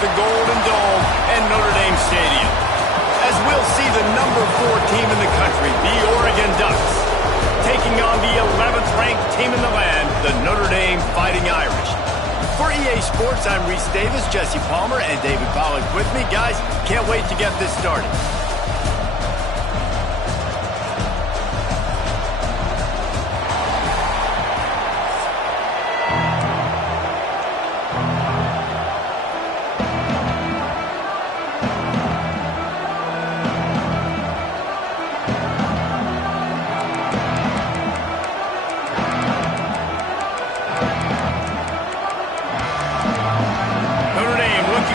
the Golden Dome and Notre Dame Stadium, as we'll see the number 4 team in the country, the Oregon Ducks, taking on the 11th ranked team in the land, the Notre Dame Fighting Irish. For EA Sports, I'm Reese Davis, Jesse Palmer, and David Pollack with me. Guys, can't wait to get this started.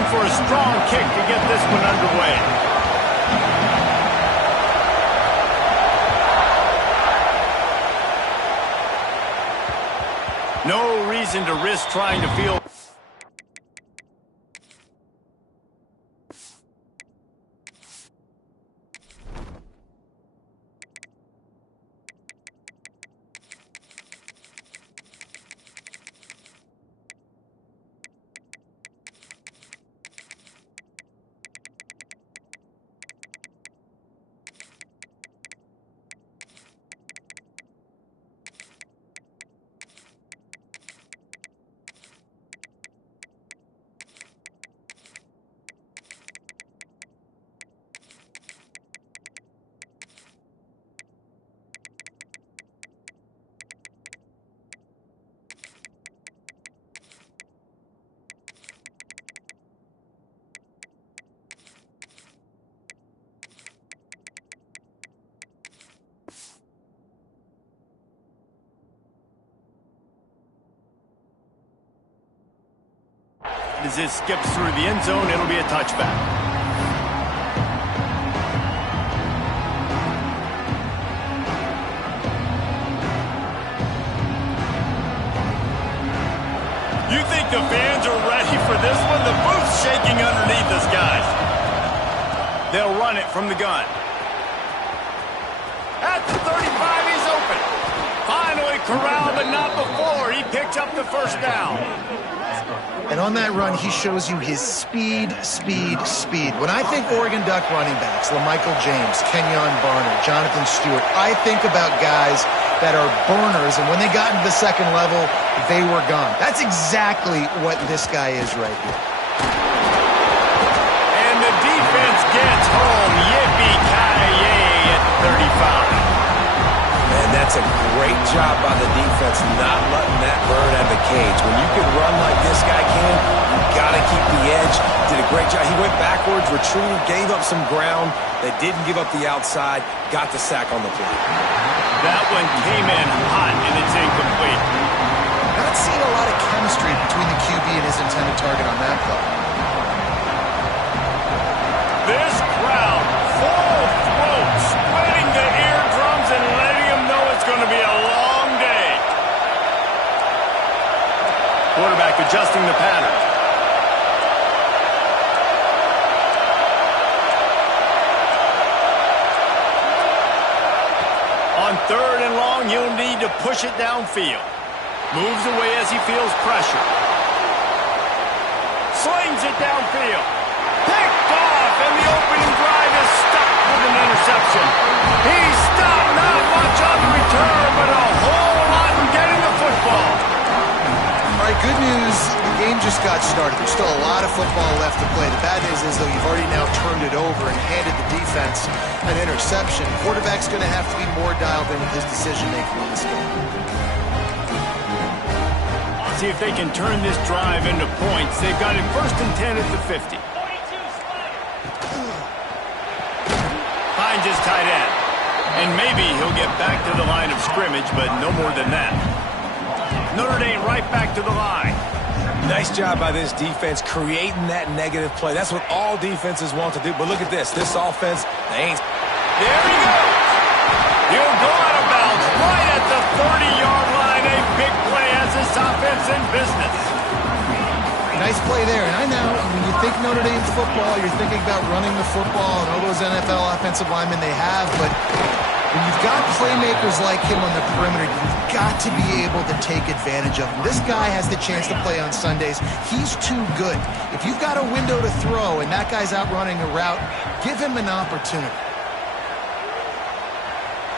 For a strong kick to get this one underway. No reason to risk trying to field. As it skips through the end zone, it'll be a touchback. You think the fans are ready for this one? The booth's shaking underneath us, guys. They'll run it from the gun. At the 35, he's open. Finally corralled, but not before. He picks up the first down. And on that run, he shows you his speed, speed, speed. When I think Oregon Duck running backs, LaMichael James, Kenyon Barner, Jonathan Stewart, I think about guys that are burners, and when they got into the second level, they were gone. That's exactly what this guy is right here. And the defense gets home. Yippee-ki-yay at 35. And that's a great job by the defense, not letting that bird out of the cage. When you can run like this guy can, you got to keep the edge. Did a great job. He went backwards, retreated, gave up some ground. They didn't give up the outside, got the sack on the play. That one came in hot, and it's incomplete. Not seeing a lot of chemistry between the QB and his intended target on that play. This crowd, full throat, splitting the eardrums and letting them know it's going to be a long day. Quarterback adjusting the pattern. On 3rd and long, he'll need to push it downfield. Moves away as he feels pressure. Slings it downfield. Picked off, and the opening drive is stopped with an interception. He's stopped, not much on the return, but a whole lot in getting the football. All right, good news, the game just got started. There's still a lot of football left to play. The bad news is, though, you've already now turned it over and handed the defense an interception. Quarterback's going to have to be more dialed in with his decision-making in this game. See if they can turn this drive into points. They've got it 1st and 10 at the 50. Finds his tight end. And maybe he'll get back to the line of scrimmage, but no more than that. Notre Dame right back to the line. Nice job by this defense creating that negative play. That's what all defenses want to do. But look at this. This offense, they ain't. There he goes. He'll go out of bounds right at the 30-yard line. A big play as this offense in business. Nice play there. And I know when you think Notre Dame football, you're thinking about running the football and all those NFL offensive linemen they have, but When you've got playmakers like him on the perimeter, you've got to be able to take advantage of him. This guy has the chance to play on Sundays. He's too good. If you've got a window to throw and that guy's out running a route, give him an opportunity.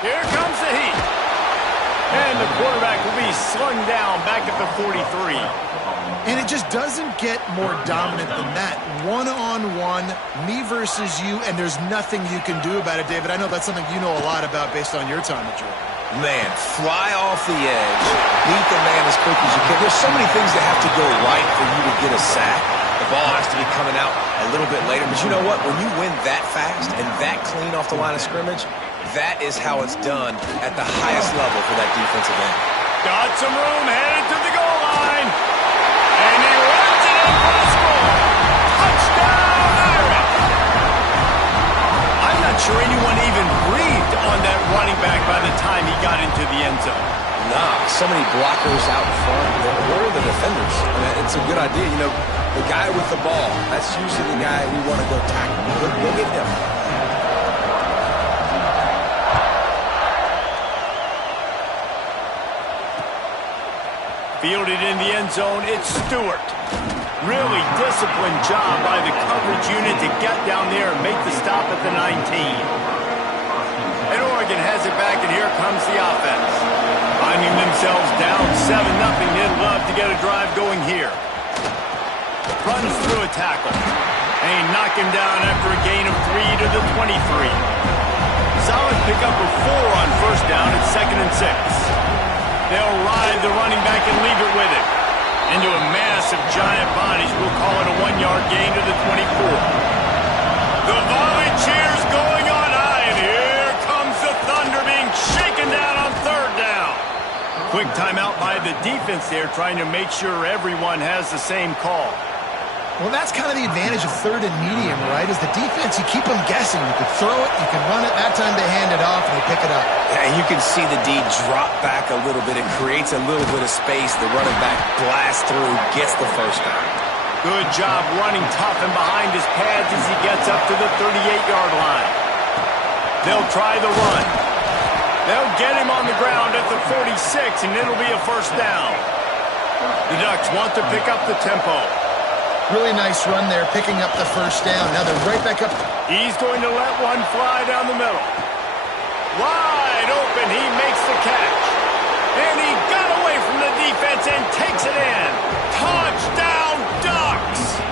Here comes the heat. And the quarterback will be slung down back at the 43. And it just doesn't get more dominant than that. One-on-one, me versus you, and there's nothing you can do about it, David. I know that's something you know a lot about based on your time at Georgia. Man, fly off the edge, beat the man as quick as you can. There's so many things that have to go right for you to get a sack. The ball has to be coming out a little bit later. But you know what? When you win that fast and that clean off the line of scrimmage, that is how it's done at the highest level for that defensive end. Got some room, headed to the goal line. And he runs it in for the score. Touchdown, Irish. I'm not sure anyone even breathed on that running back by the time he got into the end zone. Nah, so many blockers out front. Where are the defenders? I mean, it's a good idea. You know, the guy with the ball, that's usually the guy we want to go tackle. Go get him. Fielded in the end zone, it's Stewart. Really disciplined job by the coverage unit to get down there and make the stop at the 19. And Oregon has it back, and here comes the offense. Finding themselves down 7-0, they'd love to get a drive going here. Runs through a tackle. And he knocked him down after a gain of 3 to the 23. Solid pickup of 4 on first down at 2nd and 6. They'll ride the running back and leave it with him. Into a mass of giant bodies. We'll call it a 1-yard gain to the 24. The volley cheers going on high, and here comes the Thunder being shaken down on 3rd down. Quick timeout by the defense there, trying to make sure everyone has the same call. Well, that's kind of the advantage of 3rd and medium, right? Is the defense, you keep them guessing. You can throw it, you can run it. That time they hand it off and they pick it up. Yeah, you can see the D drop back a little bit. It creates a little bit of space. The running back blasts through, gets the first down. Good job running tough and behind his pads as he gets up to the 38-yard line. They'll try the run. They'll get him on the ground at the 46, and it'll be a first down. The Ducks want to pick up the tempo. Really nice run there, picking up the first down. Now they're right back up. He's going to let one fly down the middle. Wide open, he makes the catch. And he got away from the defense and takes it in. Touchdown, Ducks!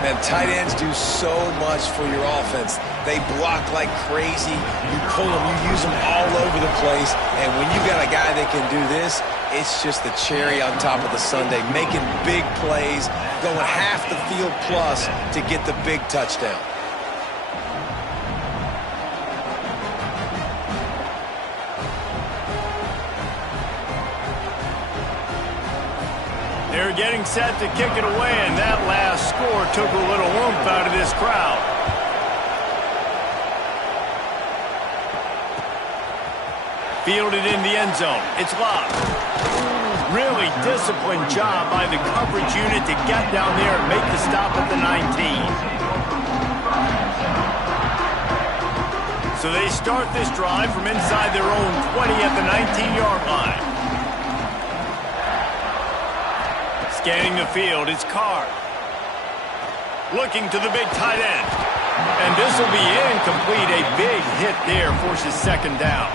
Man, tight ends do so much for your offense. They block like crazy. You pull them, you use them all over the place. And when you got a guy that can do this, it's just the cherry on top of the sundae, making big plays, going half the field plus to get the big touchdown. They're getting set to kick it away, and that last score took a little oomph out of this crowd. Fielded in the end zone. It's locked. Really disciplined job by the coverage unit to get down there and make the stop at the 19. So they start this drive from inside their own 20 at the 19-yard line. Scanning the field, it's Carr. Looking to the big tight end. And this will be incomplete. A big hit there forces 2nd down.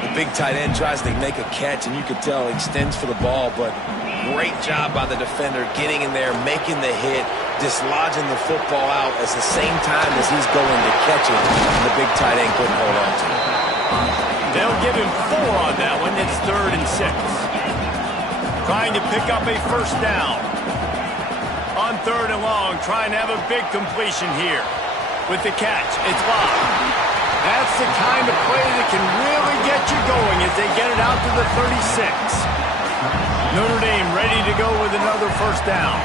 The big tight end tries to make a catch, and you could tell he extends for the ball, but great job by the defender getting in there, making the hit, dislodging the football out at the same time as he's going to catch it, and the big tight end couldn't hold on to it. They'll give him 4 on that one. It's 3rd and 6. Trying to pick up a first down. On 3rd and long, trying to have a big completion here. With the catch, it's locked. That's the kind of play that can really get you going as they get it out to the 36. Notre Dame ready to go with another first down.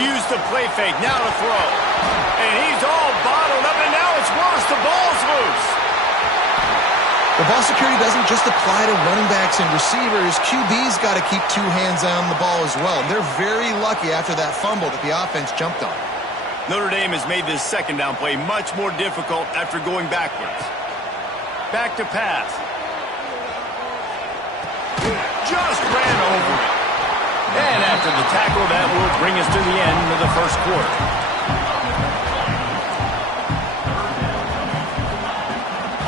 Use the play fake, now to throw. And he's all bottled up, and now it's worse. The ball's loose. The ball security doesn't just apply to running backs and receivers. QB's got to keep 2 hands on the ball as well. They're very lucky after that fumble that the offense jumped on. Notre Dame has made this 2nd down play much more difficult after going backwards. Back to pass. Just ran over it. And after the tackle, that will bring us to the end of the first quarter.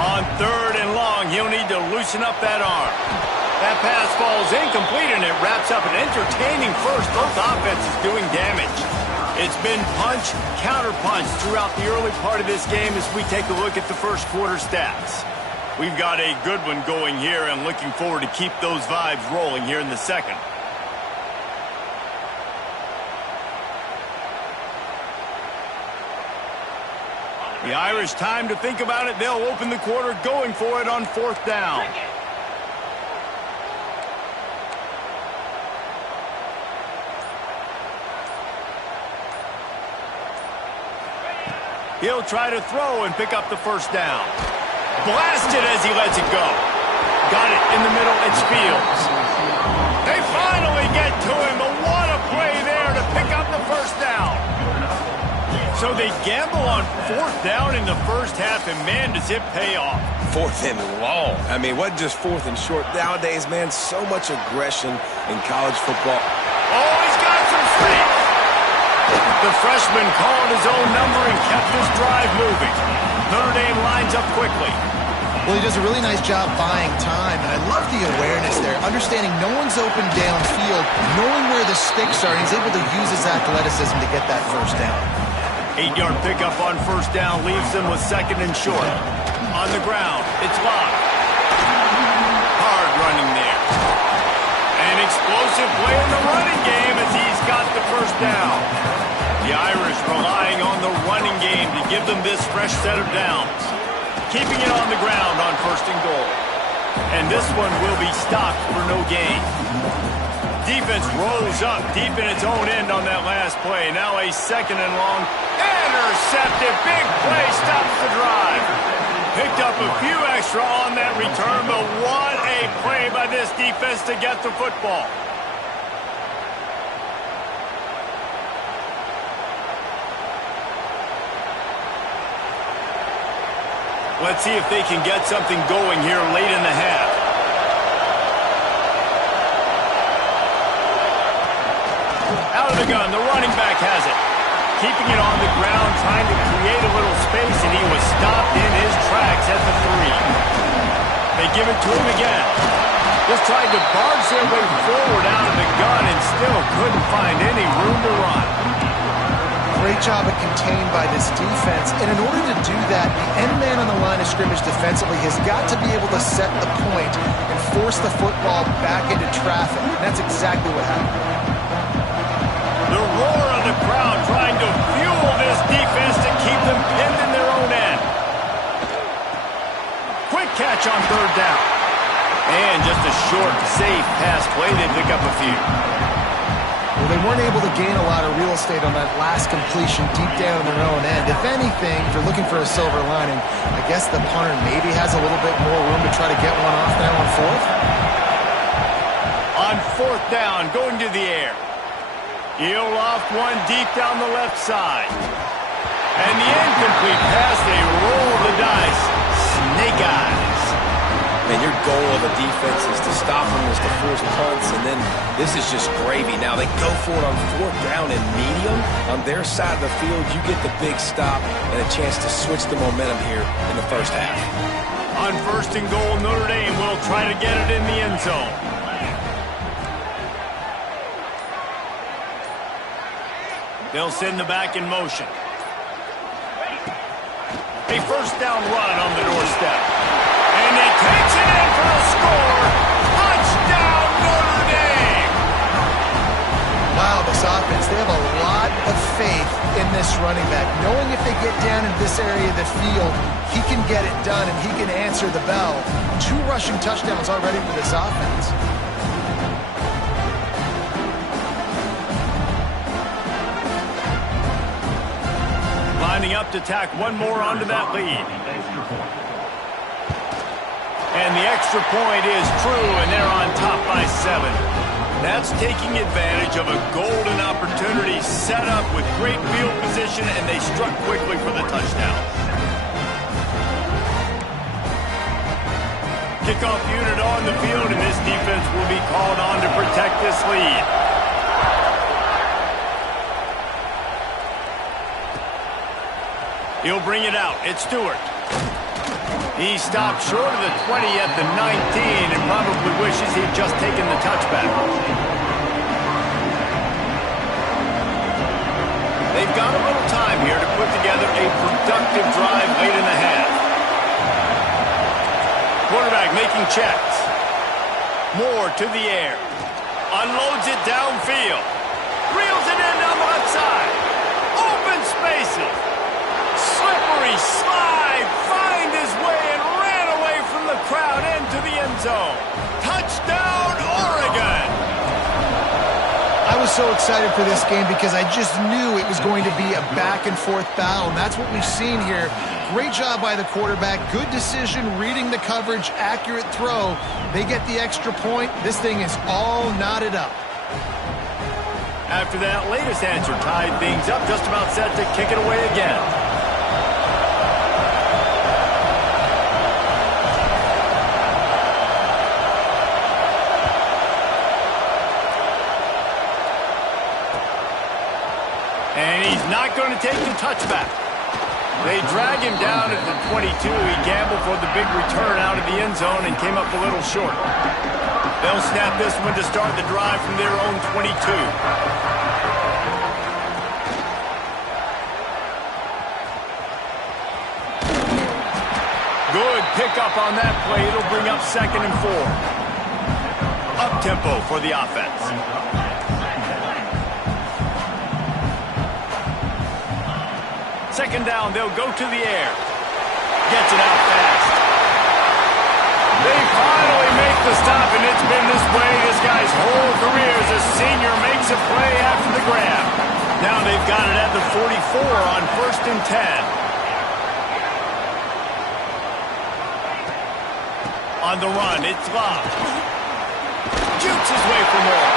On 3rd and long, he'll need to loosen up that arm. That pass falls incomplete, and it wraps up an entertaining first. Both offenses doing damage. It's been punch, counter-punch throughout the early part of this game as we take a look at the first quarter stats. We've got a good one going here and looking forward to keep those vibes rolling here in the second. The Irish time to think about it. They'll open the quarter going for it on 4th down. He'll try to throw and pick up the first down. Blasted as he lets it go. Got it in the middle. It's Fields. They finally get to him, but what a play there to pick up the first down. So they gamble on 4th down in the first half, and man, does it pay off. 4th and long. I mean, what just 4th and short? Nowadays, man, so much aggression in college football. Oh, he's got some space. The freshman called his own number and kept this drive moving. Notre Dame lines up quickly. Well, he does a really nice job buying time, and I love the awareness there. Understanding no one's open downfield, knowing where the sticks are, and he's able to use his athleticism to get that first down. 8-yard pickup on first down leaves them with 2nd and short. On the ground, it's locked. Hard running there. An explosive play in the running game as he's got the first down. The Irish relying on the running game to give them this fresh set of downs. Keeping it on the ground on 1st and goal. And this one will be stopped for no gain. Defense rolls up deep in its own end on that last play. Now a 2nd and long. Intercepted. Big play stops the drive. Picked up a few extra on that return, but what a play by this defense to get the football. Let's see if they can get something going here late in the half. Out of the gun, the running back has it. Keeping it on the ground, trying to create a little space, and he was stopped in his tracks at the 3. They give it to him again. Just tried to barge their way forward out of the gun and still couldn't find any room to run. Great job of contained by this defense. And in order to do that, the end man on the line of scrimmage defensively has got to be able to set the point and force the football back into traffic. And that's exactly what happened. The roar of the crowd trying to fuel this defense to keep them pinned in their own end. Quick catch on 3rd down. And just a short, safe pass play. They pick up a few. Well, they weren't able to gain a lot of real estate on that last completion deep down in their own end. If anything, if you're looking for a silver lining, I guess the punter maybe has a little bit more room to try to get one off now on 4th. On 4th down, going to the air. He'll loft one deep down the left side. And the incomplete pass, they roll the dice. Snake eyes. Man, your goal of a defense is to stop them, is to force punts, and then this is just gravy. Now they go for it on 4th down and medium. On their side of the field, you get the big stop and a chance to switch the momentum here in the first half. On 1st and goal, Notre Dame will try to get it in the end zone. They'll send the back in motion. A first down run on the doorstep. And he takes it in for a score. Touchdown, Notre Dame! Wow, this offense, they have a lot of faith in this running back. Knowing if they get down in this area of the field, he can get it done and he can answer the bell. 2 rushing touchdowns already for this offense. Lining up to tack one more onto that lead. And the extra point is true, and they're on top by 7. That's taking advantage of a golden opportunity set up with great field position, and they struck quickly for the touchdown. Kickoff unit on the field, and this defense will be called on to protect this lead. He'll bring it out. It's Stewart. He stopped short of the 20 at the 19 and probably wishes he'd just taken the touchback. They've got a little time here to put together a productive drive late in the half. Quarterback making checks. Moore to the air. Unloads it downfield. Reels it in down the left side. Open spaces. Slippery slide. Find his way and ran away from the crowd into the end zone. Touchdown, Oregon. I was so excited for this game because I just knew it was going to be a back-and-forth battle, and that's what we've seen here. Great job by the quarterback. Good decision, reading the coverage, accurate throw. They get the extra point. This thing is all knotted up. After that latest answer tied things up, just about set to kick it away again. And he's not going to take the touchback. They drag him down at the 22. He gambled for the big return out of the end zone and came up a little short. They'll snap this one to start the drive from their own 22. Good pickup on that play. It'll bring up 2nd and 4. Up-tempo for the offense. Second down, they'll go to the air. Gets it out fast. They finally make the stop, and it's been this way this guy's whole career as a senior makes a play after the grab. Now they've got it at the 44 on 1st and 10. On the run, it's Love. Jukes his way for more.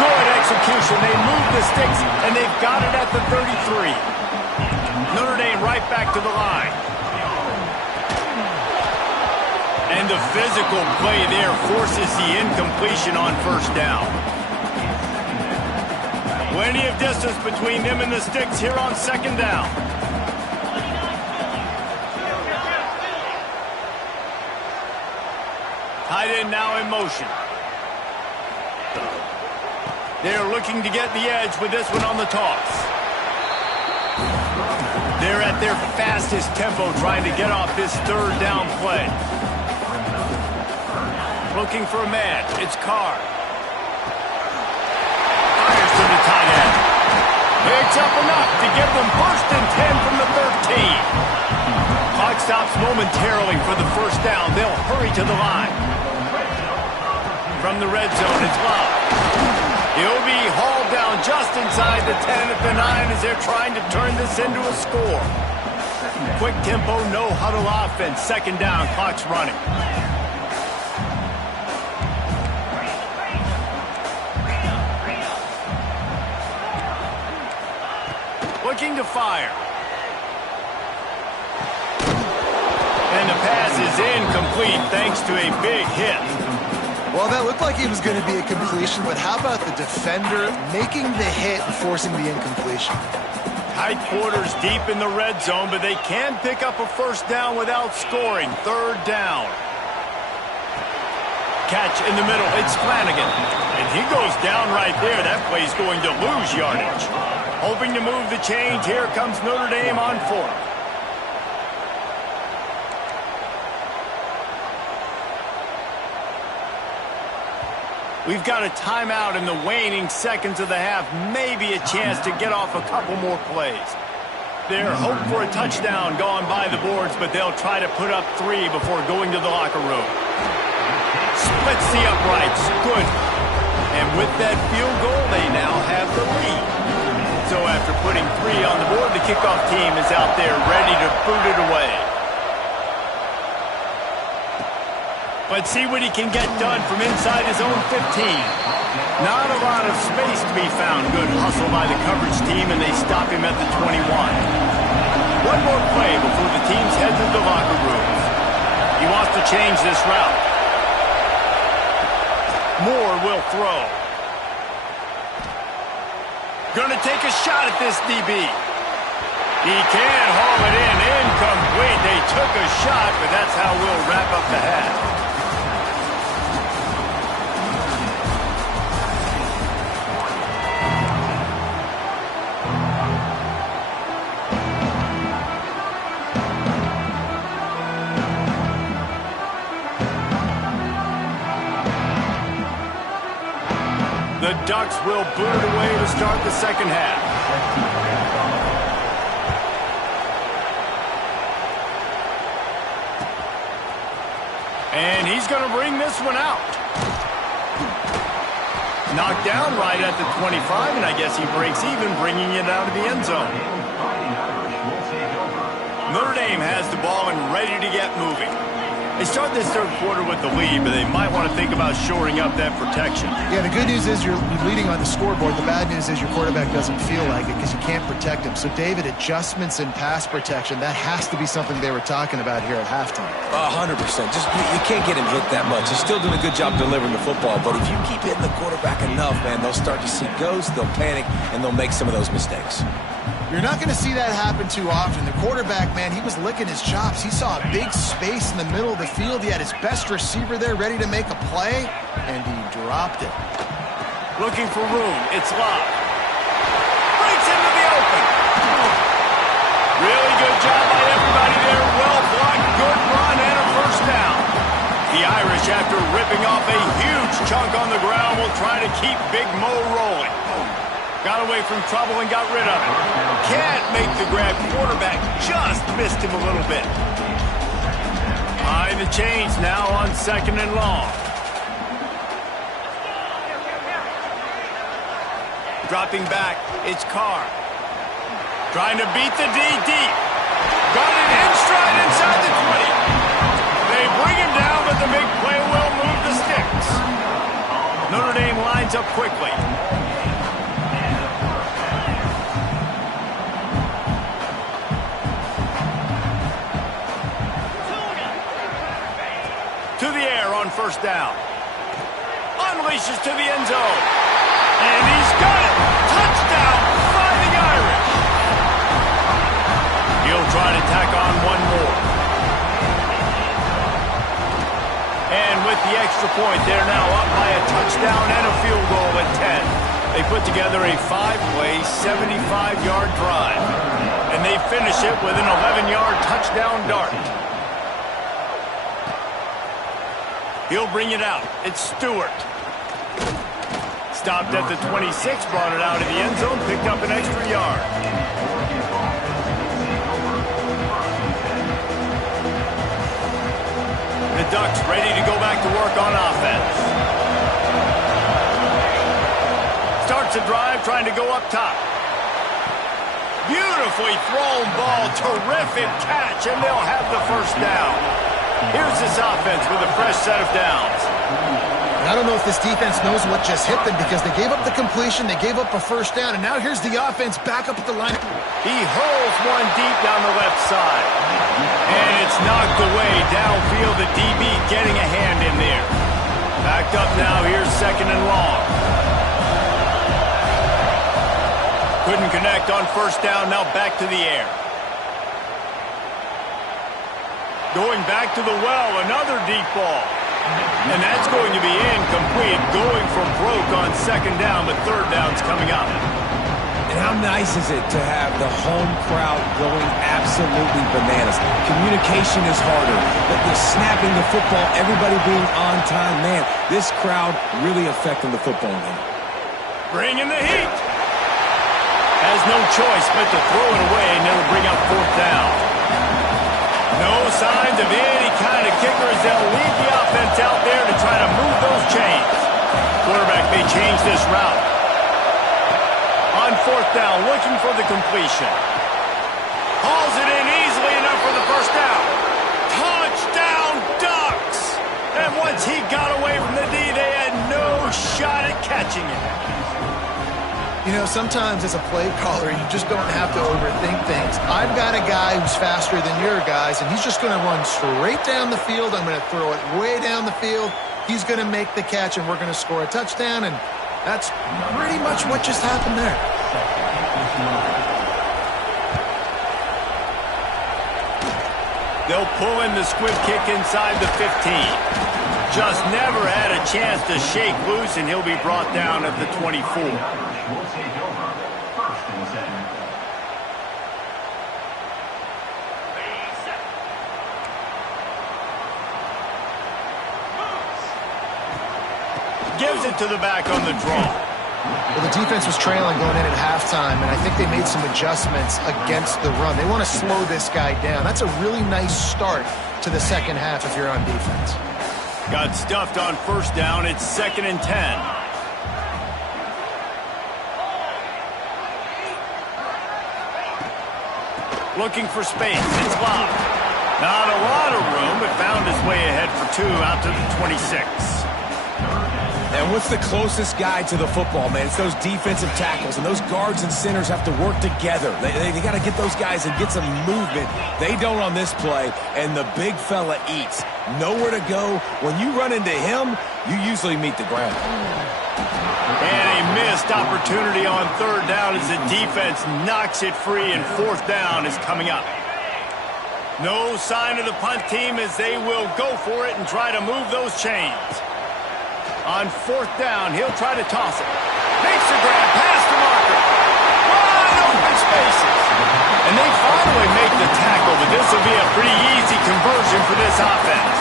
Good execution. They move the sticks, and they've got it at the 33. Notre Dame right back to the line. And the physical play there forces the incompletion on 1st down. Plenty of distance between them and the sticks here on 2nd down. Tight end now in motion. They're looking to get the edge with this one on the toss. They're at their fastest tempo trying to get off this 3rd down play. Looking for a man. It's Carr. Fires to the tight end. Picks up enough to give them 1st and 10 from the 13. Clock stops momentarily for the 1st down. They'll hurry to the line. From the red zone, it's Love. He'll be hauled down just inside the 10 at the 9 as they're trying to turn this into a score. Quick tempo, no huddle offense. 2nd down, clock's running. Looking to fire. And the pass is incomplete thanks to a big hit. Well, that looked like it was going to be a completion, but how about the defender making the hit and forcing the incompletion? Tight quarters deep in the red zone, but they can pick up a 1st down without scoring. 3rd down. Catch in the middle. It's Flanagan. And he goes down right there. That play's going to lose yardage. Hoping to move the chains. Here comes Notre Dame on 4th. We've got a timeout in the waning seconds of the half. Maybe a chance to get off a couple more plays. They're hoping for a touchdown gone by the boards, but they'll try to put up 3 before going to the locker room. Splits the uprights. Good. And with that field goal, they now have the lead. So after putting 3 on the board, the kickoff team is out there ready to boot it away. Let's see what he can get done from inside his own 15. Not a lot of space to be found. Good hustle by the coverage team, and they stop him at the 21. One more play before the teams head to the locker rooms. He wants to change this route. Moore will throw. Gonna take a shot at this DB. He can haul it in. Incomplete. They took a shot, but that's how we'll wrap up the half. The Ducks will boot it away to start the second half. And he's going to bring this one out. Knocked down right at the 25, and I guess he breaks even, bringing it out of the end zone. Notre Dame has the ball and ready to get moving. They start this third quarter with the lead, but they might want to think about shoring up that protection. Yeah, the good news is you're leading on the scoreboard. The bad news is your quarterback doesn't feel like it because you can't protect him. So, David, adjustments in pass protection, that has to be something they were talking about here at halftime. 100%. Just you can't get him hit that much. He's still doing a good job delivering the football, but if you keep hitting the quarterback enough, man, they'll start to see ghosts, they'll panic, and they'll make some of those mistakes. You're not going to see that happen too often. The quarterback, man, he was licking his chops. He saw a big space in the middle of the field. He had his best receiver there ready to make a play, and he dropped it. Looking for room. It's Love. Breaks into the open. Really good job by everybody there. Well blocked, good run, and a first down. The Irish, after ripping off a huge chunk on the ground, will try to keep Big Mo rolling. Got away from trouble and got rid of it. Can't make the grab. Quarterback just missed him a little bit. Behind the chains now on 2nd and long. Dropping back, it's Carr. Trying to beat the D deep. Got it in stride inside the 20. They bring him down, but the big play will move the sticks. Notre Dame lines up quickly. To the air on first down. Unleashes to the end zone. And he's got it. Touchdown, Fighting Irish. He'll try to tack on one more. And with the extra point, they're now up by a touchdown and a field goal at 10. They put together a 5-play, 75-yard drive. And they finish it with an 11-yard touchdown dart. He'll bring it out. It's Stewart. Stopped at the 26, brought it out of the end zone, picked up an extra yard. The Ducks ready to go back to work on offense. Starts a drive trying to go up top. Beautifully thrown ball, terrific catch, and they'll have the first down. Here's this offense with a fresh set of downs. I don't know if this defense knows what just hit them because they gave up the completion, they gave up a first down, and now here's the offense back up at the line. He hurls one deep down the left side. And it's knocked away downfield. The DB getting a hand in there. Backed up now. Here's 2nd and long. Couldn't connect on first down. Now back to the air. Going back to the well, another deep ball. And that's going to be incomplete. Going for broke on 2nd down, but 3rd down's coming up. And how nice is it to have the home crowd going absolutely bananas? Communication is harder, but the snapping the football, everybody being on time, man, this crowd really affecting the football game. Bringing the heat. Has no choice but to throw it away, and it'll bring up 4th down. No signs of any kind of kickers. They'll leave the offense out there to try to move those chains. Quarterback may change this route. On 4th down, looking for the completion. Hauls it in easily enough for the first down. Touchdown, Ducks! And once he got away from the D, they had no shot at catching him. You know, sometimes as a play caller, you just don't have to overthink things. I've got a guy who's faster than your guys, and he's just going to run straight down the field. I'm going to throw it way down the field. He's going to make the catch, and we're going to score a touchdown, and that's pretty much what just happened there. They'll pull in the squib kick inside the 15. Just never had a chance to shake loose, and he'll be brought down at the 24. Gives it to the back on the draw. Well, the defense was trailing going in at halftime, and I think they made some adjustments against the run. They want to slow this guy down. That's a really nice start to the second half if you're on defense. Got stuffed on first down. It's 2nd and 10. Looking for space. It's locked. Not a lot of room, but found his way ahead for 2 out to the 26. And what's the closest guy to the football, man? It's those defensive tackles, and those guards and centers have to work together. They got to get those guys and get some movement. They don't on this play, and the big fella eats. Nowhere to go. When you run into him, you usually meet the ground. And a missed opportunity on 3rd down as the defense knocks it free, and 4th down is coming up. No sign of the punt team as they will go for it and try to move those chains. On 4th down, he'll try to toss it. Makes the grab past the marker. Wide open spaces. And they finally make the tackle, but this will be a pretty easy conversion for this offense.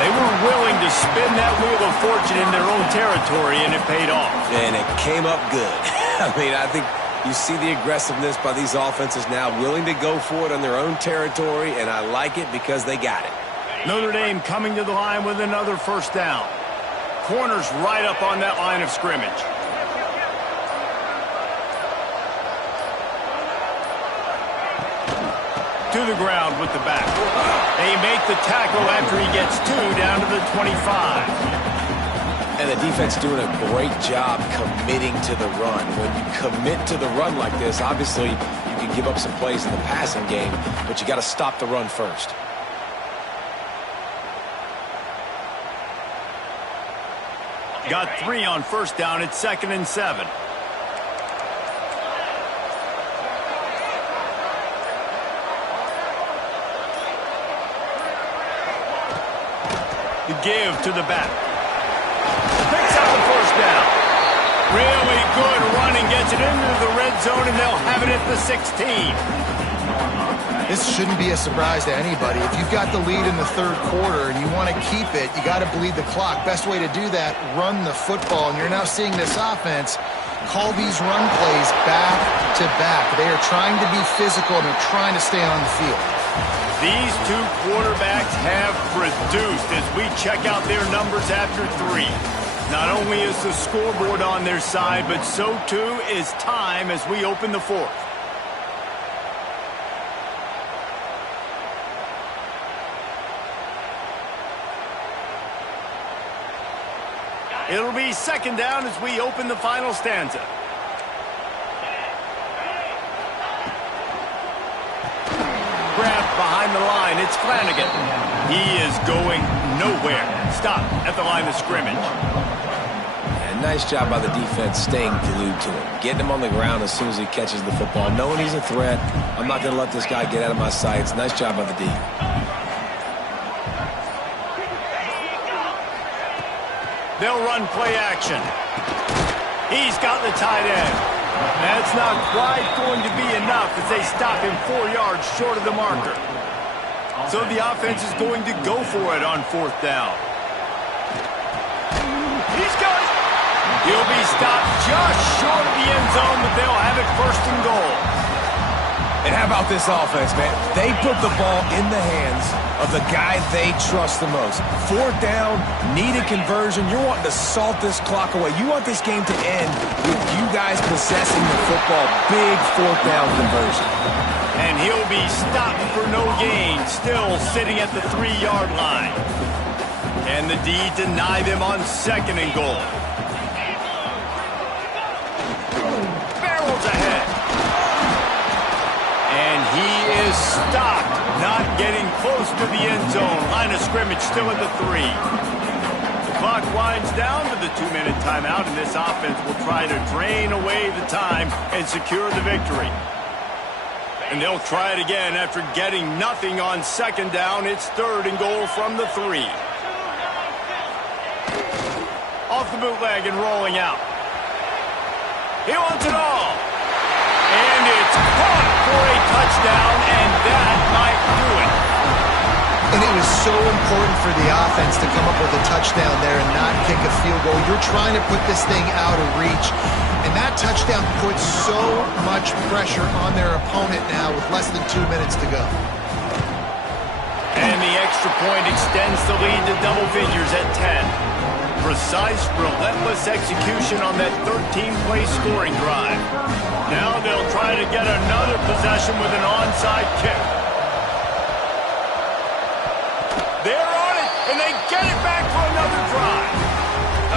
They were willing to spin that wheel of fortune in their own territory, and it paid off. And it came up good. I mean, I think you see the aggressiveness by these offenses now, willing to go for it on their own territory, and I like it because they got it. Notre Dame coming to the line with another 1st down. Corners right up on that line of scrimmage. To the ground with the back. They make the tackle after he gets 2 down to the 25. And the defense doing a great job committing to the run. When you commit to the run like this, obviously you can give up some plays in the passing game, but you got to stop the run first. Got 3 on 1st down. It's 2nd and 7. The give to the back. Picks up the 1st down. Really good running. Gets it into the red zone, and they'll have it at the 16. This shouldn't be a surprise to anybody. If you've got the lead in the 3rd quarter and you want to keep it, you got to bleed the clock. Best way to do that, run the football. And you're now seeing this offense call these run plays back to back. They are trying to be physical, and they're trying to stay on the field. These 2 quarterbacks have produced as we check out their numbers after 3. Not only is the scoreboard on their side, but so too is time as we open the 4th. It'll be 2nd down as we open the final stanza. Grabbed behind the line. It's Flanagan. He is going nowhere. Stop at the line of scrimmage. And nice job by the defense staying glued to him. Getting him on the ground as soon as he catches the football. Knowing he's a threat. I'm not going to let this guy get out of my sights. Nice job by the D. They'll run play action. He's got the tight end. That's not quite going to be enough as they stop him 4 yards short of the marker. So the offense is going to go for it on 4th down. He's got it. He'll be stopped just short of the end zone, but they'll have it 1st and goal. And how about this offense, man? They put the ball in the hands of the guy they trust the most. 4th down, needed conversion. You're wanting to salt this clock away. You want this game to end with you guys possessing the football. Big 4th down conversion. And he'll be stopped for no gain, still sitting at the 3-yard line. And the D deny them on 2nd and goal. stopped, not getting close to the end zone. Line of scrimmage still at the 3. The clock winds down to the 2-minute timeout, and this offense will try to drain away the time and secure the victory. And they'll try it again after getting nothing on second down. It's 3rd and goal from the 3. Off the bootleg and rolling out. He wants it all. And it's caught for a touchdown, and that might do it. And it was so important for the offense to come up with a touchdown there and not kick a field goal. You're trying to put this thing out of reach, and that touchdown puts so much pressure on their opponent now with less than 2 minutes to go. And the extra point extends the lead to double figures at 10. Precise, relentless execution on that 13-play scoring drive. Now they'll try to get another possession with an onside kick. They're on it, and they get it back for another drive.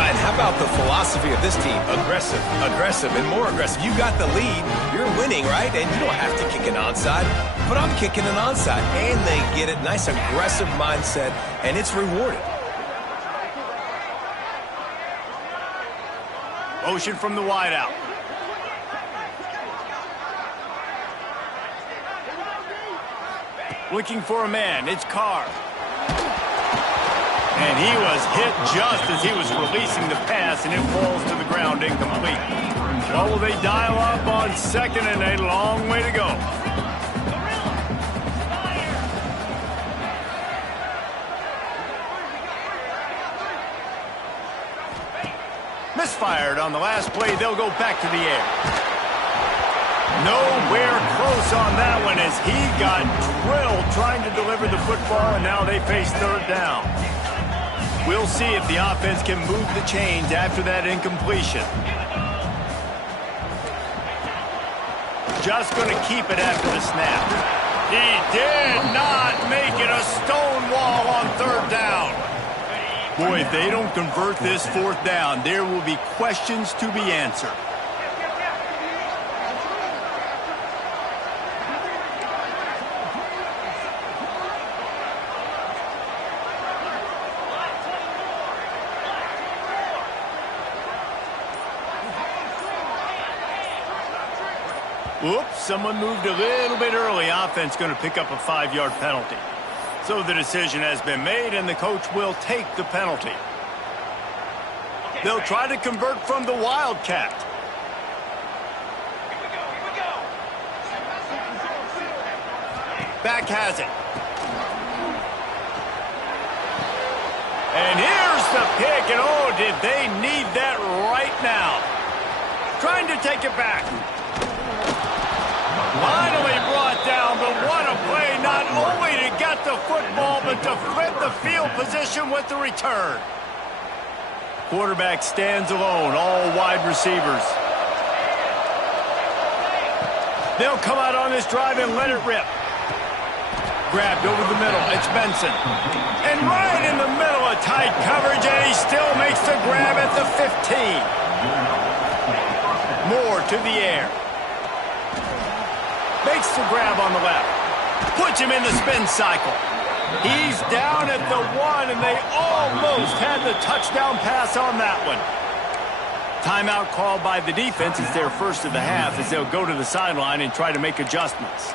And how about the philosophy of this team? Aggressive, aggressive, and more aggressive. You got the lead. You're winning, right? And you don't have to kick an onside. But I'm kicking an onside. And they get it. Nice aggressive mindset, and it's rewarded. Motion from the wideout. Looking for a man. It's Carr. And he was hit just as he was releasing the pass, and it falls to the ground incomplete. What will they dial up on 2nd and a long way to go? Misfired on the last play. They'll go back to the air. Nowhere close on that one as he got drilled trying to deliver the football, and now they face 3rd down. We'll see if the offense can move the chains after that incompletion. Just going to keep it after the snap. He did not make it a stone wall on 3rd down. Boy, if they don't convert this 4th down, there will be questions to be answered. Oops, someone moved a little bit early. Offense going to pick up a 5-yard penalty. So the decision has been made, and the coach will take the penalty. They'll try to convert from the Wildcat. Back has it. And here's the pick, and oh, did they need that right now. Trying to take it back. Finally brought down, but what a play, not only to get the football, but to flip the field position with the return. Quarterback stands alone, all wide receivers. They'll come out on this drive and let it rip. Grabbed over the middle, it's Benson. And right in the middle of tight coverage, and he still makes the grab at the 15. Moore to the air. Makes the grab on the left. Puts him in the spin cycle. He's down at the 1, and they almost had the touchdown pass on that one. Timeout called by the defense. It's their first of the half as they'll go to the sideline and try to make adjustments.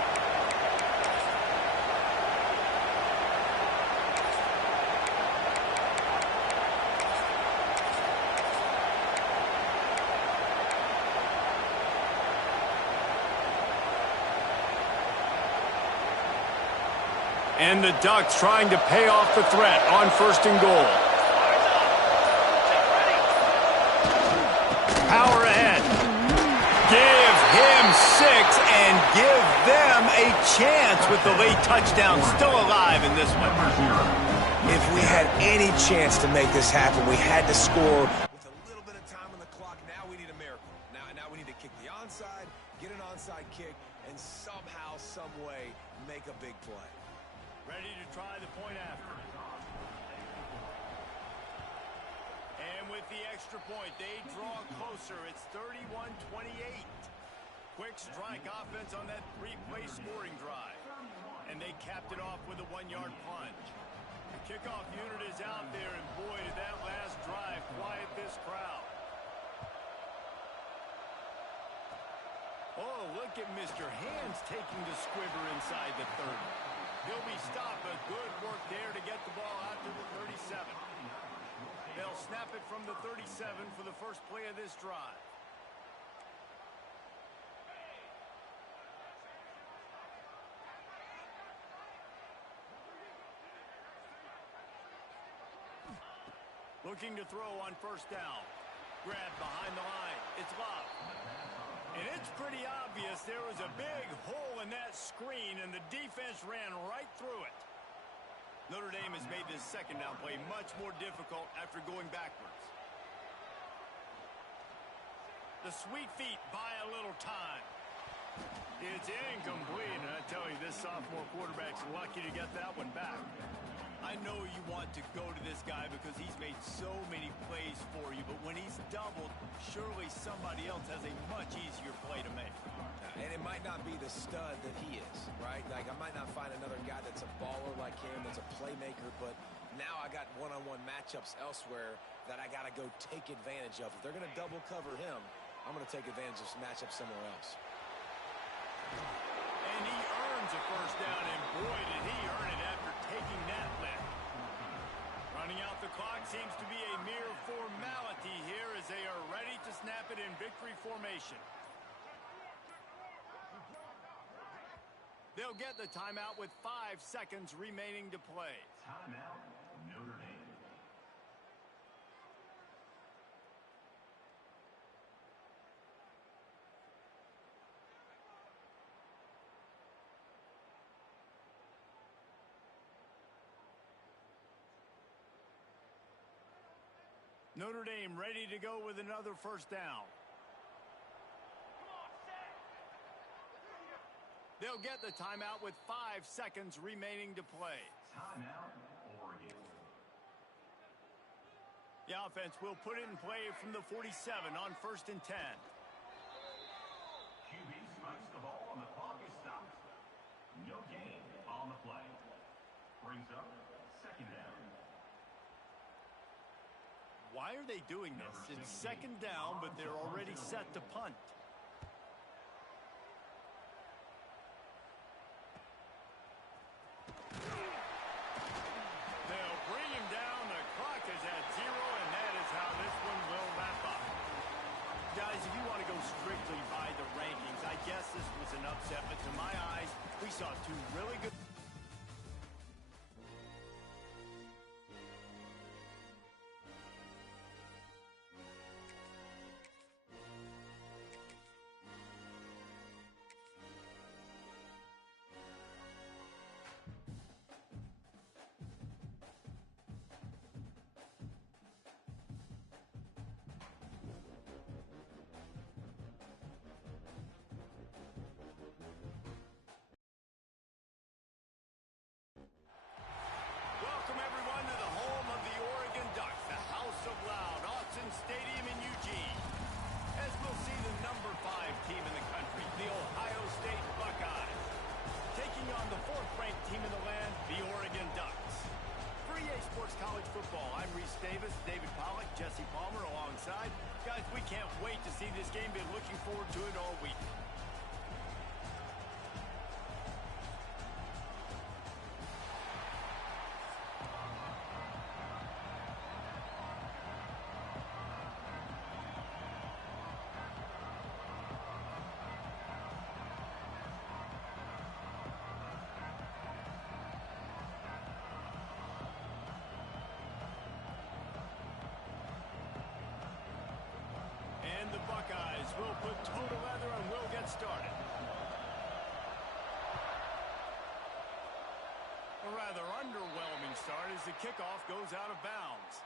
And the Ducks trying to pay off the threat on 1st and goal. Power ahead. Give him 6 and give them a chance with the late touchdown still alive in this one. If we had any chance to make this happen, we had to score with a little bit of time on the clock. Now we need a miracle. Now we need to kick the onside, get an onside kick, and somehow, some way, make a big play. Ready to try the point after. And with the extra point, they draw closer. It's 31-28. Quick strike offense on that 3-play scoring drive. And they capped it off with a 1-yard plunge. The kickoff unit is out there, and boy, did that last drive quiet this crowd. Oh, look at Mr. Hands taking the squibber inside the 30. He'll be stopped, but good work there to get the ball out to the 37. They'll snap it from the 37 for the first play of this drive. Looking to throw on first down. Grab behind the line. It's Love. And it's pretty obvious there was a big hole in that screen, and the defense ran right through it. Notre Dame has made this second down play much more difficult after going backwards. The sweet feet buy a little time. It's incomplete, and I tell you, this sophomore quarterback's lucky to get that one back. I know you want to go to this guy because he's made so many plays for you, but when he's doubled, surely somebody else has a much easier play to make. And it might not be the stud that he is, right? Like, I might not find another guy that's a baller like him, that's a playmaker, but now I got one-on-one matchups elsewhere that I got to go take advantage of. If they're going to double cover him, I'm going to take advantage of some matchups somewhere else. And he earns a first down, and boy, did he earn it after taking that lift. Running out the clock seems to be a mere formality here as they are ready to snap it in victory formation. They'll get the timeout with 5 seconds remaining to play. Timeout, Notre Dame. Notre Dame ready to go with another first down. They'll get the timeout with 5 seconds remaining to play. Timeout, Oregon. The offense will put it in play from the 47 on 1st and 10. QB spikes the ball and the clock is stopped. No gain on the play. Brings up second down. Why are they doing this? It's second down, but they're already set to punt. They'll bring him down. The clock is at 0, and that is how this one will wrap up. Guys, if you want to go strictly by the rankings, I guess this was an upset, but to my eyes, we saw 2 really good... Welcome, everyone, to the home of the Oregon Ducks, the House of Loud, Autzen Stadium in Eugene. As we'll see the number 5 team in the country, the Ohio State Buckeyes, taking on the 4th-ranked team in the land, the Oregon Ducks. For EA Sports College Football, I'm Reese Davis, David Pollack, Jesse Palmer alongside. Guys, we can't wait to see this game. Been looking forward to it all week. And the Buckeyes will put toe to leather and will get started. A rather underwhelming start as the kickoff goes out of bounds.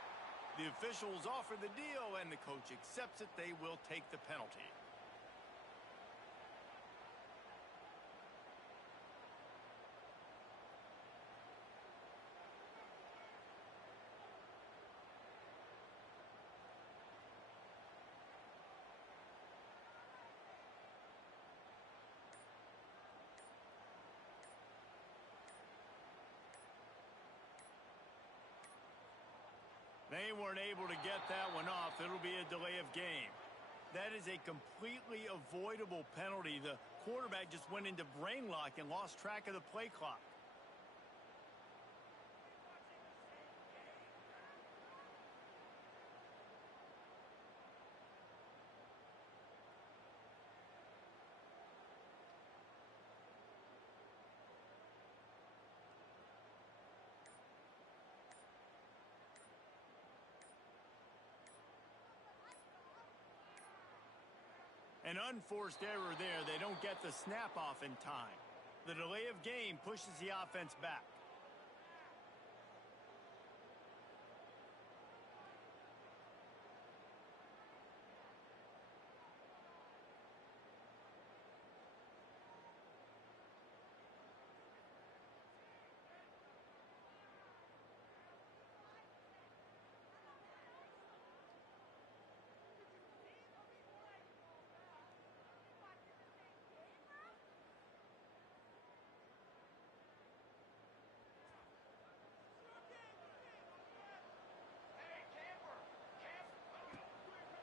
The officials offer the deal, and the coach accepts it. They will take the penalty. They weren't able to get that one off. It'll be a delay of game. That is a completely avoidable penalty. The quarterback just went into brain lock and lost track of the play clock. An unforced error there. They don't get the snap off in time. The delay of game pushes the offense back.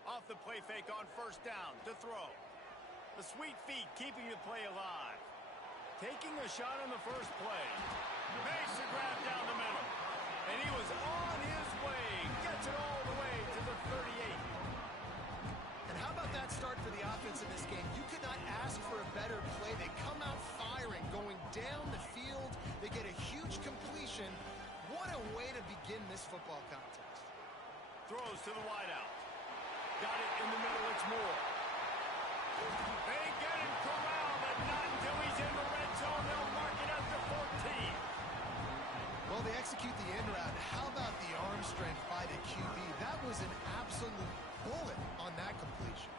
Off the play fake on first down to throw. The sweet feet keeping the play alive. Taking a shot on the first play. Makes the grab down the middle. And he was on his way. Gets it all the way to the 38. And how about that start for the offense in this game? You could not ask for a better play. They come out firing, going down the field. They get a huge completion. What a way to begin this football contest. Throws to the wideout. Got it in the middle, it's Moore. They get him corralled, but not until he's in the red zone. They'll mark it at the 14. Well, they execute the end route. How about the arm strength by the QB? That was an absolute bullet on that completion.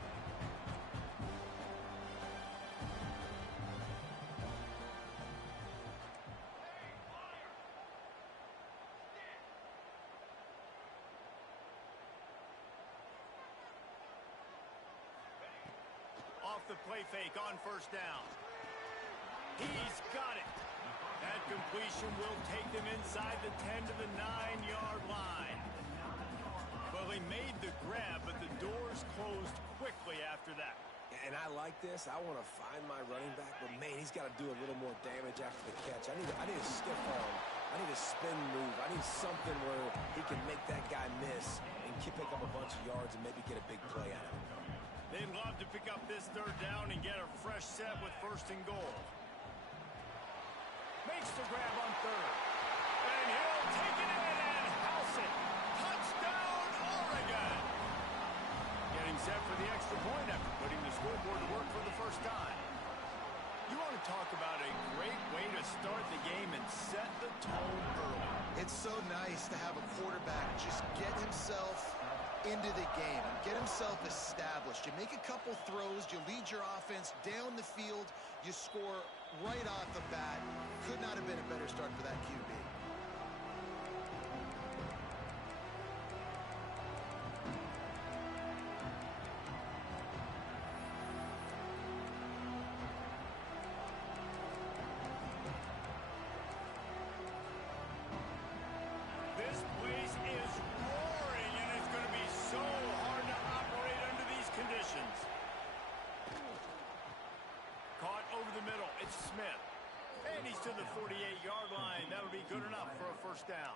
Off the play fake on first down. He's got it. That completion will take them inside the 10 to the 9-yard line. Well, he made the grab, but the doors closed quickly after that. And I like this. I want to find my running back, but man, he's got to do a little more damage after the catch. I need a stiff arm. I need a spin move. I need something where he can make that guy miss and pick up a bunch of yards and maybe get a big play out of it. They'd love to pick up this third down and get a fresh set with first and goal. Makes the grab on third. And he'll take it in and house it. Touchdown, Oregon! Getting set for the extra point after putting the scoreboard to work for the first time. You want to talk about a great way to start the game and set the tone early. It's so nice to have a quarterback just get himself into the game and get himself established. You make a couple throws, you lead your offense down the field, you score right off the bat. Could not have been a better start for that QB. This place is roaring, and it's going to be so hard to operate under these conditions. Caught over the middle. It's Smith. And he's to the 48-yard line. That'll be good enough for a first down.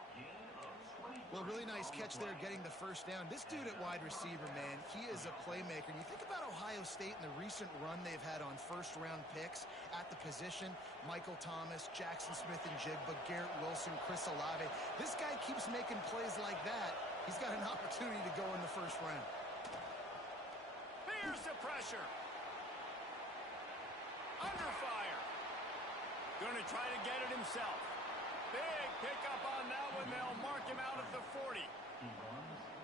Well, really nice catch there getting the first down. This dude at wide receiver, man, he is a playmaker. And you think about Ohio State and the recent run they've had on first-round picks at the position. Michael Thomas, Jackson Smith-Njigba, Garrett Wilson, Chris Olave. This guy keeps making plays like that. He's got an opportunity to go in the first round. Here's the pressure. Under fire. Going to try to get it himself. Big pickup on that one. They'll mark him out at the 40.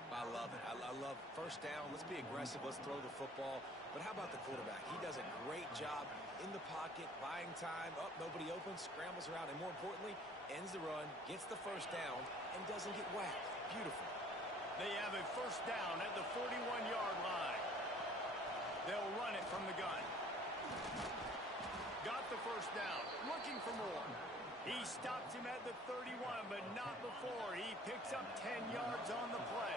I love it. I love first down. Let's be aggressive. Let's throw the football. But how about the quarterback? He does a great job in the pocket, buying time. Up, nobody open, scrambles around, and more importantly, ends the run, gets the first down, and doesn't get whacked. Beautiful. They have a first down at the 41-yard line. They'll run it from the gun. Got the first down. Looking for more. He stops him at the 31, but not before. He picks up 10 yards on the play.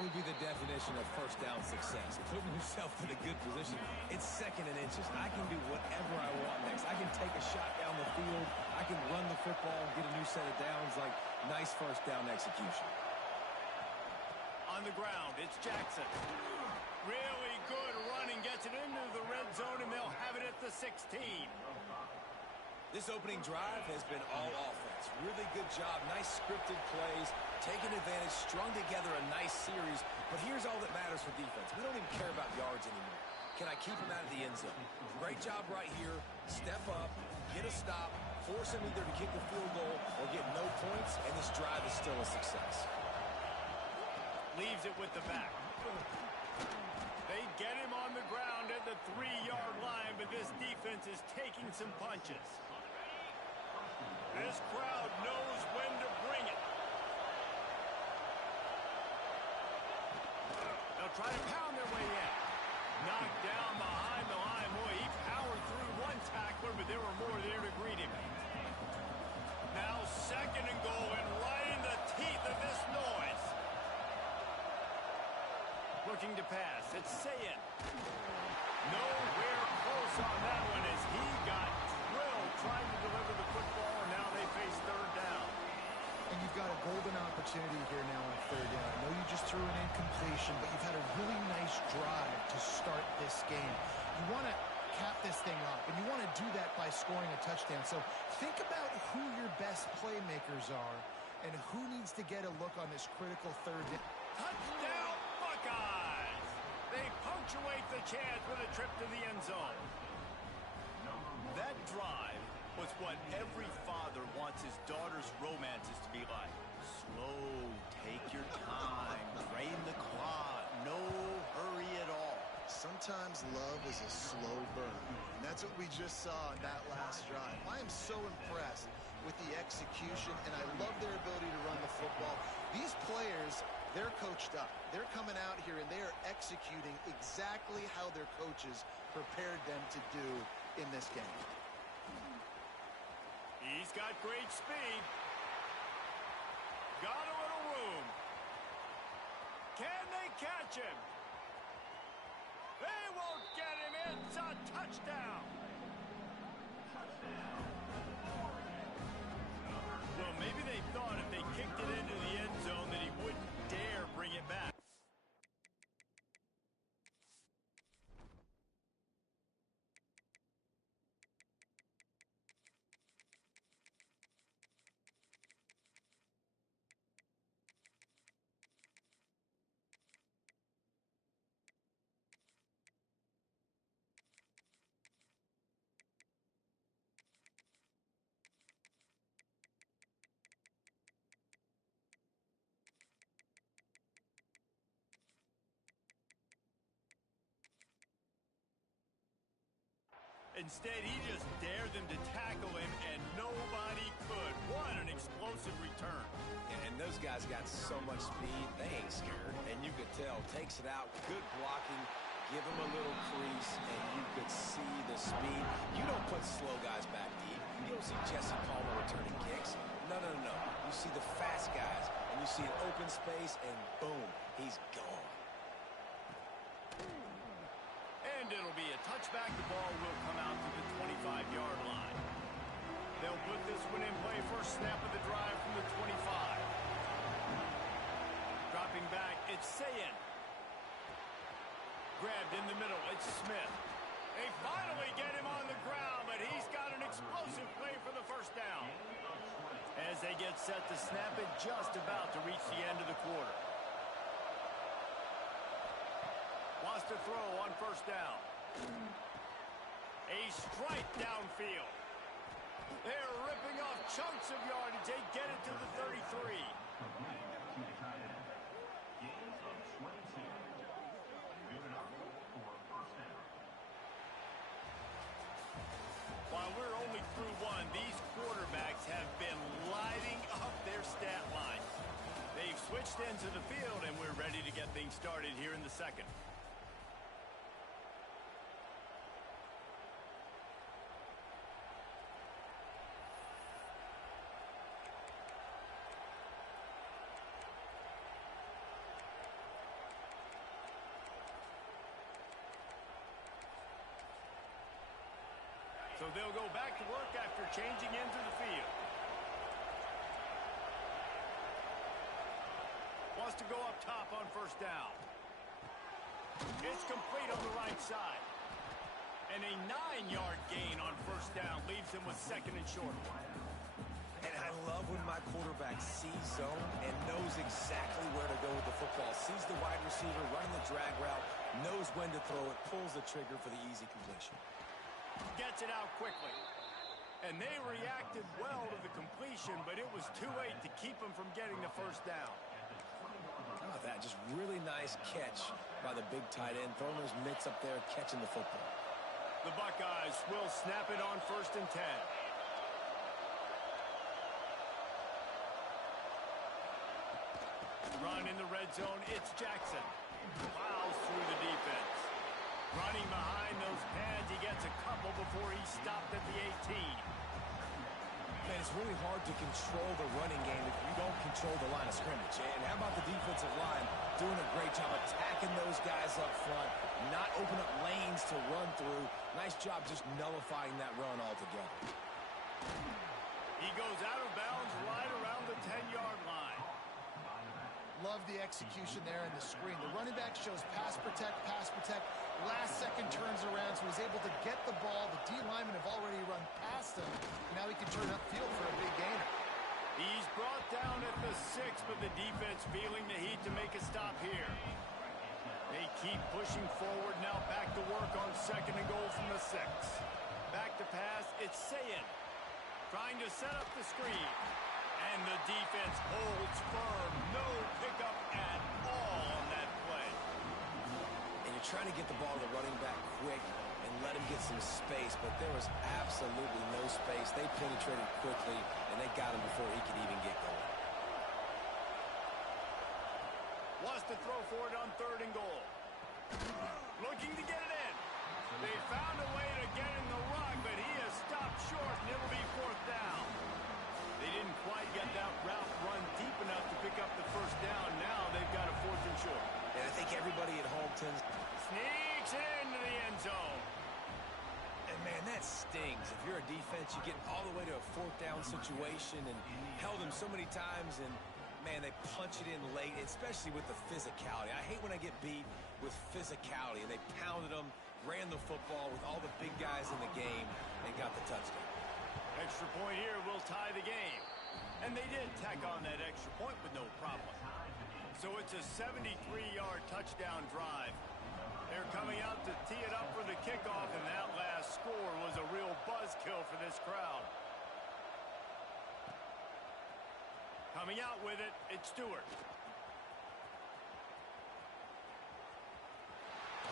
That would be the definition of first down success. Putting yourself in a good position. It's 2nd and inches. I can do whatever I want next. I can take a shot down the field. I can run the football, get a new set of downs. Like, nice first down execution. On the ground, it's Jackson. Really good running, gets it into the red zone, and they'll have it at the 16. This opening drive has been all offense. Really good job, nice scripted plays, taking advantage, strung together a nice series. But here's all that matters for defense. We don't even care about yards anymore. Can I keep him out of the end zone? Great job right here. Step up, get a stop, force him either to kick a field goal or get no points, and this drive is still a success. Leaves it with the back. They get him on the ground at the 3-yard line, but this defense is taking some punches. This crowd knows when to bring it. They'll try to pound their way in. Knocked down behind the line. Boy, he powered through one tackler, but there were more there to greet him. Now 2nd and goal, and right in the teeth of this noise. Looking to pass. It's Sayin. Nowhere close on that one as he got drilled trying to deliver the football, and now they face 3rd down. And you've got a golden opportunity here now on 3rd down. I know you just threw an incompletion, but you've had a really nice drive to start this game. You want to cap this thing up, and you want to do that by scoring a touchdown. So think about who your best playmakers are and who needs to get a look on this critical 3rd down. Touchdown, Buckeyes! They punctuate the chance with a trip to the end zone. That drive was what every father wants his daughter's romances to be like. Slow, take your time, drain the clock, no hurry at all. Sometimes love is a slow burn, and that's what we just saw in that last drive. I am so impressed with the execution, and I love their ability to run the football. These players, they're coached up. They're coming out here, and they are executing exactly how their coaches prepared them to do in this game. He's got great speed. Got a little room. Can they catch him? They won't get him. It's a touchdown. Well, maybe they thought if they kicked it into the end zone that he wouldn't dare bring it back. Instead, he just dared them to tackle him, and nobody could. What an explosive return. And those guys got so much speed, they ain't scared. And you could tell, takes it out, good blocking, give him a little crease, and you could see the speed. You don't put slow guys back deep. You don't see Jesse Palmer returning kicks. No. You see the fast guys, and you see an open space, and boom, he's gone. And it'll be a touchback. The ball will come out to the 25-yard line. They'll put this one in play. First snap of the drive from the 25. Dropping back, it's Sayin. Grabbed in the middle, it's Smith. They finally get him on the ground, but he's got an explosive play for the first down. As they get set to snap it, just about to reach the end of the quarter. Wants to throw on first down. A strike downfield. They're ripping off chunks of yardage. They get it to the 33. Gains of 22. Good enough for first down. While we're only through one, these quarterbacks have been lighting up their stat lines. They've switched ends of the field, and we're ready to get things started here in the second. So they'll go back to work after changing into the field. Wants to go up top on first down. It's complete on the right side. And a 9-yard gain on first down leaves him with second and short. And I love when my quarterback sees zone and knows exactly where to go with the football. Sees the wide receiver running the drag route, knows when to throw it, pulls the trigger for the easy completion. Gets it out quickly. And they reacted well to the completion, but it was too late to keep him from getting the first down. How about that? Just really nice catch by the big tight end, throwing those mitts up there, catching the football. The Buckeyes will snap it on 1st and 10. Run in the red zone, it's Jackson. Plows through the defense. Running behind those pads, he gets a couple before he stopped at the 18. Man, it's really hard to control the running game if you don't control the line of scrimmage. And how about the defensive line doing a great job attacking those guys up front, not open up lanes to run through. Nice job just nullifying that run altogether. He goes out of bounds right around the 10-yard line. Love the execution there in the screen. The running back shows pass protect, last second turns around, so he's able to get the ball. The D linemen have already run past him. Now he can turn upfield for a big gainer. He's brought down at the 6, but the defense feeling the heat to make a stop here. They keep pushing forward, now back to work on 2nd and goal from the 6. Back to pass, it's Sayin. Trying to set up the screen. And the defense holds firm. No pickup at all on that play. And you're trying to get the ball to the running back quick and let him get some space, but there was absolutely no space. They penetrated quickly, and they got him before he could even get going. Wants to throw for it on 3rd and goal. Looking to get it in. They found a way to get in the run, but he has stopped short, and it'll be 4th down. They didn't quite get that route run deep enough to pick up the first down. Now they've got a 4th and short. And I think everybody at home tends... Sneaks into the end zone. And, man, that stings. If you're a defense, you get all the way to a 4th down situation and held them so many times, and, man, they punch it in late, especially with the physicality. I hate when I get beat with physicality, and they pounded them, ran the football with all the big guys in the game, and got the touchdown. Extra point here will tie the game. And they did tack on that extra point with no problem. So it's a 73-yard touchdown drive. They're coming out to tee it up for the kickoff, and that last score was a real buzzkill for this crowd. Coming out with it, it's Stewart.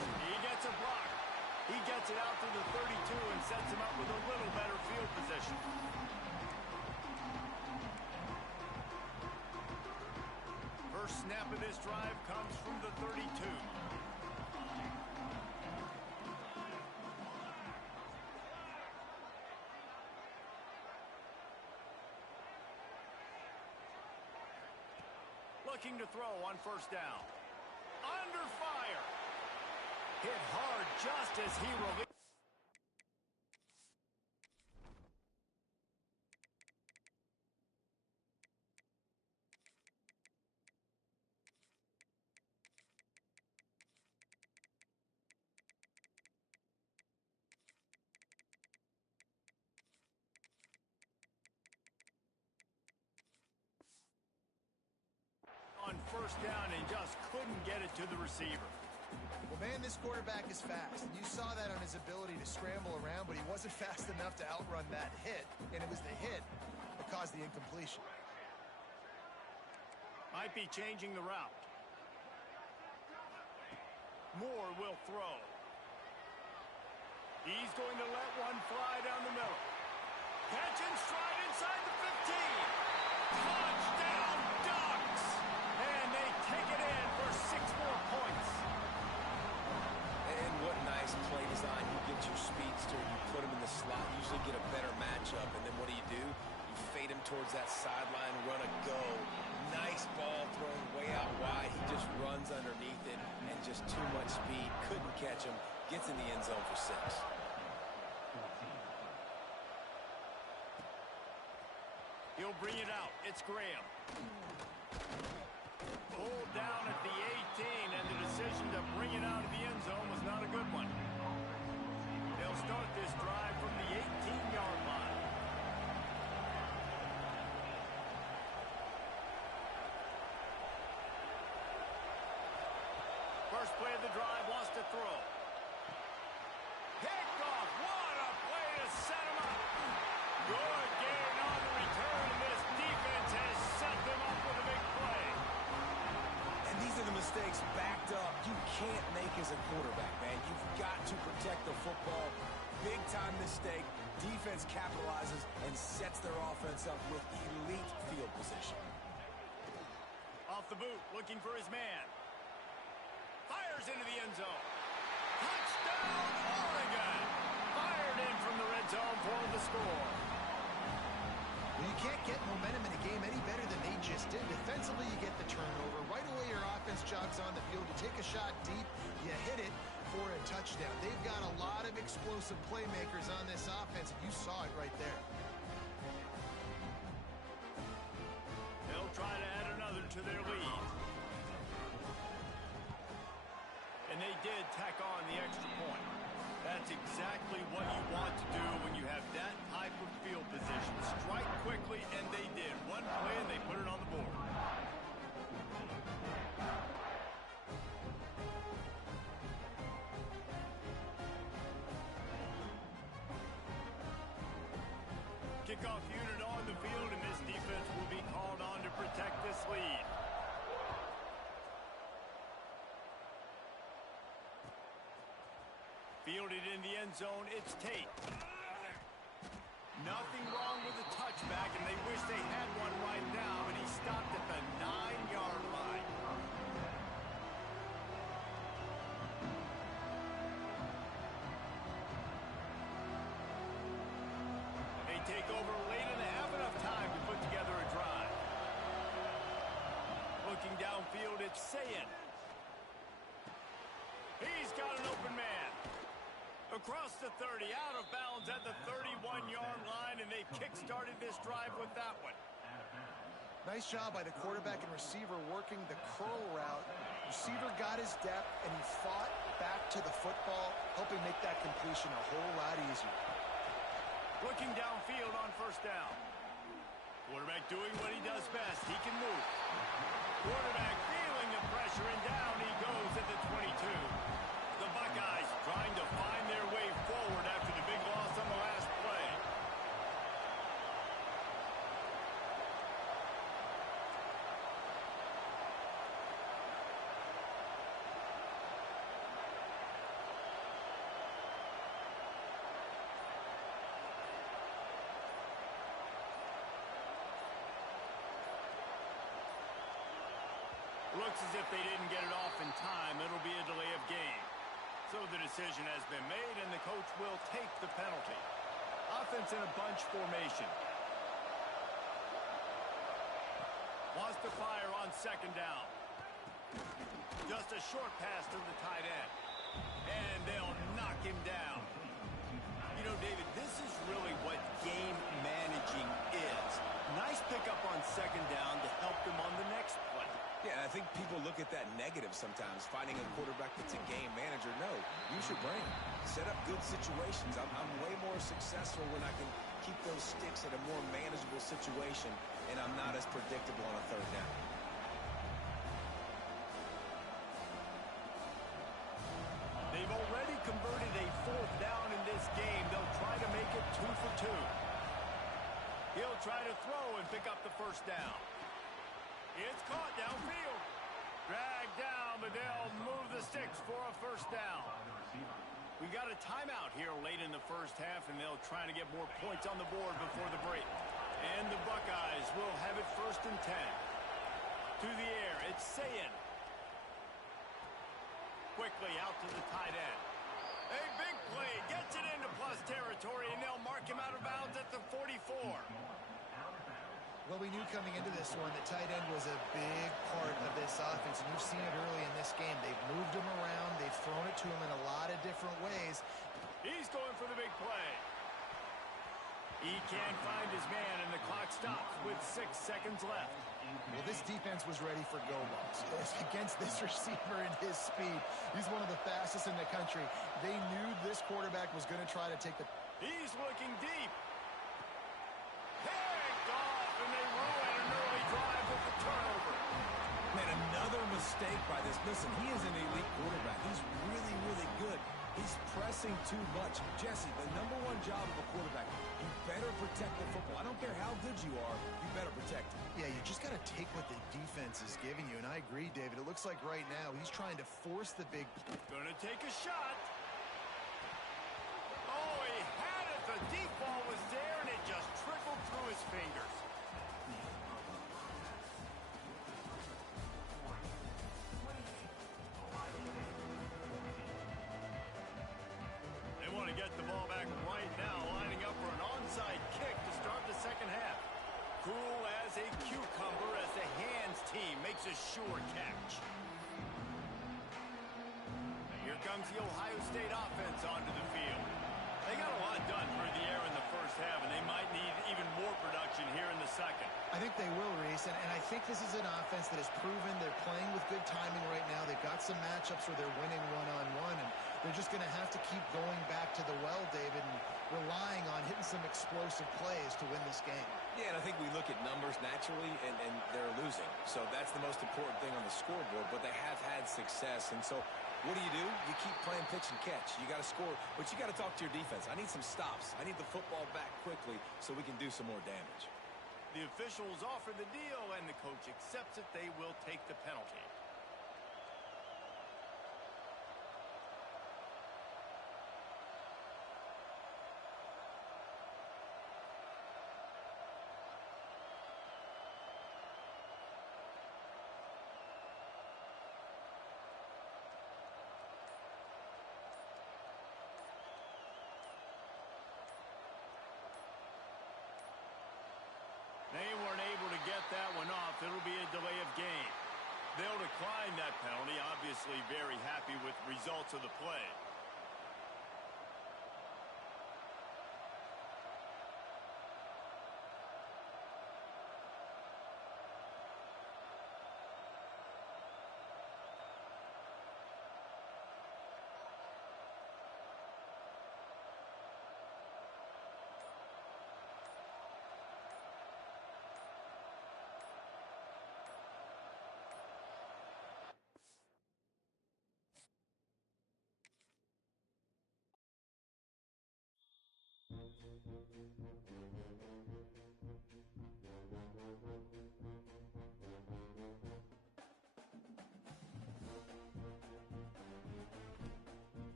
He gets a block. He gets it out to the 32 and sets him up with a little better field position. First snap of this drive comes from the 32. Looking to throw on first down. Under fire. Hit hard just as he released. On first down and just couldn't get it to the receiver. Well, man, this quarterback is fast, and you saw that on his ability to scramble around, but he wasn't fast enough to outrun that hit, and it was the hit that caused the incompletion. Might be changing the route. Moore will throw. He's going to let one fly down the middle. Catch and stride inside the 15. Touchdown, Ducks! And they take it in for 6 more points. And what nice play design. You get your speedster, you put him in the slot, usually get a better matchup, and then what do? You fade him towards that sideline, run a go. Nice ball thrown way out wide. He just runs underneath it, and just too much speed. Couldn't catch him. Gets in the end zone for 6. He'll bring it out. It's Graham. Pulled down at the 18, and the decision to bring it out of the end zone was not a good one. They'll start this drive from the 18-yard line. First play of the drive, wants to throw. Picked off. What a play to set him up. Good gain on the return, and this defense has set them up with a big play. And these are the mistakes backed up you can't make as a quarterback, man. You've got to protect the football. Big-time mistake. Defense capitalizes and sets their offense up with elite field position. Off the boot, looking for his man. Fires into the end zone. Touchdown, Oregon! Fired in from the red zone for the score. Well, you can't get momentum in a game any better than they just did. Defensively, you get the turnover. Right away, your offense jogs on the field. You take a shot deep, you hit it for a touchdown. They've got a lot of explosive playmakers on this offense, and you saw it right there. They'll try to add another to their lead. And they did tack on the extra point. That's exactly what you want to do when you have that type of field position. Strike quickly, and they did. One play, and they put it on the board. Kickoff unit on the field, and this defense will be called on to protect this lead. Fielded in the end zone, it's Tate. Nothing wrong with the touchback, and they wish they had one right now, but he stopped at the 9-yard line. They take over late and they have enough time to put together a drive. Looking downfield, it's Sayin. He's got an open man. Across the 30, out of bounds at the 31-yard line, and they kick-started this drive with that one. Nice job by the quarterback and receiver working the curl route. Receiver got his depth, and he fought back to the football, helping make that completion a whole lot easier. Looking downfield on first down. Quarterback doing what he does best. He can move. Quarterback feeling the pressure, and down he goes at the 22. The Buckeyes trying to find their way forward after the big loss on the last play. Looks as if they didn't get it off in time. It'll be a delay of game. So the decision has been made, and the coach will take the penalty. Offense in a bunch formation. Wants to fire on second down. Just a short pass to the tight end. And they'll knock him down. You know, David, this is really what game managing is. Nice pickup on second down to help them on the next play. Yeah, I think people look at that negative sometimes, finding a quarterback that's a game manager. No, use your brain. Set up good situations. I'm way more successful when I can keep those sticks at a more manageable situation, and I'm not as predictable on a third down. They've already converted a fourth down in this game. They'll try to make it 2 for 2. He'll try to throw and pick up the first down. It's caught downfield. Dragged down, but they'll move the sticks for a first down. We've got a timeout here late in the first half, and they'll try to get more points on the board before the break. And the Buckeyes will have it 1st and 10. To the air, it's Sayin. Quickly out to the tight end. A big play, gets it into plus territory, and they'll mark him out of bounds at the 44. Well, we knew coming into this one that tight end was a big part of this offense, and you've seen it early in this game. They've moved him around. They've thrown it to him in a lot of different ways. He's going for the big play. He can't find his man, and the clock stops with seconds left. Well, this defense was ready for go balls. Against this receiver and his speed, he's one of the fastest in the country. They knew this quarterback was going to try to take the... He's looking deep. Picked off, and they ruin an early drive with the turnover. Man, another mistake by this. Listen, he is an elite quarterback. He's really, really good. He's pressing too much. Jesse, the number one job of a quarterback, you better protect the football. I don't care how good you are, you better protect it. Yeah, you just got to take what the defense is giving you, and I agree, David. It looks like right now he's trying to force the big... Gonna take a shot. Oh, he had it. The deep ball was there, and it just trickled through his fingers. They want to get the ball back right now, lining up for an onside kick to start the second half. Cool as a cucumber as the hands team makes a sure catch. And here comes the Ohio State offense onto the field. They got a lot done through the air in the first half, and they might need even more production here in the second. I think they will, Reese, and I think this is an offense that has proven they're playing with good timing right now. They've got some matchups where they're winning one-on-one, and they're just going to have to keep going back to the well, David, and relying on hitting some explosive plays to win this game. Yeah, and I think we look at numbers naturally, and they're losing. So that's the most important thing on the scoreboard, but they have had success. And so what do? You keep playing pitch and catch. You got to score, but you got to talk to your defense. I need some stops. I need the football back quickly so we can do some more damage. The officials offer the deal, and the coach accepts it. They will take the penalty. They weren't able to get that one off. It'll be a delay of game. They'll decline that penalty, obviously very happy with results of the play.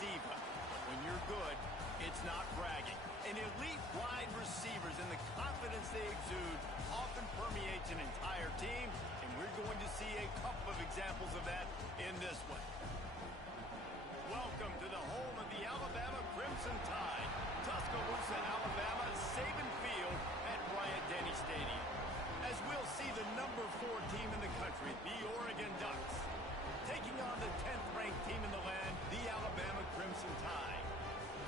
diva. But when you're good, it's not bragging. And elite wide receivers and the confidence they exude often permeates an entire team, and we're going to see a couple of examples of that in this one. Welcome to the home of the Alabama Crimson Tide, Tuscaloosa, Alabama, Saban Field at Bryant-Denny Stadium. As we'll see the number 4 team in the country, the Oregon Ducks, taking on the 10th-ranked team in the land, the Alabama Crimson Tide.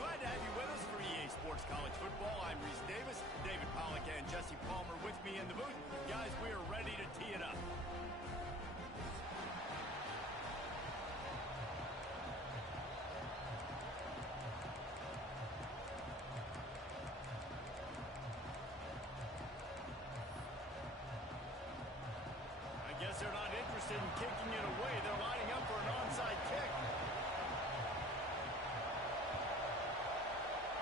Glad to have you with us for EA Sports College Football. I'm Reese Davis, David Pollack and Jesse Palmer with me in the booth. Guys, we are ready to tee it up. I guess they're not interested in kicking it away. They're lining up for an onside kick.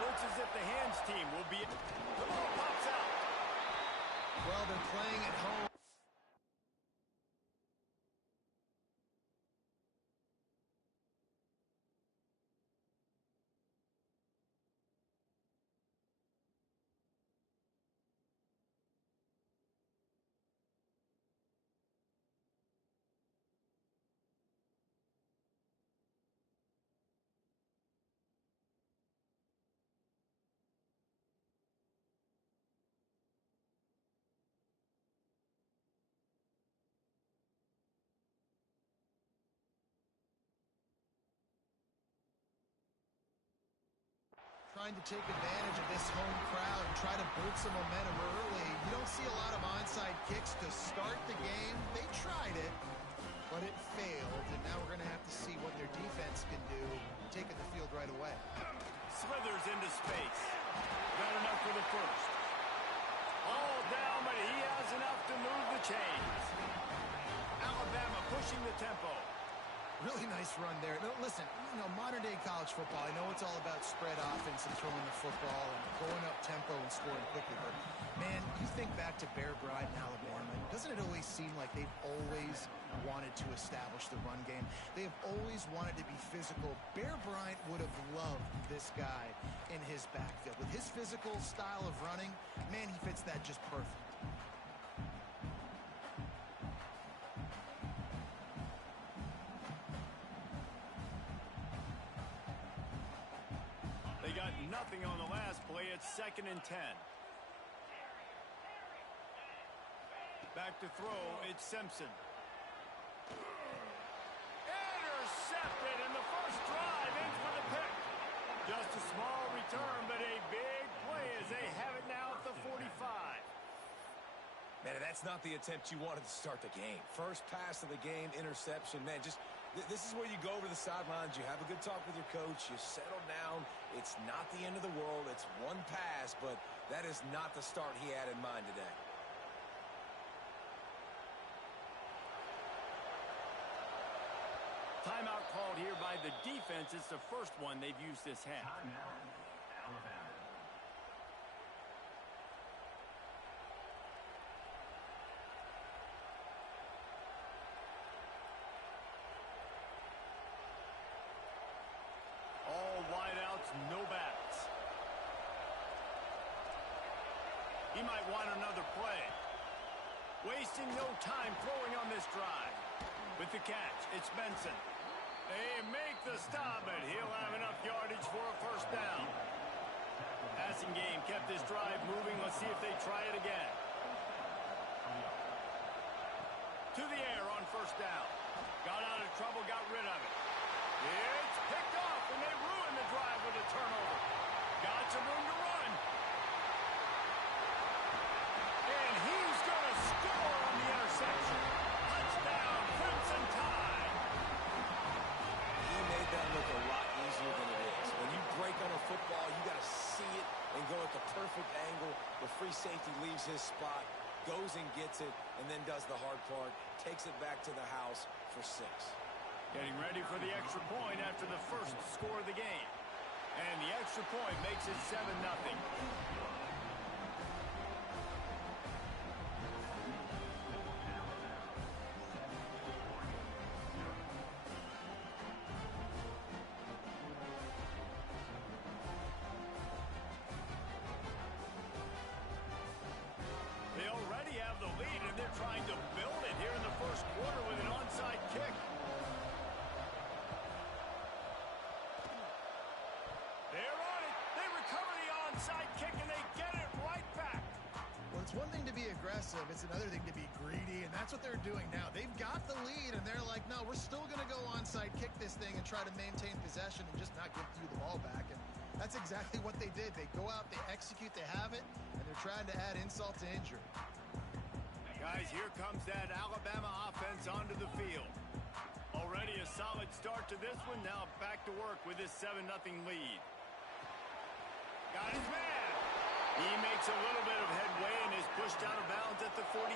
Looks as if the hands team will be... The ball pops out. Well, they're playing at home. Trying to take advantage of this home crowd and try to build some momentum early. You don't see a lot of onside kicks to start the game. They tried it, but it failed, and now we're going to have to see what their defense can do, taking the field right away. Smithers into space. Got enough for the first. All down, but he has enough to move the chains. Alabama pushing the tempo. Really nice run there. No, listen, modern-day college football, I know it's all about spread offense and throwing the football and going up tempo and scoring quickly, but, man, you think back to Bear Bryant in Alabama, doesn't it always seem like they've always wanted to establish the run game? They have always wanted to be physical. Bear Bryant would have loved this guy in his backfield. With his physical style of running, man, he fits that just perfect. They got nothing on the last play. It's 2nd and 10. Back to throw. It's Simpson. Intercepted, and the first drive in for the pick. Just a small return, but a big play as they have it now at the 45. Man, that's not the attempt you wanted to start the game. First pass of the game, interception. Man, this is where you go over the sidelines. You have a good talk with your coach. You settle down. It's not the end of the world. It's one pass, but that is not the start he had in mind today. Timeout called here by the defense. It's the first one they've used this half. Timeout, Alabama. All wideouts, no backs. He might want another play. Wasting no time throwing on this drive. With the catch, it's Benson. They make the stop, but he'll have enough yardage for a first down. Passing game kept this drive moving. Let's see if they try it again. To the air on first down. Got out of trouble, got rid of it. It's picked off, and they ruin the drive with a turnover. Got some room to run. And he's going to score on the interception. Touchdown, Crimson Tide. He made that look a lot easier than it is. When you break on a football, you got to see it and go at the perfect angle. The free safety leaves his spot, goes and gets it, and then does the hard part, takes it back to the house for 6. Getting ready for the extra point after the first score of the game. And the extra point makes it 7-0. first quarter with an onside kick. They're on it. They recover the onside kick, and they get it right back. Well, it's one thing to be aggressive. It's another thing to be greedy, and that's what they're doing now. They've got the lead, and they're like, no, we're still going to go onside kick this thing and try to maintain possession and just not give you the ball back. And that's exactly what they did. They go out, they execute, they have it, and they're trying to add insult to injury. Guys, here comes that Alabama offense onto the field. Already a solid start to this one. Now back to work with this 7-0 lead. Got his man. He makes a little bit of headway and is pushed out of bounds at the 43.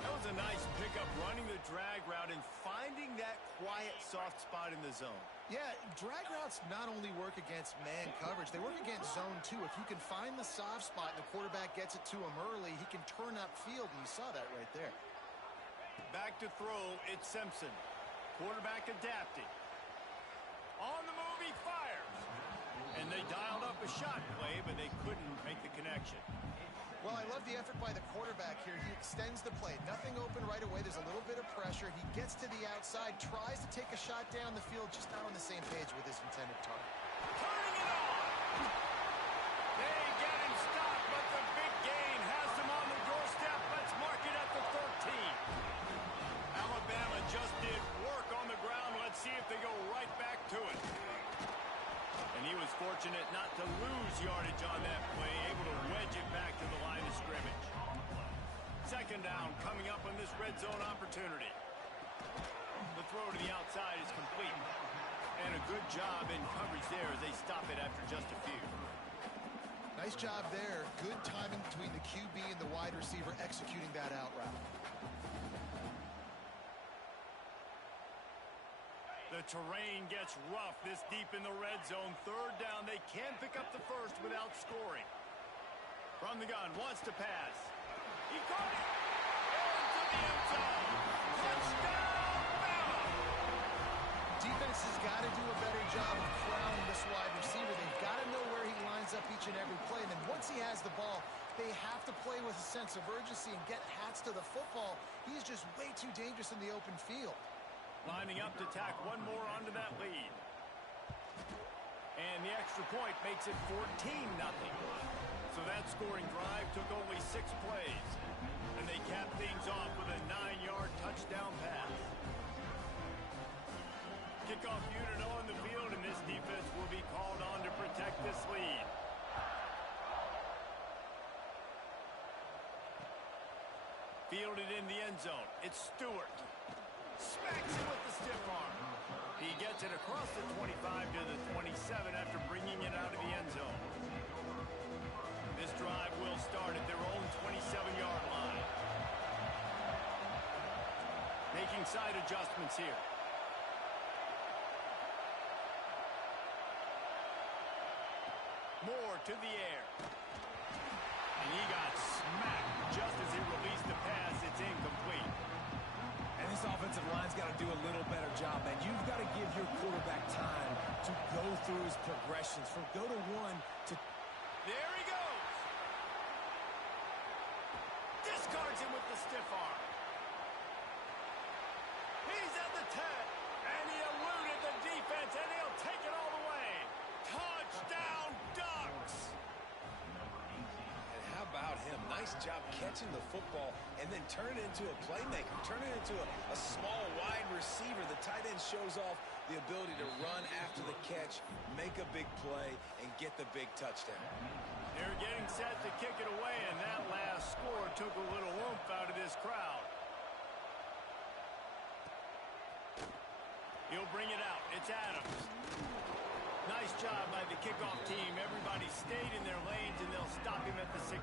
That was a nice pickup, running the drag route and finding that quiet, soft spot in the zone. Yeah, drag routes not only work against man coverage, they work against zone too. If you can find the soft spot and the quarterback gets it to him early, he can turn upfield, and you saw that right there. Back to throw, it's Simpson. Quarterback adapting. On the move, he fires. And they dialed up a shot play, but they couldn't make the connection. Well, I love the effort by the quarterback here. He extends the play. Nothing open right away. There's a little bit of pressure. He gets to the outside, tries to take a shot down the field, just not on the same page with his intended target. Turning it on! They get him stopped, but the big gain has him on the doorstep. Let's mark it at the 13. Alabama just did work on the ground. Let's see if they go right back to it. And he was fortunate not to lose yardage on that play, able to wedge it back to the line of scrimmage. Second down coming up on this red zone opportunity. The throw to the outside is complete. And a good job in coverage there as they stop it after just a few. Nice job there. Good timing between the QB and the wide receiver executing that out route. The terrain gets rough this deep in the red zone. Third down, they can pick up the first without scoring. From the gun, wants to pass. He caught it! Into the end zone! Touchdown, Bama! Defense has got to do a better job of crowding this wide receiver. They've got to know where he lines up each and every play. And then once he has the ball, they have to play with a sense of urgency and get hats to the football. He's just way too dangerous in the open field. Lining up to tack one more onto that lead. And the extra point makes it 14-0. So that scoring drive took only 6 plays. And they cap things off with a 9-yard touchdown pass. Kickoff unit on the field, and this defense will be called on to protect this lead. Fielded in the end zone. It's Stewart. Smacks it with the stiff arm. He gets it across the 25 to the 27 after bringing it out of the end zone. This drive will start at their own 27-yard line. Making side adjustments here. Moore to the air. And he got smacked just as he released the pass. It's incomplete. And this offensive line's got to do a little better job, man. You've got to give your quarterback time to go through his progressions. From go to one to... There he goes. Discards him with the stiff arm. He's at the 10. And he eluded the defense, and he'll take it all the way. Touchdown, Ducks. How about him? Nice job catching the football and then turn it into a playmaker. Turn it into a small wide receiver. The tight end shows off the ability to run after the catch, make a big play, and get the big touchdown. They're getting set to kick it away, and that last score took a little oomph out of this crowd. He'll bring it out. It's Adams. Nice job by the kickoff team. Everybody stayed in their lanes, and they'll stop him at the 16.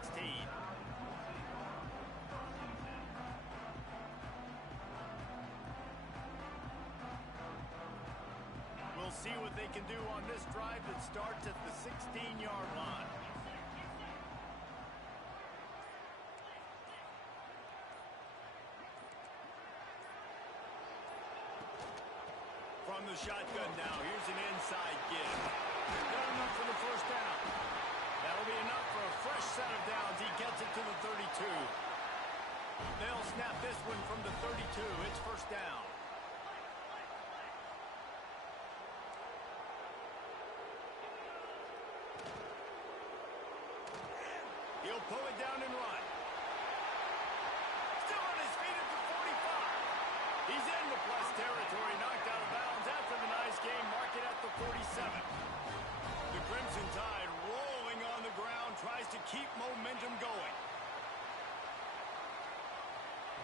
We'll see what they can do on this drive that starts at the 16-yard line. From the shotgun now, here's an inside give. Not enough for the first down. That'll be enough for a fresh set of downs. He gets it to the 32. They'll snap this one moving from the 32. It's first down. He'll pull it down and run. Still on his feet at the 45. He's in the plus territory, knocked out of bounds after the nice game. Mark it at the 47. The Crimson Tide rolling on the ground, tries to keep momentum going.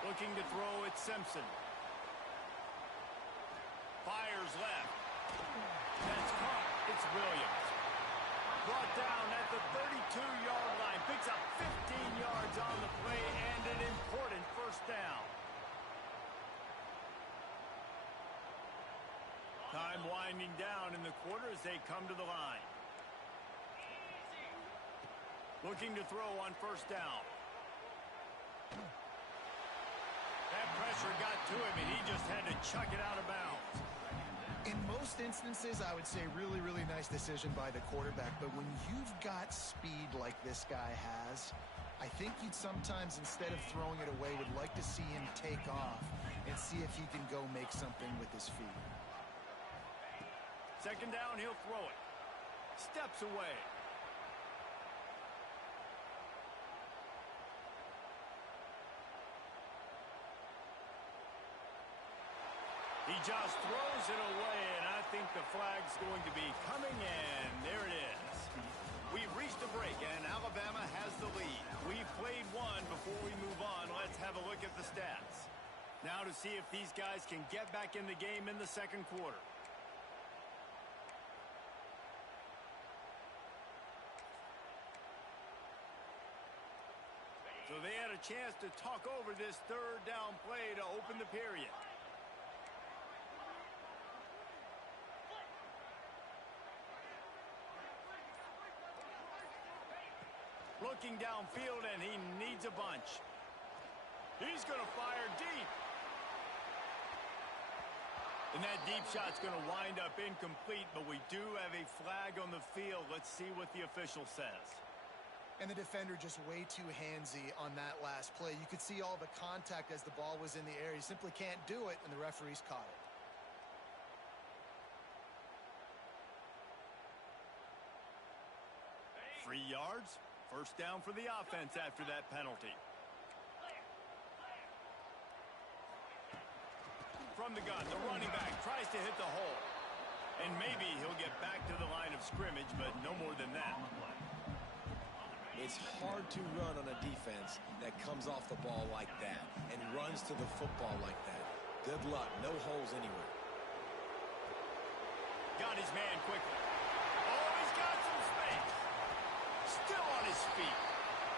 Looking to throw it, Simpson. Fires left. That's caught. It's Williams. Brought down at the 32-yard line. Picks up 15 yards on the play and an important first down. Time winding down in the quarter as they come to the line. Looking to throw on first down. That pressure got to him, and he just had to chuck it out of bounds. In most instances, I would say really, really nice decision by the quarterback. But when you've got speed like this guy has, I think you'd sometimes, instead of throwing it away, would like to see him take off and see if he can go make something with his feet. Second down, he'll throw it. Steps away. He just throws it away, and I think the flag's going to be coming in. There it is. We've reached a break, and Alabama has the lead. We've played one. Before we move on, let's have a look at the stats. Now to see if these guys can get back in the game in the second quarter. So they had a chance to talk over this third down play to open the period. Looking downfield, and he needs a bunch. He's going to fire deep. And that deep shot's going to wind up incomplete, but we do have a flag on the field. Let's see what the official says. And the defender just way too handsy on that last play. You could see all the contact as the ball was in the air. He simply can't do it, and the referee's caught it. 3 yards. First down for the offense after that penalty. From the gun, the running back tries to hit the hole. And maybe he'll get back to the line of scrimmage, but no more than that. It's hard to run on a defense that comes off the ball like that and runs to the football like that. Good luck. No holes anywhere. Got his man quickly. Oh, he's got some space. Still on his feet.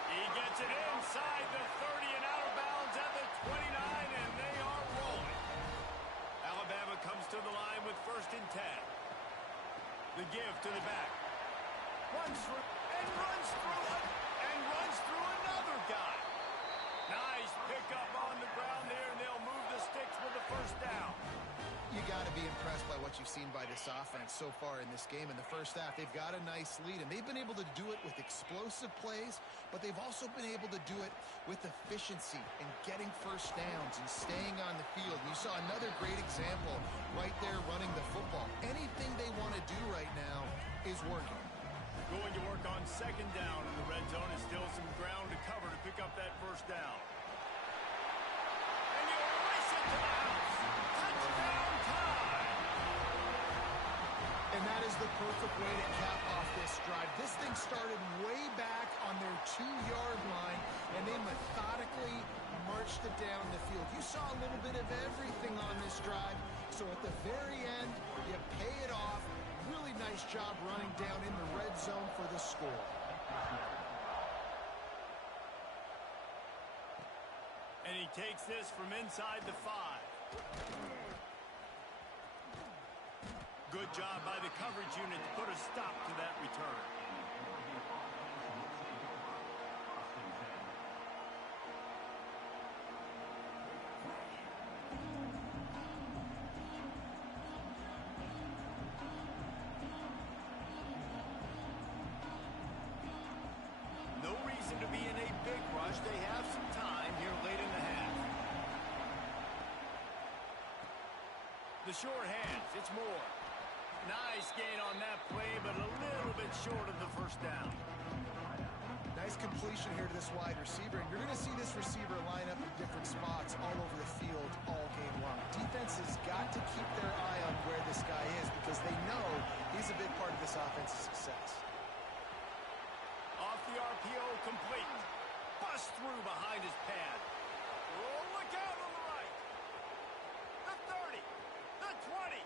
He gets it inside the 30 and out of bounds at the 29, and they are rolling. Alabama comes to the line with 1st and 10. The give to the back. Runs through and runs through it and runs through another guy. Nice pickup on the ground there, and they'll move the sticks with the first down. You got to be impressed by what you've seen by this offense so far in this game. In the first half, they've got a nice lead, and they've been able to do it with explosive plays, but they've also been able to do it with efficiency and getting first downs and staying on the field. You saw another great example right there running the football. Anything they want to do right now is working. Going to work on second down in the red zone. Is still some ground to cover to pick up that first down. And you race it to the house. Touchdown time! And that is the perfect way to cap off this drive. This thing started way back on their 2-yard line, and they methodically marched it down the field. You saw a little bit of everything on this drive, so at the very end, you pay it off. Really nice job running down in the red zone for the score. And he takes this from inside the 5. Good job by the coverage unit to put a stop to that return. No reason to be in a big rush. They have some time here late in the half. the sure hands. It's Moore. Nice gain on that play, but a little bit short of the first down. Nice completion here to this wide receiver, and you're going to see this receiver line up in different spots all over the field all game long. Defense has got to keep their eye on where this guy is because they know he's a big part of this offense's success. Off the RPO, complete. Bust through behind his pad. Oh, look out on the right. The 30, the 20.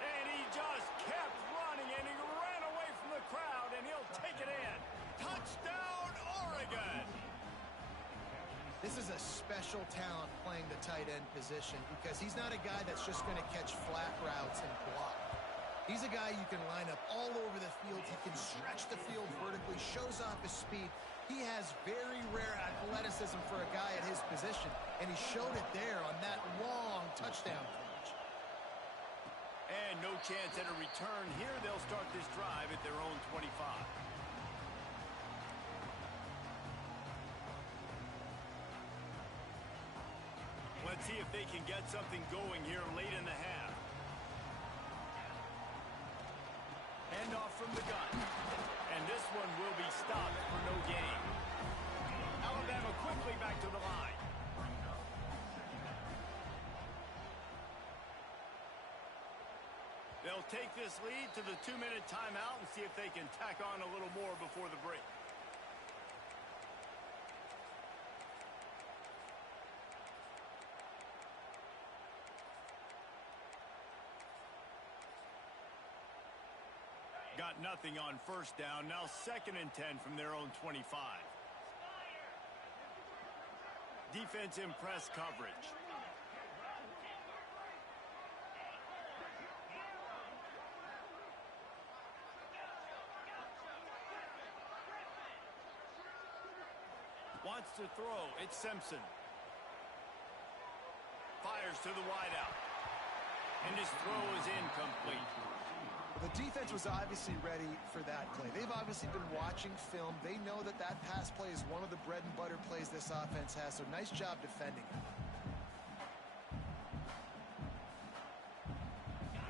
And he just kept running, and he ran away from the crowd, and he'll take it in. Touchdown, Oregon! This is a special talent playing the tight end position because he's not a guy that's just going to catch flat routes and block. He's a guy you can line up all over the field. He can stretch the field vertically, shows off his speed. He has very rare athleticism for a guy at his position, and he showed it there on that long touchdown catch. And no chance at a return here. They'll start this drive at their own 25. Let's see if they can get something going here late in the half. Handoff from the gun. And this one will be stopped for no gain. Alabama quickly back to the line. They'll take this lead to the 2-minute timeout and see if they can tack on a little more before the break. Got nothing on first down. Now 2nd and 10 from their own 25. Defense in press coverage. Wants to throw. It's Simpson. Fires to the wideout. And his throw is incomplete. The defense was obviously ready for that play. They've obviously been watching film. They know that that pass play is one of the bread and butter plays this offense has, so nice job defending it.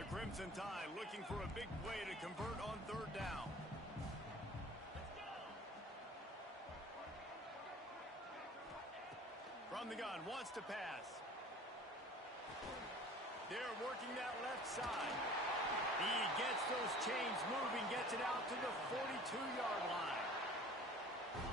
The Crimson Tide looking for a big play to convert on 3rd down. From the gun, wants to pass. They're working that left side. He gets those chains moving, gets it out to the 42-yard line.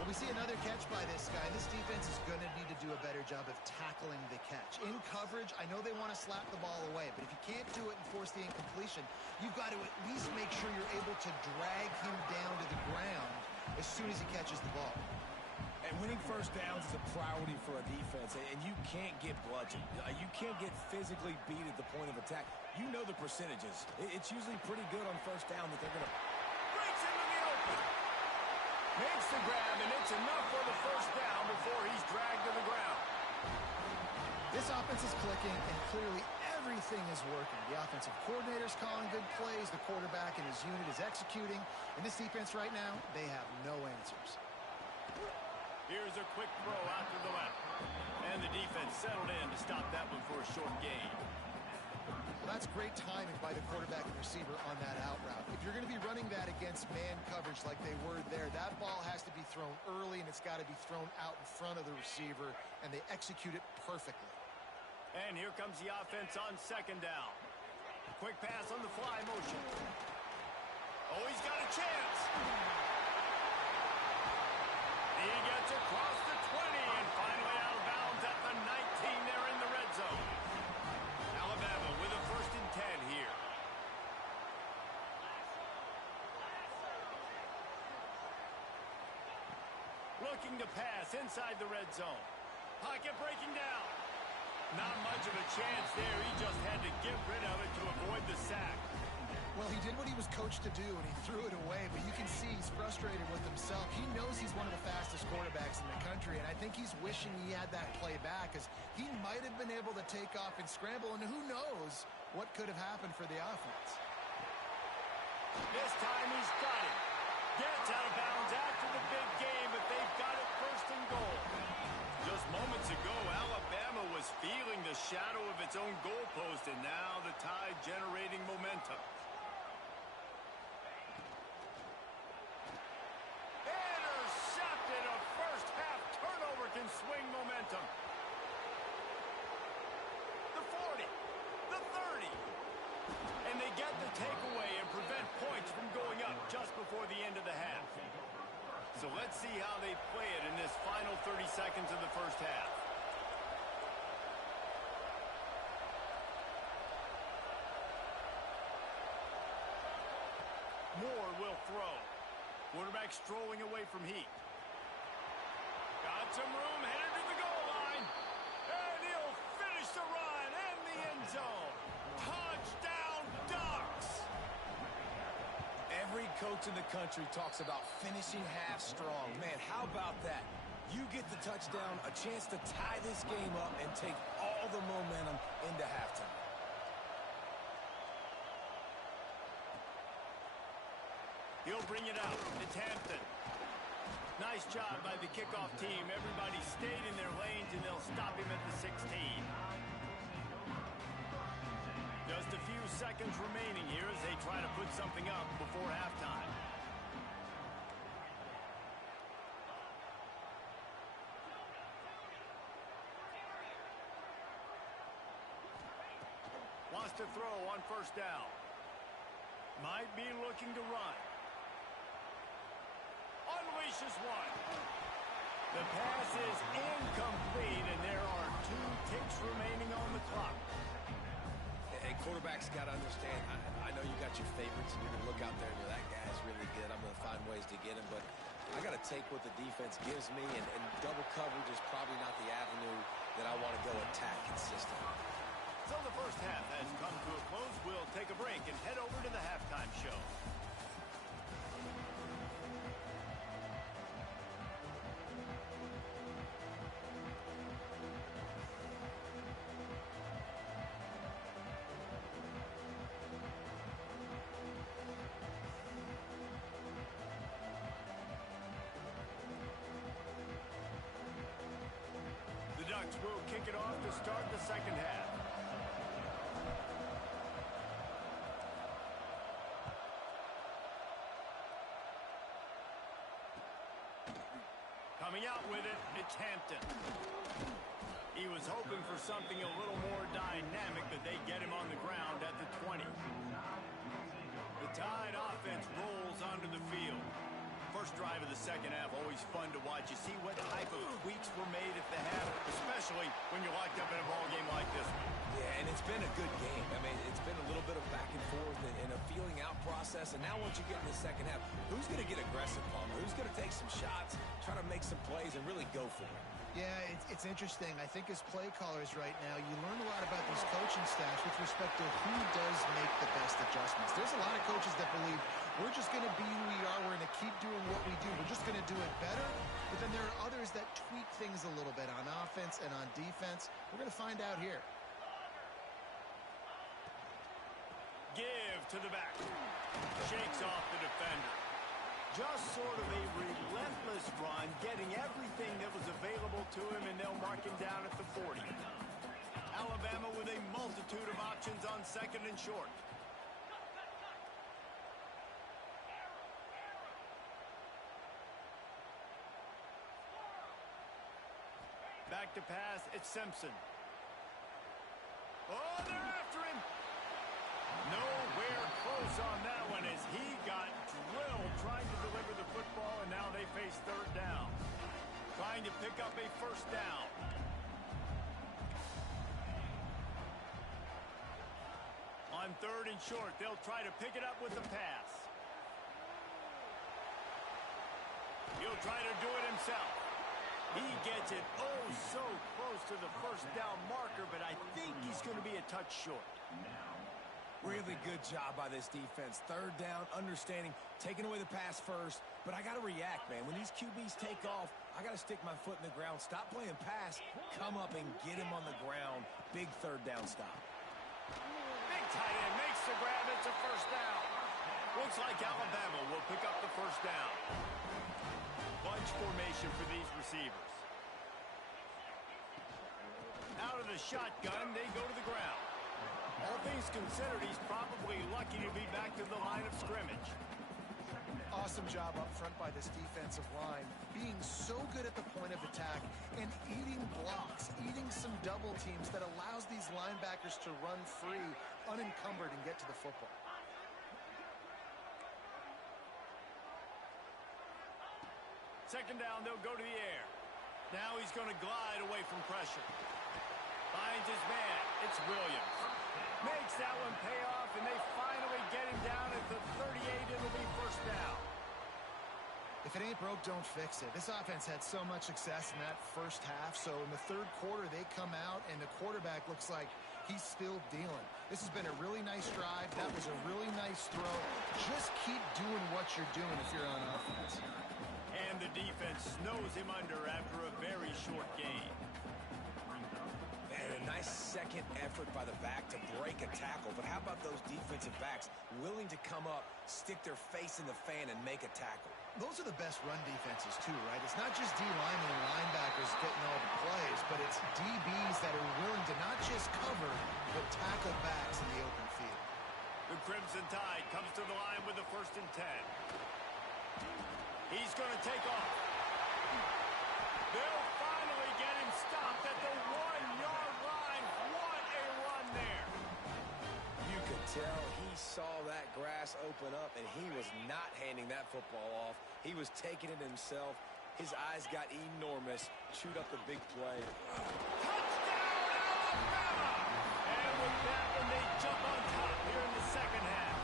Well, we see another catch by this guy. This defense is going to need to do a better job of tackling the catch. In coverage, I know they want to slap the ball away, but if you can't do it and force the incompletion, you've got to at least make sure you're able to drag him down to the ground as soon as he catches the ball. And winning first downs is a priority for a defense, and you can't get bludgeoned. You can't get physically beat at the point of attack. You know the percentages. It's usually pretty good on first down that they're going to... Breaks into the open. Makes the grab, and it's enough for the first down before he's dragged to the ground. This offense is clicking, and clearly everything is working. The offensive coordinator's calling good plays. The quarterback and his unit is executing. And this defense right now, they have no answers. Here's a quick throw out to the left. And the defense settled in to stop that one for a short gain. Well, that's great timing by the quarterback and receiver on that out route. If you're going to be running that against man coverage like they were there, that ball has to be thrown early, and it's got to be thrown out in front of the receiver, and they execute it perfectly. And here comes the offense on 2nd down. Quick pass on the fly motion. Oh, he's got a chance. He gets across the 20 and finally out of bounds at the 19. They're in the red zone. Alabama with a 1st and 10 here. Looking to pass inside the red zone. Pocket breaking down. Not much of a chance there. He just had to get rid of it to avoid the sack. Well, he did what he was coached to do, and he threw it away, but you can see he's frustrated with himself. He knows he's one of the fastest quarterbacks in the country, and I think he's wishing he had that play back, because he might have been able to take off and scramble, and who knows what could have happened for the offense. This time he's got it. Gets out of bounds after the big game, but they've got it 1st and goal. Just moments ago, Alabama was feeling the shadow of its own goalpost, So let's see how they play it in this final 30 seconds of the first half. Moore will throw. Quarterback strolling away from Heat. Got some room, headed to the goal line. And he'll finish the run and the end zone. Touchdown, Ducks! Every coach in the country talks about finishing half strong. Man, how about that? You get the touchdown, a chance to tie this game up and take all the momentum into halftime. He'll bring it out. It's Hampton. Nice job by the kickoff team. Everybody stayed in their lanes, and they'll stop him at the 16. Just a few seconds remaining here as they try to put something up before halftime. Wants to throw on first down. Might be looking to run. Unleashes one. The pass is incomplete, and there are 2 ticks remaining on the clock. Hey, quarterbacks got to understand, I know you got your favorites, and you're going to look out there and go, that guy's really good. I'm going to find ways to get him, but I got to take what the defense gives me, and double coverage is probably not the avenue that I want to go attack consistently. So the first half has come to a close. We'll take a break and head over to the halftime show. The Ducks will kick it off to start the second half. Coming out with it, it's Hampton. He was hoping for something a little more dynamic, but they get him on the ground at the 20. The Tide offense rolls onto the field. First drive of the second half, always fun to watch. You see what type of tweaks were made at the half, especially when you're locked up in a ball game like this one. Yeah, and it's been a good game. I mean, it's been a little bit of back and forth and a feeling out process. And now once you get in the second half, who's going to get aggressive, Palmer? Who's going to take some shots, try to make some plays, and really go for it? Yeah, it's interesting. I think as play callers right now, you learn a lot about these coaching staffs with respect to who does make the best adjustments. There's a lot of coaches that believe we're just going to be who we are. We're going to keep doing what we do. We're just going to do it better. But then there are others that tweak things a little bit on offense and on defense. We're going to find out here. Give to the back. Shakes off the defender. Just sort of a relentless run, getting everything that was available to him, and they'll mark him down at the 40. Alabama with a multitude of options on second and short. Back to pass, it's Simpson. Oh, they're after him. Nowhere close on that one as he got drilled trying to deliver the football, and now they face third down. Trying to pick up a first down. On third and short, they'll try to pick it up with the pass. He'll try to do it himself. He gets it oh so close to the first down marker, but I think he's going to be a touch short. Really good job by this defense. Third down, understanding, taking away the pass first. But I got to react, man. When these QBs take off, I got to stick my foot in the ground. Stop playing pass. Come up and get him on the ground. Big third down stop. Big tight end makes the grab. It's a first down. Looks like Alabama will pick up the first down. Bunch formation for these receivers. Out of the shotgun, they go to the ground. All things considered, he's probably lucky to be back to the line of scrimmage. Awesome job up front by this defensive line, being so good at the point of attack and eating blocks, eating some double teams that allows these linebackers to run free, unencumbered, and get to the football. Second down, they'll go to the air. Now he's going to glide away from pressure. Finds his man. It's Williams. Makes that one pay off, and they finally get him down at the 38. It'll be first down. If it ain't broke, don't fix it. This offense had so much success in that first half, so in the third quarter, they come out, and the quarterback looks like he's still dealing. This has been a really nice drive. That was a really nice throw. Just keep doing what you're doing if you're on offense. And the defense snows him under after a very short game. Man, a nice second effort by the back to break a tackle. But how about those defensive backs willing to come up, stick their face in the fan, and make a tackle? Those are the best run defenses, too, right? It's not just D-linemen and linebackers getting all the plays, but it's DBs that are willing to not just cover, but tackle backs in the open field. The Crimson Tide comes to the line with the 1st and 10. He's going to take off. They'll finally get him stopped at the 1-yard line. What a run there. You could tell he saw that grass open up, and he was not handing that football off. He was taking it himself. His eyes got enormous. Chewed up the big play. Touchdown, Alabama! And with that one, they jump on top here in the second half.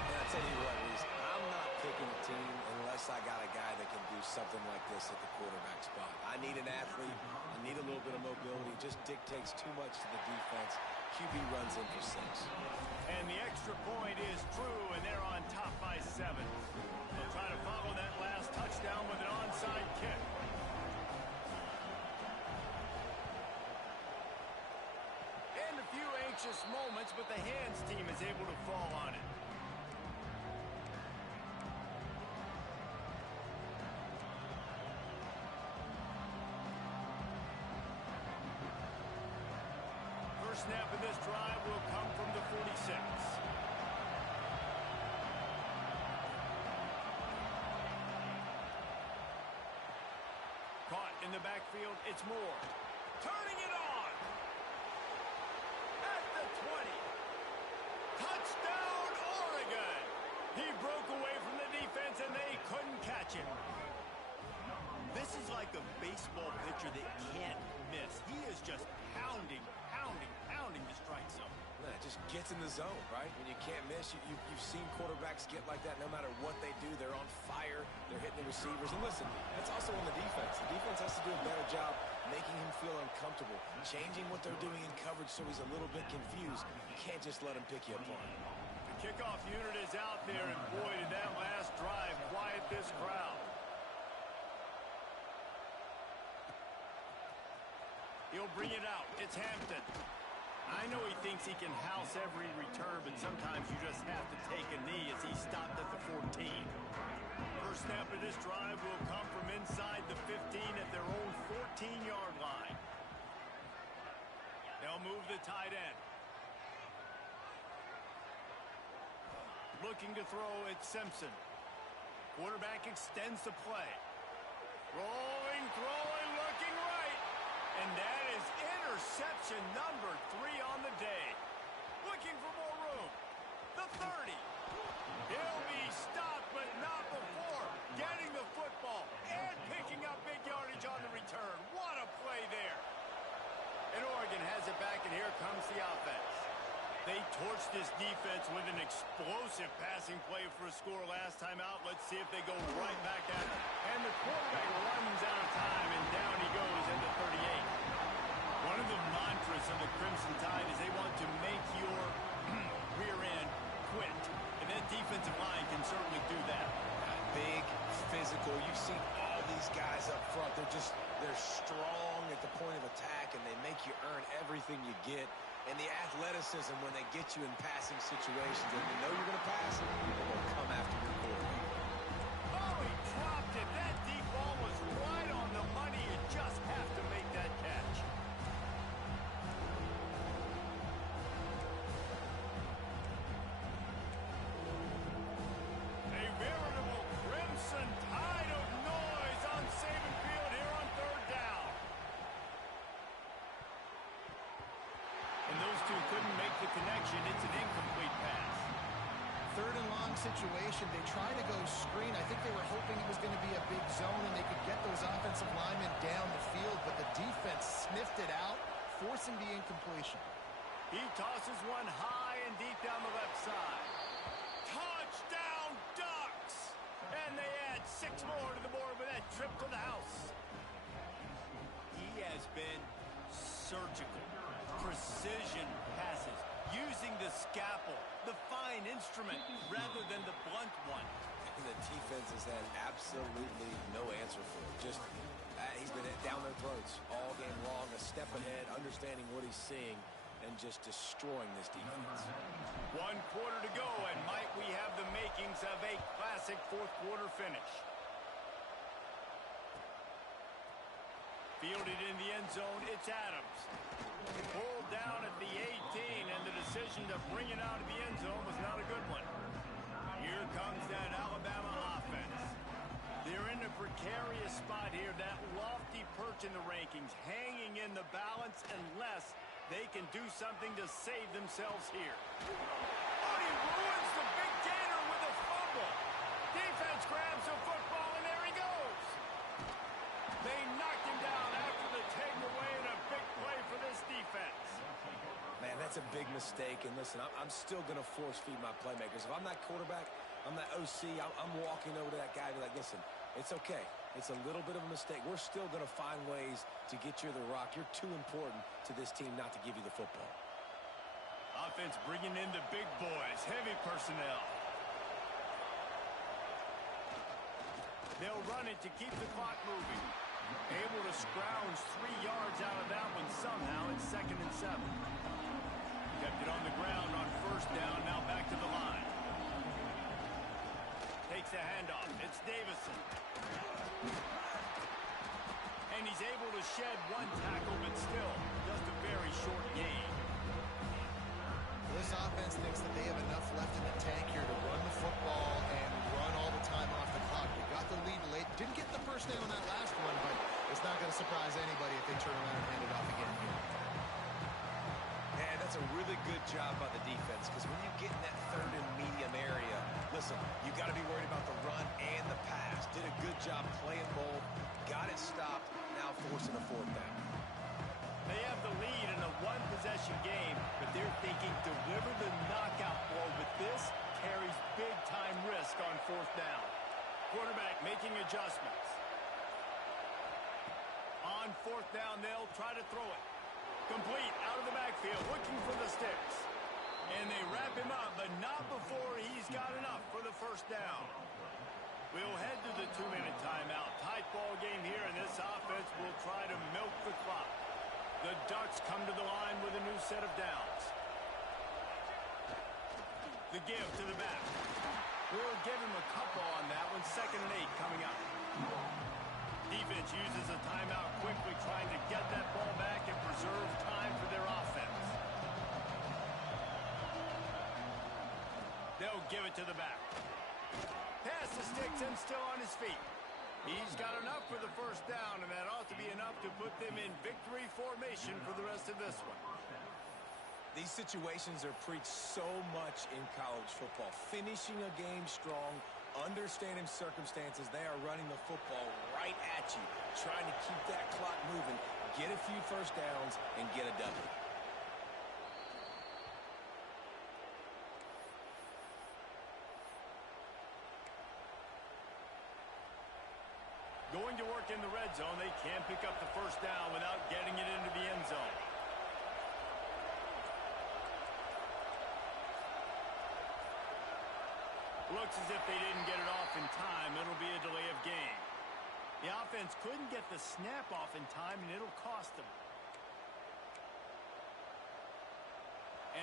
And I'll tell you what, Reese, I'm not picking a team unless I got a guy that can do something like this at the quarterback spot. I need an athlete. I need a little bit of mobility. It just dictates too much to the defense. QB runs in for 6. And the extra point is true, and they're on top by 7. They'll try to follow that last touchdown with an onside kick. And a few anxious moments, but the hands team is able to fall on it. First snap of this drive will come from the 46. Caught in the backfield, it's Moore. Turning it on! At the 20. Touchdown, Oregon! He broke away from the defense and they couldn't catch him. This is like a baseball pitcher that can't miss. He is just pounding the strike zone. Man, it just gets in the zone, right? When you can't miss, you've seen quarterbacks get like that no matter what they do. They're on fire. They're hitting the receivers. And listen, that's also on the defense. The defense has to do a better job making him feel uncomfortable, changing what they're doing in coverage so he's a little bit confused. You can't just let him pick you apart. The kickoff unit is out there, and boy, did that last drive quiet this crowd. He'll bring it out. It's Hampton. I know he thinks he can house every return, but sometimes you just have to take a knee as he stopped at the 14. First snap of this drive will come from inside the 15 at their own 14-yard line. They'll move the tight end. Looking to throw, it's Simpson. Quarterback extends the play. Rolling, throwing, looking right. And that is interception number 3 on the day. Looking for more room. The 30. He'll be stopped, but not before getting the football and picking up big yardage on the return. What a play there. And Oregon has it back, and here comes the offense. They torched this defense with an explosive passing play for a score last time out. Let's see if they go right back at it. And the quarterback runs out of time, and down he goes at the 38. One of the mantras of the Crimson Tide is they want to make your rear end quit. And that defensive line can certainly do that. Big, physical. You've seen all these guys up front. They're strong at the point of attack, and they make you earn everything you get. And the athleticism when they get you in passing situations, and you know you're going to pass, they're going to come after your quarterback. Oh, he dropped it. That deep ball was right on the money. You just have to make that catch. A veritable Crimson Tide of noise on Saban Field here on 3rd down. And those two couldn't make the connection. It's an incomplete pass. 3rd and long situation. They try to go screen. I think they were hoping it was going to be a tosses one high and deep down the left side. Touchdown, Ducks! And they add 6 more to the board with that trip to the house. He has been surgical, precision passes, using the scalpel, the fine instrument, rather than the blunt one. The defense has had absolutely no answer for it. Just, he's been down their throats all game long, a step ahead, understanding what he's seeing, and just destroying this defense. 1 quarter to go, and might we have the makings of a classic fourth quarter finish. Fielded in the end zone, it's Adams. Pulled down at the 18, and the decision to bring it out of the end zone was not a good one. Here comes that Alabama offense. They're in a precarious spot here, that lofty perch in the rankings, hanging in the balance unless they can do something to save themselves here. Oh, he ruins the big gainer with a fumble. Defense grabs the football, and there he goes. They knocked him down after the taking away, and a big play for this defense. Man, that's a big mistake. And listen, I'm still going to force feed my playmakers. If I'm that quarterback, I'm that OC, I'm walking over to that guy and be like, listen, it's okay. It's a little bit of a mistake. We're still going to find ways to get you the rock. You're too important to this team not to give you the football. Offense bringing in the big boys, heavy personnel. They'll run it to keep the clock moving. Able to scrounge 3 yards out of that one somehow. It's 2nd and 7. Kept it on the ground on first down. Now back to the line. Takes the handoff. It's Davison. And he's able to shed 1 tackle, but still just a very short gain. This offense thinks that they have enough left in the tank here to run the football and run all the time off the clock. They got the lead late. Didn't get the first down on that last one, but it's not going to surprise anybody if they turn around and hand it off again here. Man, that's a really good job by the defense, because when you get in that 3rd and medium area, listen, you got to be worried about the run and the pass. Did a good job playing both, got it stopped, now forcing a 4th down. They have the lead in a 1-possession game, but they're thinking deliver the knockout blow, but this carries big-time risk on 4th down. Quarterback making adjustments. On 4th down, they'll try to throw it. Complete out of the backfield, looking for the sticks. And they wrap him up, but not before he's got enough for the first down. We'll head to the 2-minute timeout. Tight ball game here, and this offense will try to milk the clock. The Ducks come to the line with a new set of downs. The give to the back. We'll give him a couple on that one. 2nd and 8 coming up. Defense uses a timeout quickly, trying to get that ball back and preserve time for their offense. They'll give it to the back. Pass the sticks and still on his feet. He's got enough for the first down, and that ought to be enough to put them in victory formation for the rest of this one. These situations are preached so much in college football. Finishing a game strong, understanding circumstances. They are running the football right at you, trying to keep that clock moving, get a few first downs, and get a W. Going to work in the red zone, they can't pick up the first down without getting it into the end zone. Looks as if they didn't get it off in time. It'll be a delay of game. The offense couldn't get the snap off in time, and it'll cost them.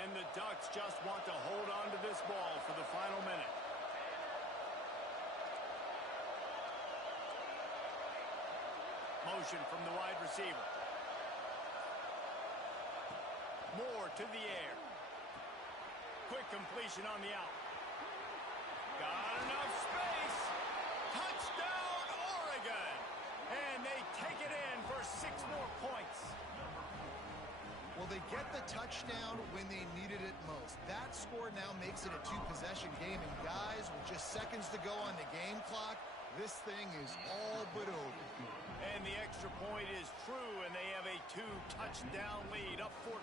And the Ducks just want to hold on to this ball for the final minute. Motion from the wide receiver. Moore to the air. Quick completion on the out. Got enough space. Touchdown, Oregon. And they take it in for 6 more points. Well, they get the touchdown when they needed it most. That score now makes it a 2-possession game, and guys, with just seconds to go on the game clock, This thing is all but over. And the extra point is true, and they have a 2-touchdown lead, up 14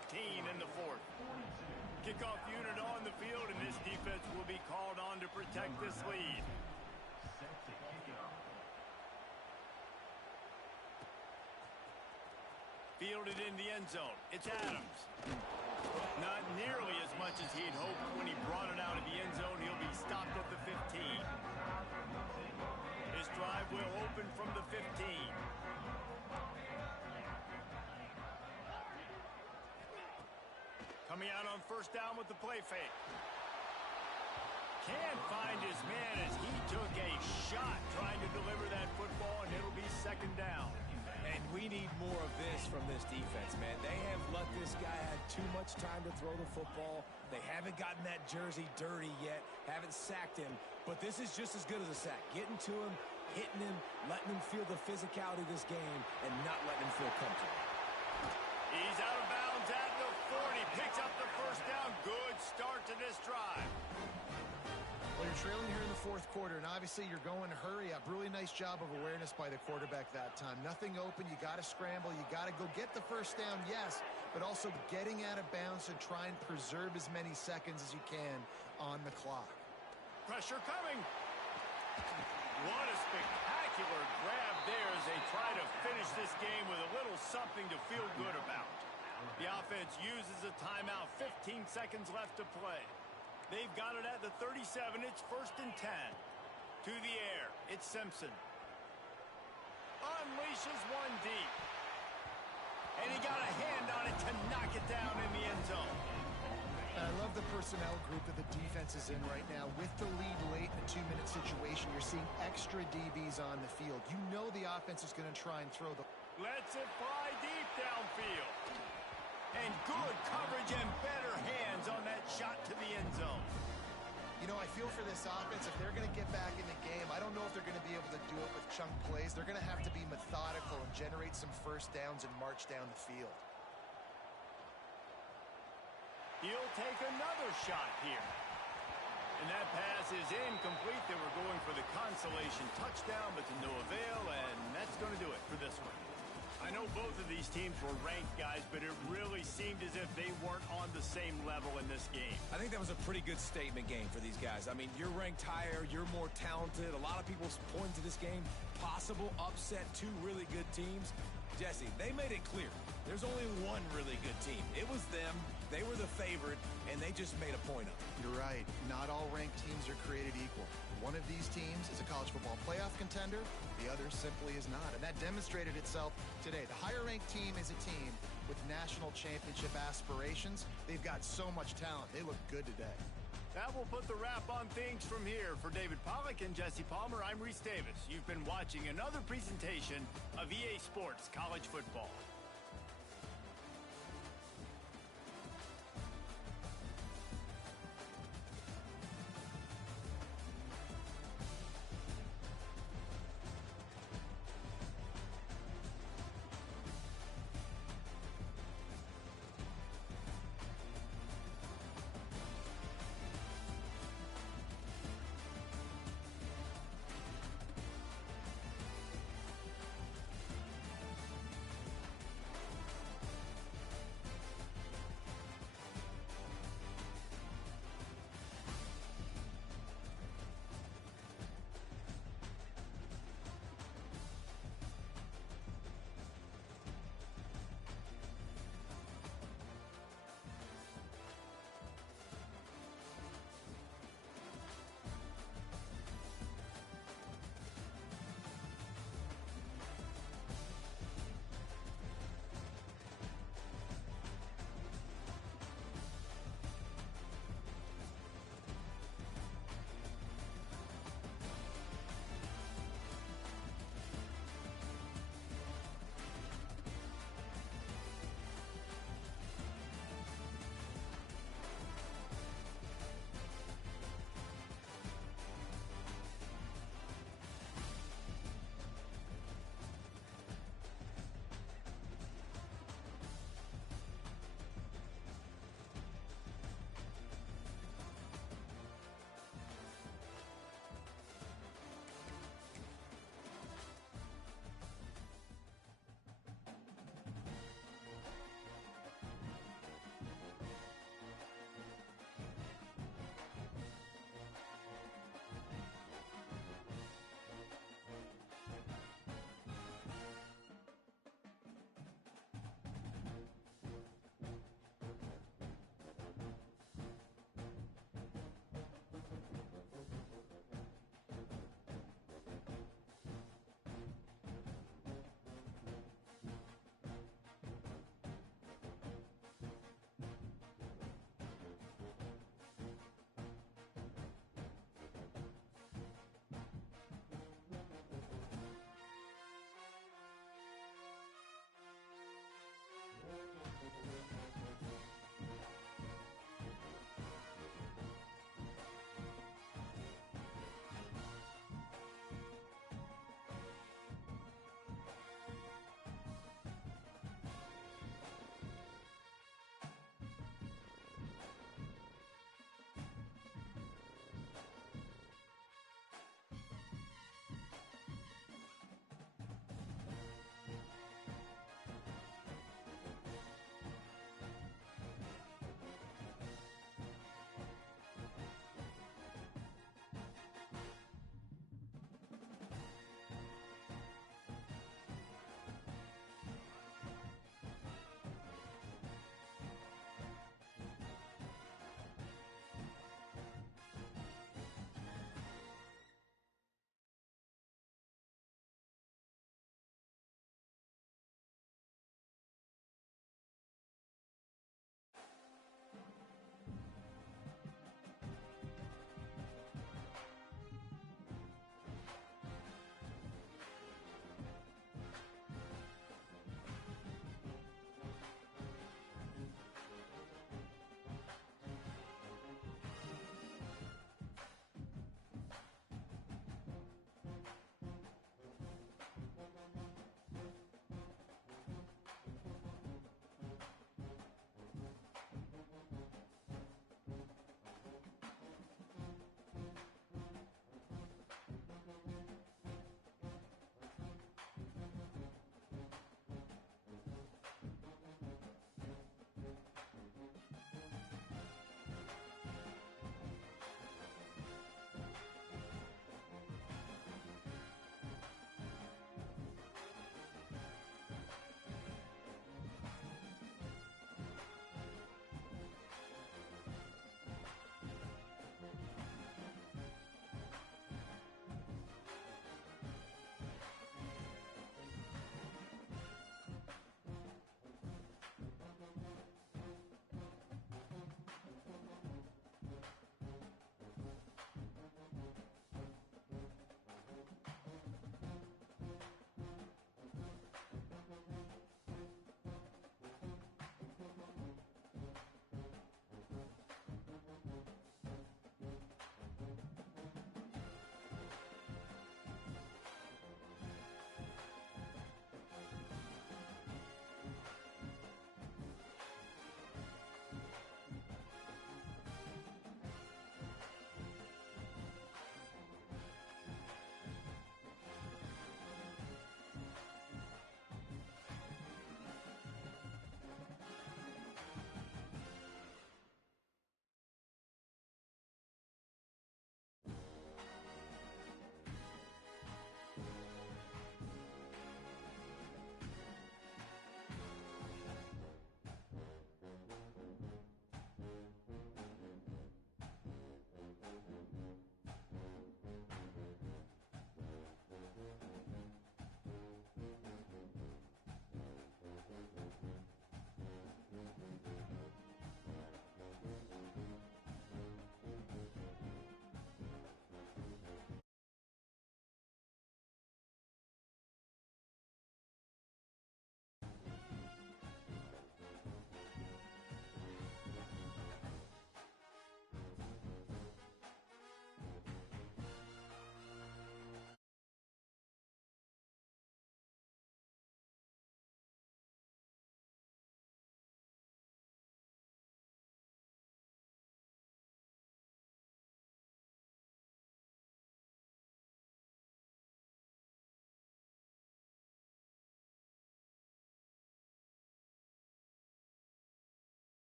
in the fourth. Kickoff unit on the field, and this defense will be called on to protect this lead. Set to kick it off. Fielded in the end zone. It's Adams. Not nearly as much as he'd hoped when he brought it out of the end zone. He'll be stopped at the 15. His drive will open from the 15. Coming out on first down with the play fake. Can't find his man as he took a shot trying to deliver that football, and it'll be second down. And we need more of this from this defense, man. They have let this guy have too much time to throw the football. They haven't gotten that jersey dirty yet, haven't sacked him. But this is just as good as a sack. Getting to him, hitting him, letting him feel the physicality of this game, and not letting him feel comfortable. He's out of bounds at the 40. Picks up the first down. Good start to this drive. Well, you're trailing here in the fourth quarter, and obviously you're going to hurry up. Really nice job of awareness by the quarterback that time. Nothing open. You got to scramble. You got to go get the first down, yes, but also getting out of bounds to try and preserve as many seconds as you can on the clock. Pressure coming. What a spectacular grab there as they try to finish this game with a little something to feel good about. The offense uses a timeout. 15 seconds left to play. They've got it at the 37. It's 1st and 10. To the air. It's Simpson. Unleashes one deep. And he got a hand on it to knock it down in the end zone. And I love the personnel group that the defense is in right now. With the lead late in a 2-minute situation, you're seeing extra DBs on the field. You know the offense is going to try and throw the... Lets it fly deep downfield. And good coverage and better hands on that shot to the end zone. You know, I feel for this offense, if they're going to get back in the game, I don't know if they're going to be able to do it with chunk plays. They're going to have to be methodical and generate some first downs and march down the field. He'll take another shot here. And that pass is incomplete. They were going for the consolation touchdown, but to no avail, and that's going to do it for this one. I know both of these teams were ranked, guys, but it really seemed as if they weren't on the same level in this game. I think that was a pretty good statement game for these guys. I mean, you're ranked higher, you're more talented. A lot of people point to this game, possible upset, 2 really good teams. Jesse, they made it clear. There's only one really good team. It was them. They were the favorite, and they just made a point of it. You're right. Not all ranked teams are created equal. One of these teams is a college football playoff contender. The other simply is not. And that demonstrated itself today. The higher-ranked team is a team with national championship aspirations. They've got so much talent. They look good today. That will put the wrap on things from here. For David Pollack and Jesse Palmer, I'm Reese Davis. You've been watching another presentation of EA Sports College Football.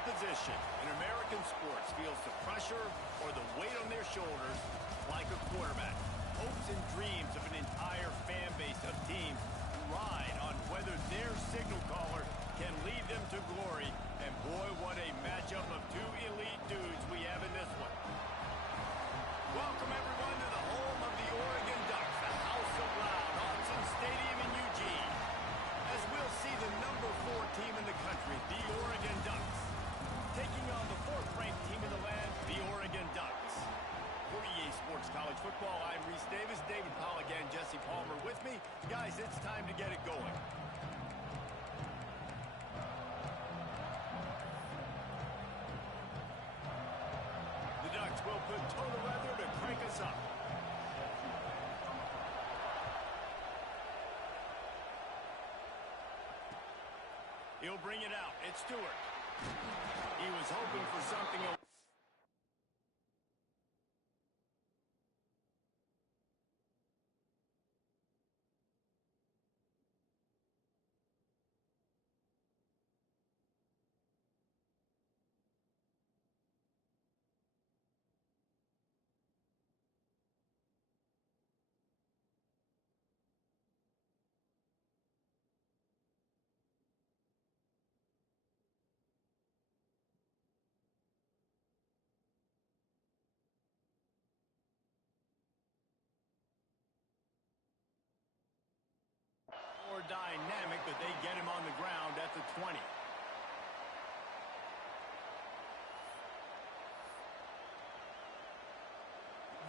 Position in American sports feels the pressure or the weight on their shoulders like a quarterback. Hopes and dreams of an entire fan base of teams ride on whether their signal caller can lead them to glory. And boy, what a matchup of two elite dudes we have in this one. Welcome everyone to the home of the Oregon Ducks, the House of Loud, Autzen Stadium in Eugene. As we'll see the number 4 team in the country, the Oregon Ducks, taking on the 4th-ranked team in the land, the Oregon Ducks. For EA Sports College Football, I'm Reese Davis, David Pollack, and Jesse Palmer with me. Guys, it's time to get it going. The Ducks will put total weather to crank us up. He'll bring it out. It's Stewart. He was hoping for something else. More dynamic, but they get him on the ground at the 20.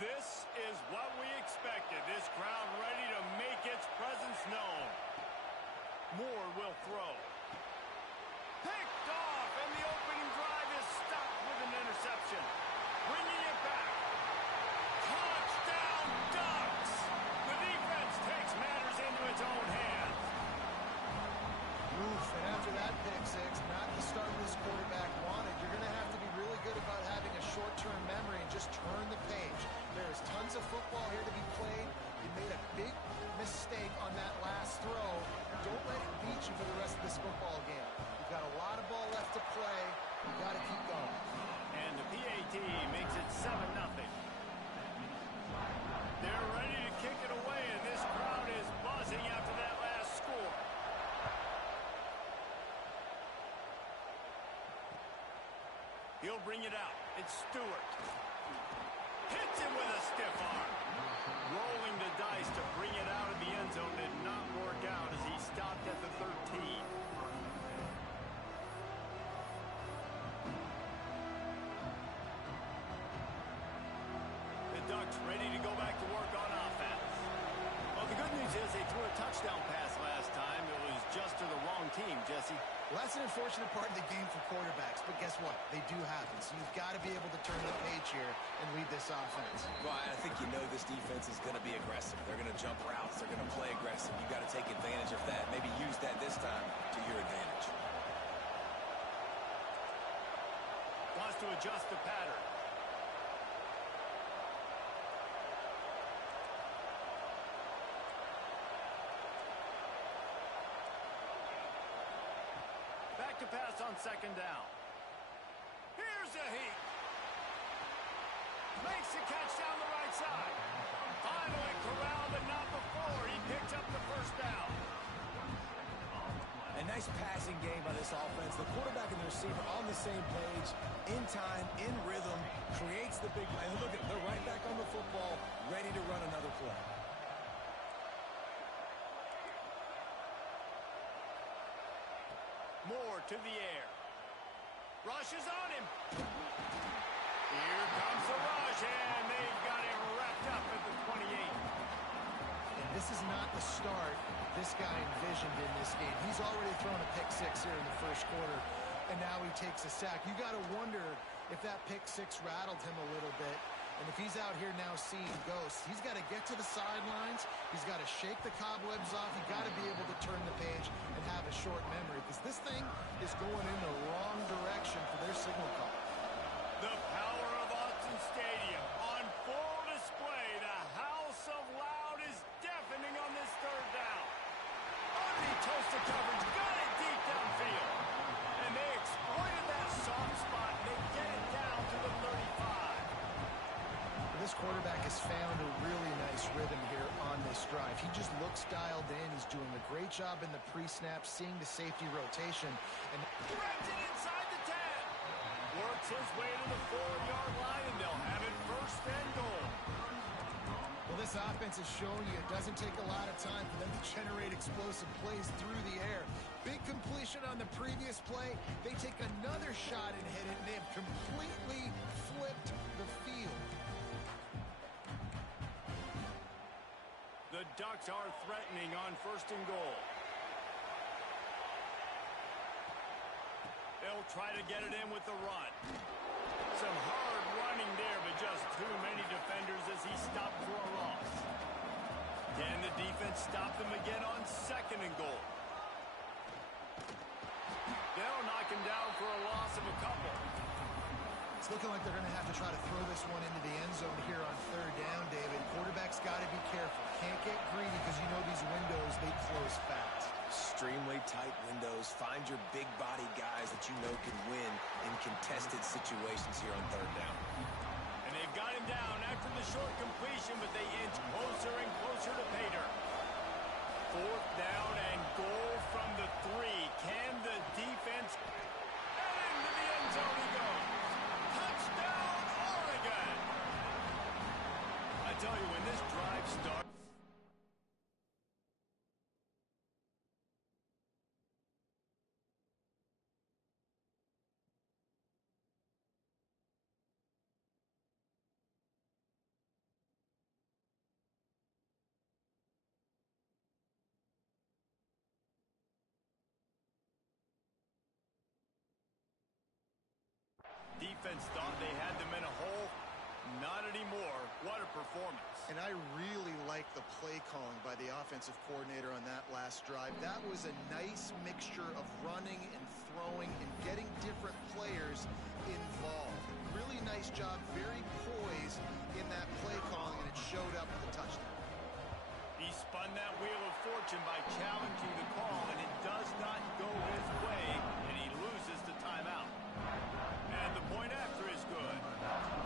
This is what we expected. This crowd ready to make its presence known. Moore will throw. Picked off, and the opening drive is stopped with an interception. Bringing it back. Touchdown, Ducks! The defense takes matters into its own hands. Oof, and after that pick six, not the start this quarterback wanted. You're going to have to be really good about having a short-term memory and just turn the page. There is tons of football here to be played. You made a big mistake on that last throw. Don't let it beat you for the rest of this football game. You've got a lot of ball left to play. You've got to keep going. And the PAT makes it 7-0. They're ready to kick it away, and this crowd is buzzing after that last score. He'll bring it out. It's Stewart. Hits him with a stiff arm. Rolling the dice to bring it out of the end zone did not work out as he stopped at the 13. Ducks ready to go back to work on offense. Well, the good news is they threw a touchdown pass last time. It was just to the wrong team, Jesse. Well, that's an unfortunate part of the game for quarterbacks, but guess what? They do happen. So you've got to be able to turn the page here and lead this offense. Well, I think you know this defense is going to be aggressive. They're going to jump routes. They're going to play aggressive. You've got to take advantage of that. Maybe use that this time to your advantage. Wants to adjust the pattern. Back to pass on second down. Here's a heat. Makes the catch down the right side. Finally corralled, but not before. He picked up the first down. A nice passing game by this offense. The quarterback and the receiver on the same page, in time, in rhythm, creates the big play. Look at them. They're right back on the football, ready to run another play. Moore to the air. Rush is on him. Here comes the rush, and they've got him wrapped up at the 28. And this is not the start this guy envisioned in this game. He's already thrown a pick six here in the first quarter, and now he takes a sack. You got to wonder if that pick six rattled him a little bit. And if he's out here now seeing ghosts, he's got to get to the sidelines. He's got to shake the cobwebs off. He's got to be able to turn the page and have a short memory because this thing is going in the wrong direction for their signal call. The power of Autzen Stadium on full display. The house of loud is deafening on this third down. Underneath toasted coverage, got it deep downfield. And they exploited that soft spot, and they get it down to the 35. This quarterback has found a really nice rhythm here on this drive. He just looks dialed in. He's doing a great job in the pre-snap, seeing the safety rotation. And grabs it inside the 10. Works his way to the 4-yard line, and they'll have it first and goal. Well, this offense is showing you it doesn't take a lot of time for them to generate explosive plays through the air. Big completion on the previous play. They take another shot and hit it, and they have completely flipped the field. The Ducks are threatening on first and goal. They'll try to get it in with the run. Some hard running there, but just too many defenders as he stopped for a loss. Can the defense stop them again on second and goal? They'll knock him down for a loss of a couple. It's looking like they're going to have to try to throw this one into the end zone here on third down, David. Quarterback's got to be careful. Can't get greedy because you know these windows, they close fast. Extremely tight windows. Find your big body guys that you know can win in contested situations here on third down. And they've got him down after the short completion, but they inch closer and closer to pay dirt. Fourth down and goal from the 3. Can the defense... And into the end zone he goes. Touchdown, Oregon! I tell you, when this drive starts... the offensive coordinator on that last drive. That was a nice mixture of running and throwing and getting different players involved. Really nice job, very poised in that play calling, and it showed up with a touchdown. He spun that wheel of fortune by challenging the call, and it does not go his way, and he loses the timeout. And the point after is good.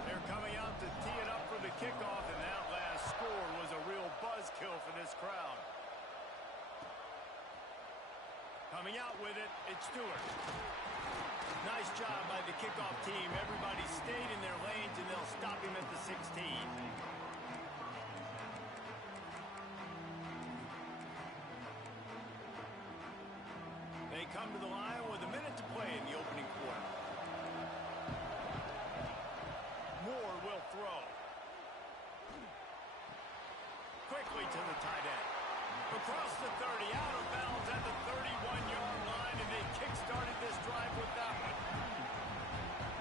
They're coming out to tee it up for the kickoff, and that last score was a real buzzkill for this crowd. Coming out with it, it's Stewart. Nice job by the kickoff team. Everybody stayed in their lanes, and they'll stop him at the 16. They come to the line with a minute to play in the opening quarter. Moore will throw. Quickly to the tight end. Across the 30, out of bounds at the 31-yard line, and they kick-started this drive with that one.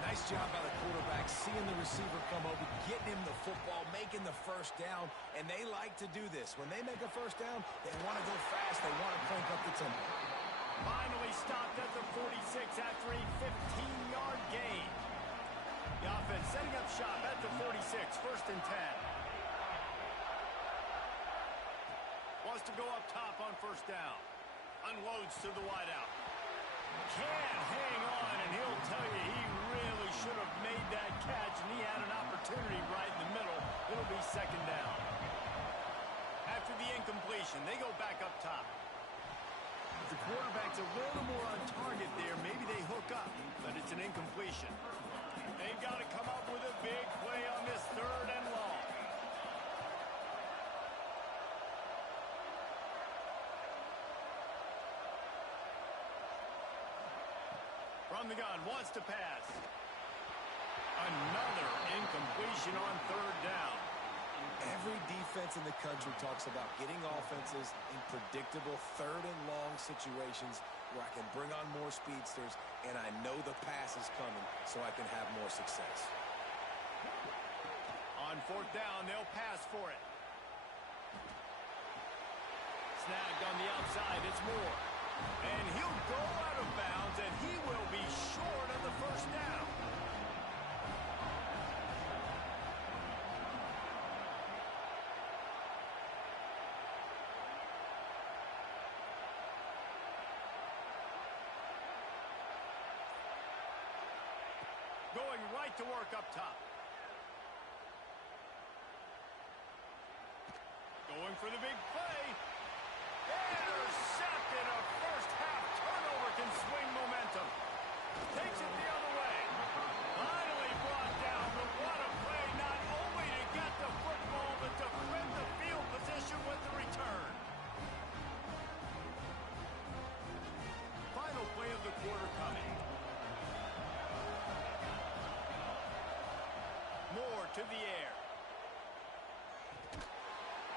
Nice job by the quarterback, seeing the receiver come over, getting him the football, making the first down, and they like to do this. When they make a first down, they want to go fast. They want to crank up the tempo. Finally stopped at the 46 after a 15-yard gain. The offense setting up shop at the 46, first and 10. Wants to go up top on first down. Unloads to the wideout. Can't hang on, and he'll tell you he really should have made that catch, and he had an opportunity right in the middle. It'll be second down. After the incompletion, they go back up top. If the quarterback's a little more on target there, maybe they hook up, but it's an incompletion. They've got to come up with a big play on this third and long. From the gun, wants to pass. Another incompletion on third down. Every defense in the country talks about getting offenses in predictable third and long situations where I can bring on more speedsters and I know the pass is coming so I can have more success. On fourth down, they'll pass for it. Snagged on the outside, it's Moore. And he'll go out of bounds, and he will be short of the first down. Going right to work up top. Going for the big play. Intercepted. A first half turnover can swing momentum. Takes it the other way. Finally brought down, but what a play, not only to get the football, but to defend the field position with the return. Final play of the quarter coming. Moore to the air.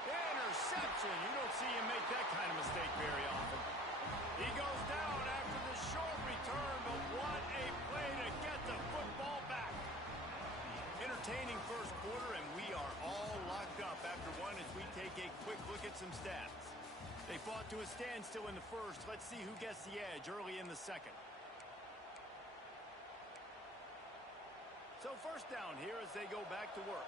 Interception. You don't see him make that kind of mistake very often. He goes down after the short return, but what a play to get the football back. Entertaining first quarter, and we are all locked up after one as we take a quick look at some stats. They fought to a standstill in the first. Let's see who gets the edge early in the second. So first down here as they go back to work.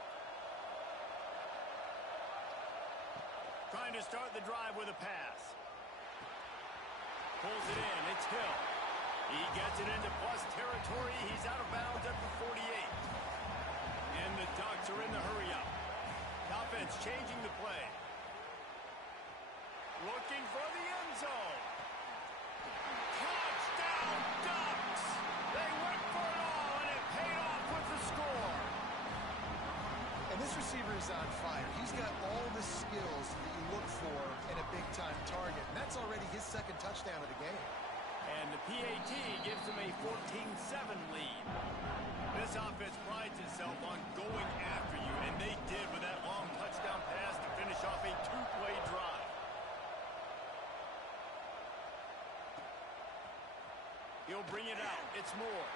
Trying to start the drive with a pass. Pulls it in. It's Hill. He gets it into plus territory. He's out of bounds at the 48. And the Ducks are in the hurry-up. Offense changing the play. Looking for the end zone. Touchdown, Ducks! They went for it all, and it paid off with the score. And this receiver is on fire. He's got all the skills that you look for in a big-time target. And that's already his second touchdown of the game. And the PAT gives them a 14-7 lead. This offense prides itself on going after you, and they did with that long touchdown pass to finish off a two-play drive. He'll bring it out. It's Moore.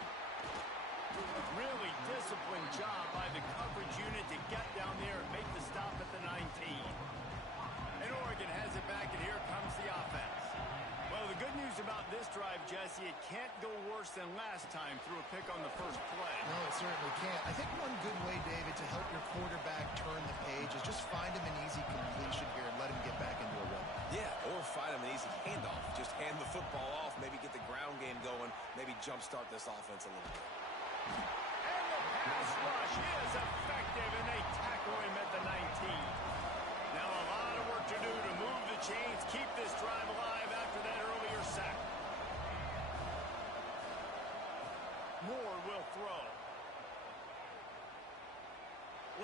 Really disciplined job by the coverage unit to get down there and make the stop at the 19. And Oregon has Jesse, it can't go worse than last time through a pick on the first play. No, it certainly can't. I think one good way, David, to help your quarterback turn the page is just find him an easy completion here and let him get back into a rhythm. Yeah, or find him an easy handoff. Just hand the football off, maybe get the ground game going, maybe jumpstart this offense a little bit. And the pass rush is effective, and they tackle him at the 19. Now a lot of work to do to move the chains, keep this drive alive after that earlier sack. Moore will throw.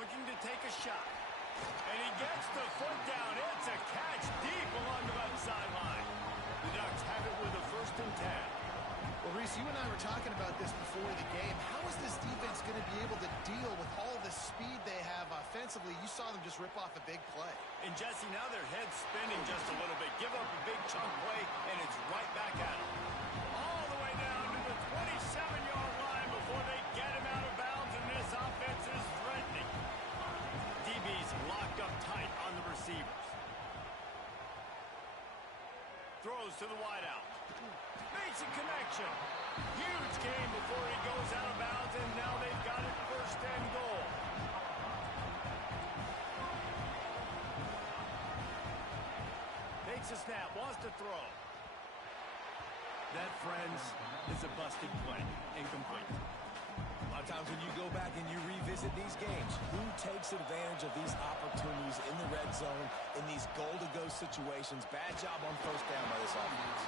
Looking to take a shot. And he gets the foot down. It's a catch deep along the left sideline. The Ducks have it with a 1st and 10. Well, Reese, you and I were talking about this before the game. How is this defense going to be able to deal with all the speed they have offensively? You saw them just rip off a big play. And Jesse, now their head's spinning just a little bit. Give up a big chunk play, and it's right back at them. All the way down to the 27-yard line before they get him out of bounds, and this offense is threatening. DB's locked up tight on the receivers. Throws to the wideout. Makes a connection. Huge gain before he goes out of bounds, and now they've got it 1st and goal. Takes a snap, wants to throw. That, friends, is a busted play. Incomplete. A lot of times when you go back and you revisit these games, who takes advantage of these opportunities in the red zone, in these goal-to-go situations? Bad job on 1st down by this offense.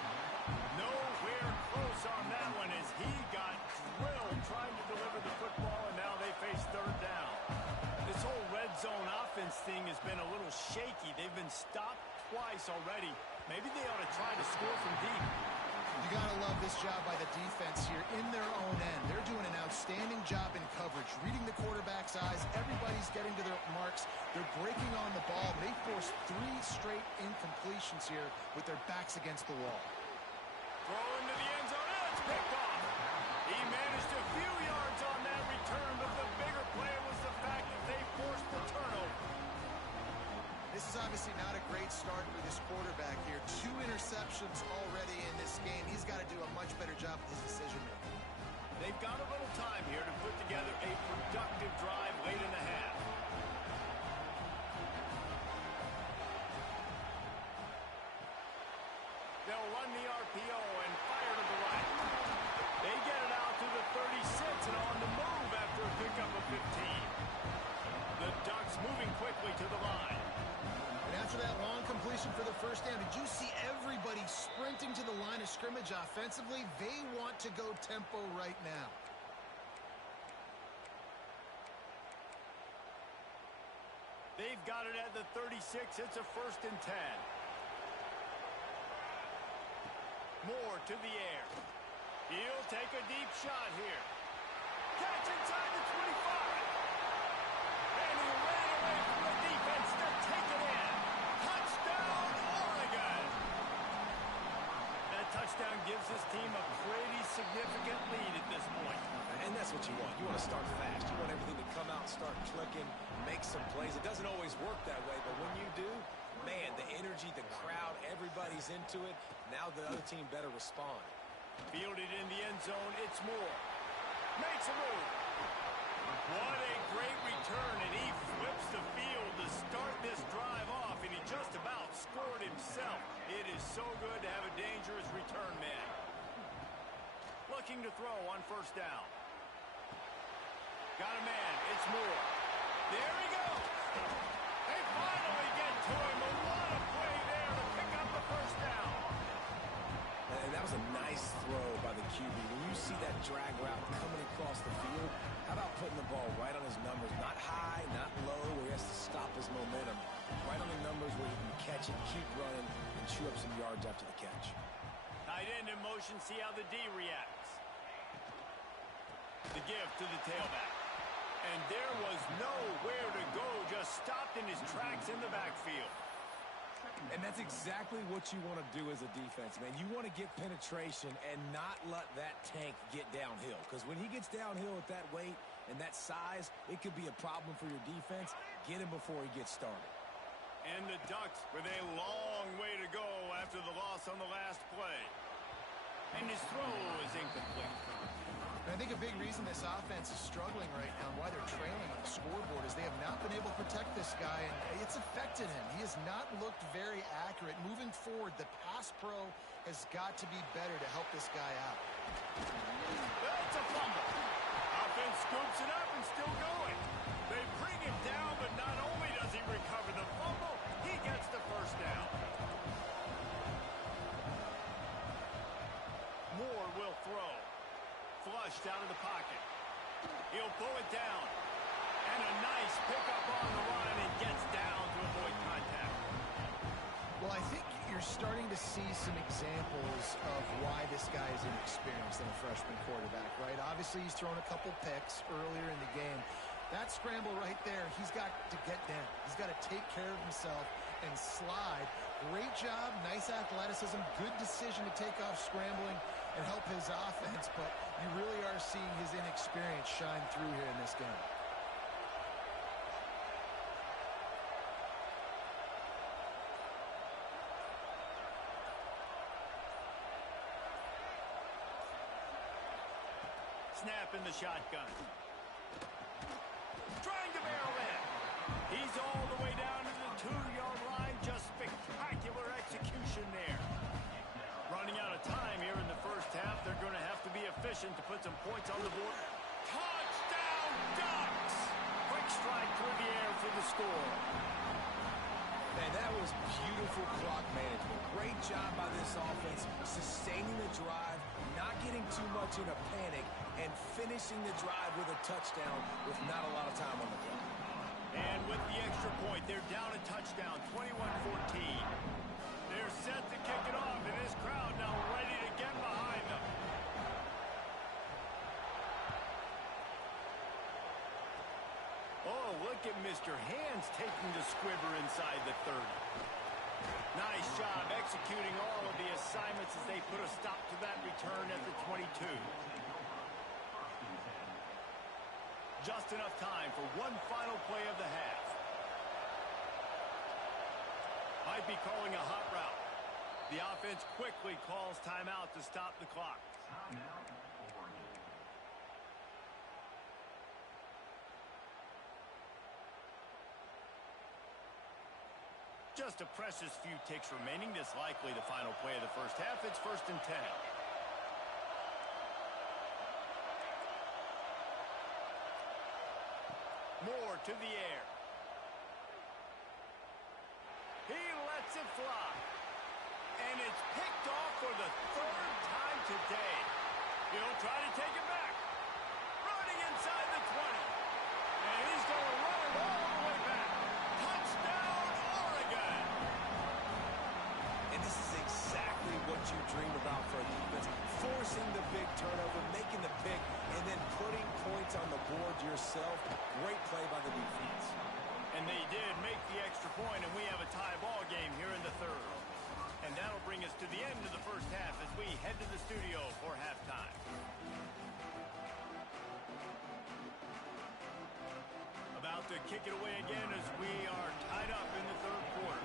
Nowhere close on that one as he got drilled trying to deliver the football, and now they face 3rd down. This whole red zone offense thing has been a little shaky. They've been stopped twice already. Maybe they ought to try to score from deep. You got to love this job by the defense here in their own end. They're doing an outstanding job in coverage, reading the quarterback's eyes. Everybody's getting to their marks. They're breaking on the ball. They forced 3 straight incompletions here with their backs against the wall. Throw into the end zone. It's picked off. He managed a few yards on that return, but the bigger play was the fact that they forced the turnover. This is obviously not a great start for this quarterback here. 2 interceptions already in this game. He's got to do a much better job with his decision-making. They've got a little time here to put together a productive drive late in the half. They'll run the RPO and fire to the right. They get it out to the 36 and on the move after a pickup of 15. The Ducks moving quickly to the line. And after that long completion for the 1st down, did you see everybody sprinting to the line of scrimmage offensively? They want to go tempo right now. They've got it at the 36. It's a 1st and 10. Moore to the air. He'll take a deep shot here. Catch inside the 25. And he ran away from the defense to take it in. Touchdown, Oregon. That touchdown gives this team a pretty significant lead at this point. And that's what you want. You want to start fast. You want everything to come out, start clicking, make some plays. It doesn't always work that way, but when you do, man, the energy, the crowd, everybody's into it. Now the other team better respond. Fielded in the end zone, it's Moore. Makes a move. What a great return, and he flips the field to start this drive off, and he just about scored himself. It is so good to have a dangerous return man. Looking to throw on 1st down. Got a man, it's Moore. There he goes. They finally get to him, and what a play there to pick up the 1st down. And that was a nice throw by the QB. When you see that drag route coming across the field, how about putting the ball right on his numbers? Not high, not low, where he has to stop his momentum. Right on the numbers where he can catch it, keep running, and chew up some yards after the catch. Tight end in motion, see how the D reacts. The give to the tailback. And there was nowhere to go, just stopped in his tracks in the backfield. And that's exactly what you want to do as a defense, man. You want to get penetration and not let that tank get downhill. Because when he gets downhill at that weight and that size, it could be a problem for your defense. Get him before he gets started. And the Ducks with a long way to go after the loss on the last play. And his throw is incomplete. And I think a big reason this offense is struggling right now and why they're trailing on the scoreboard is they have not been able to protect this guy, and it's affected him. He has not looked very accurate. Moving forward, the pass pro has got to be better to help this guy out. That's a fumble. Offense scoops it up and still going. They bring him down, but not only does he recover the fumble, he gets the first down. Moore will throw. Flushed out of the pocket. He'll pull it down. And a nice pickup on the run, and gets down to avoid contact. Well, I think you're starting to see some examples of why this guy is inexperienced in a freshman quarterback, right? Obviously, he's thrown a couple picks earlier in the game. That scramble right there, he's got to get down. He's got to take care of himself and slide. Great job, nice athleticism, good decision to take off scrambling and help his offense, but you really are seeing his inexperience shine through here in this game. Snap in the shotgun. Trying to barrel in. He's all the way down to the 2-yard line. Just spectacular execution there. Running out of time here in the first half. They're going to have to be efficient to put some points on the board. Touchdown, Ducks! Quick strike through the air for the score. Man, that was beautiful clock management. Great job by this offense, sustaining the drive, not getting too much in a panic, and finishing the drive with a touchdown with not a lot of time on the clock. And with the extra point, they're down a touchdown, 21-14. They're set to kick it off, and this crowd now ready to get behind them. Oh, look at Mr. Hands taking the squibber inside the 30. Nice job executing all of the assignments as they put a stop to that return at the 22. Just enough time for one final play of the half. Might be calling a hot route. The offense quickly calls timeout to stop the clock. Just a precious few ticks remaining. This likely the final play of the first half. It's 1st and 10. Moore to the air. He lets it fly. And it's picked off for the 3rd time today. He'll try to take it back. Running inside the 20. And he's going to run it all the way back. Touchdown, Oregon! And this is exactly what you dream about for a defense. Forcing the big turnover, making the pick, and then putting points on the board yourself. Great play by the defense. And they did make the extra point, and we have a tie ball game here in the 3rd. And that'll bring us to the end of the first half as we head to the studio for halftime. About to kick it away again as we are tied up in the 3rd quarter.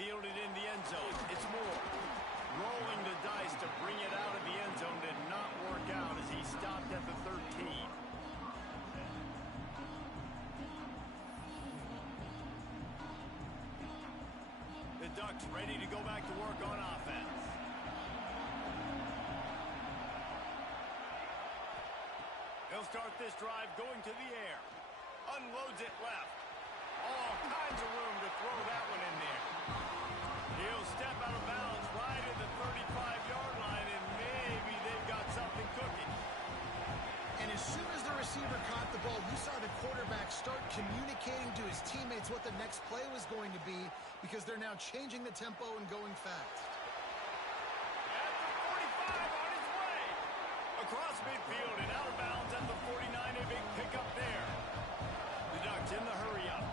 Fielded in the end zone. It's Moore. Rolling the dice to bring it out of the end zone did not work out as he stopped at the 13. The Ducks ready to go back to work on offense. He'll start this drive going to the air. Unloads it left. All kinds of room to throw that one in there. He'll step out of bounds right at the 35-yard line, and maybe they've got something cooking. And as soon as the receiver caught the ball, you saw the quarterback start communicating to his teammates what the next play was going to be because they're now changing the tempo and going fast. At the 45, on his way. Across midfield and out of bounds at the 49, a big pickup there. The Ducks in the hurry-up.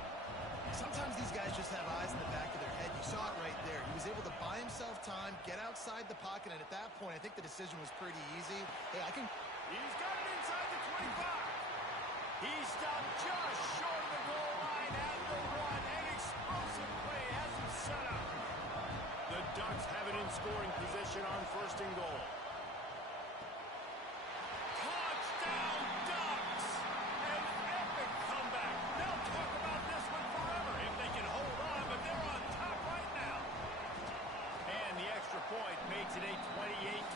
Sometimes these guys just have eyes in the back of their head. You saw it right there. He was able to buy himself time, get outside the pocket, and at that point, I think the decision was pretty easy. Hey, I can... He's got it inside the 25. He stopped just short of the goal line at the 1, and explosive play has him set up. The Ducks have it in scoring position on 1st and goal. Touchdown, Ducks! An epic comeback. They'll talk about this one forever if they can hold on, but they're on top right now. And the extra point makes it a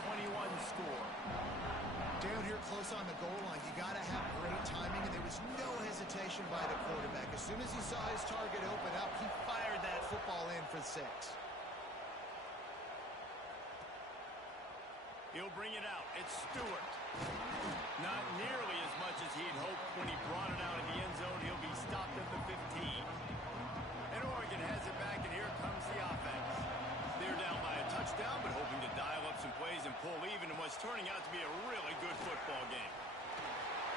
28-21 score. Down here close on the goal line, you got to have great timing, and there was no hesitation by the quarterback. As soon as he saw his target open up, he fired that football in for 6. He'll bring it out. It's Stewart. Not nearly as much as he'd hoped when he brought it out of the end zone. He'll be stopped at the 15. And Oregon has it back, and here comes the offense. They're down by a touchdown, but hoping to dial up some plays and pull even in what's turning out to be a really good football game.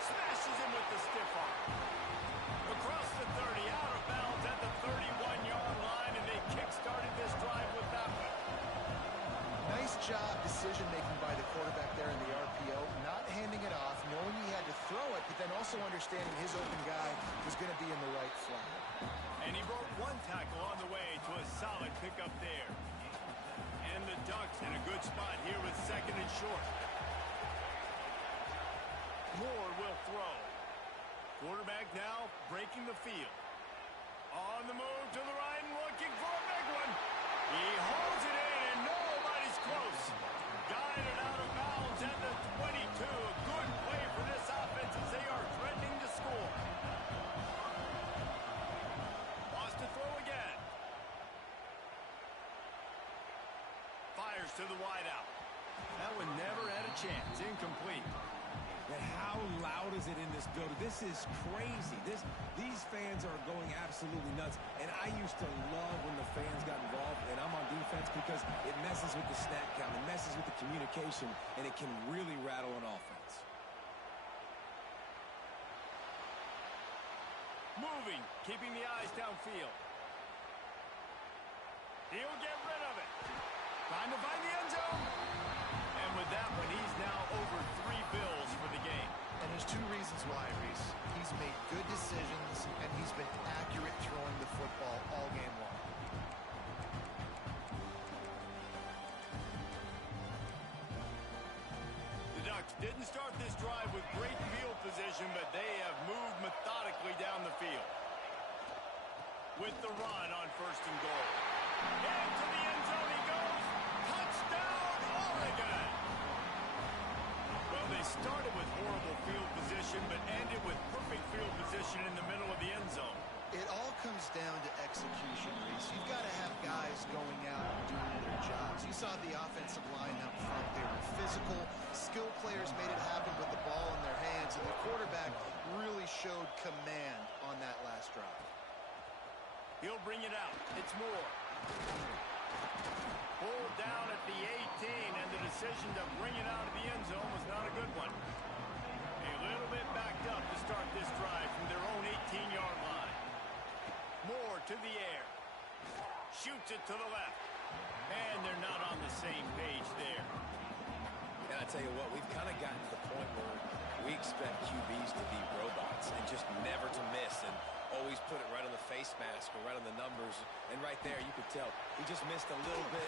Smashes him with the stiff arm. Across the 30, out of bounds at the 31-yard line, and they kick-started this drive with that one. Nice job decision-making by the quarterback there in the RPO, not handing it off, knowing he had to throw it, but then also understanding his open guy was going to be in the right flat. And he broke one tackle on the way to a solid pickup there. And the Ducks in a good spot here with 2nd and short. Moore will throw. Quarterback now breaking the field. On the move to the right and looking for a big one. He holds it in and nobody's close. Guided out of bounds at the 22. A good play for this offense as they are threatening to score. Wants to throw again. Fires to the wideout. That one never had a chance. Incomplete. And how loud is it in this building? This is crazy. These fans are going absolutely nuts. And I used to love when the fans got involved, and I'm on defense because it messes with the snap count, it messes with the communication, and it can really rattle an offense. Moving, keeping the eyes downfield. He'll get rid of it. Trying to find the end zone. And with that one, he's now over 3 bills for the game. And there's 2 reasons why, Reese. He's made good decisions, and he's been accurate throwing the football all game long. The Ducks didn't start this drive with great field position, but they have moved methodically down the field. With the run on 1st and goal. Into the end zone he goes. Touchdown, Oregon! Well, they started with horrible field position, but ended with perfect field position in the middle of the end zone. It all comes down to execution, Reese. You've got to have guys going out and doing their jobs. You saw the offensive line up front. They were physical. Skilled players made it happen with the ball in their hands, and the quarterback really showed command on that last drive. He'll bring it out. It's Moore. Pulled down at the 18, and the decision to bring it out of the end zone was not a good one. A little bit backed up to start this drive from their own 18-yard line. Moore to the air. Shoots it to the left. And they're not on the same page there. And I tell you what, we've kind of gotten to the point where we expect QBs to be robots and just never to miss and always put it right on the face mask or right on the numbers. And right there, you could tell he just missed a little bit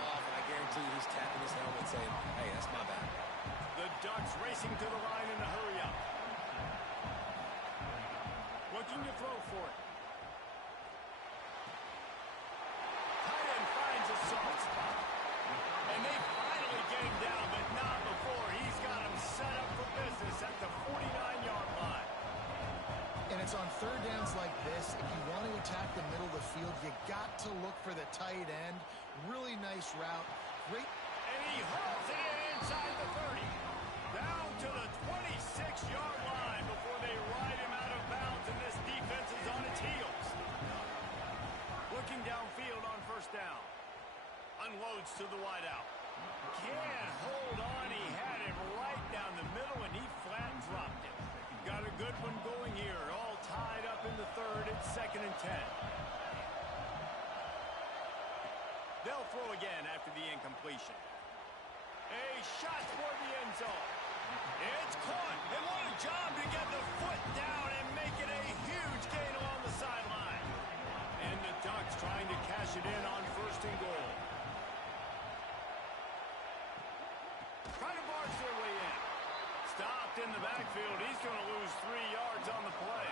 off, and I guarantee you he's tapping his helmet saying, hey, that's my bad. The Ducks racing to the line in a hurry up. Looking to throw for it. Tight end finds a soft spot. And they finally get him down, but not before. He's got him set up for business at the 49-yard line. And it's on 3rd downs like this. If you want to attack the middle of the field, you got to look for the tight end. Really nice route. Great. And he hauls it in inside the 30. Down to the 26-yard line before they ride him out of bounds, and this defense is on its heels. Looking downfield on 1st down. Unloads to the wideout. Can't hold on. He had it right down the middle, and he flat dropped it. Got a good one going here. All tied up in the 3rd. It's 2nd and 10. They'll throw again after the incompletion. A shot toward the end zone. It's caught. And what a job to get the foot down and make it a huge gain along the sideline. And the Ducks trying to cash it in on 1st and goal. Trying to barge their way in. Stopped in the backfield. He's going to lose 3 yards on the play.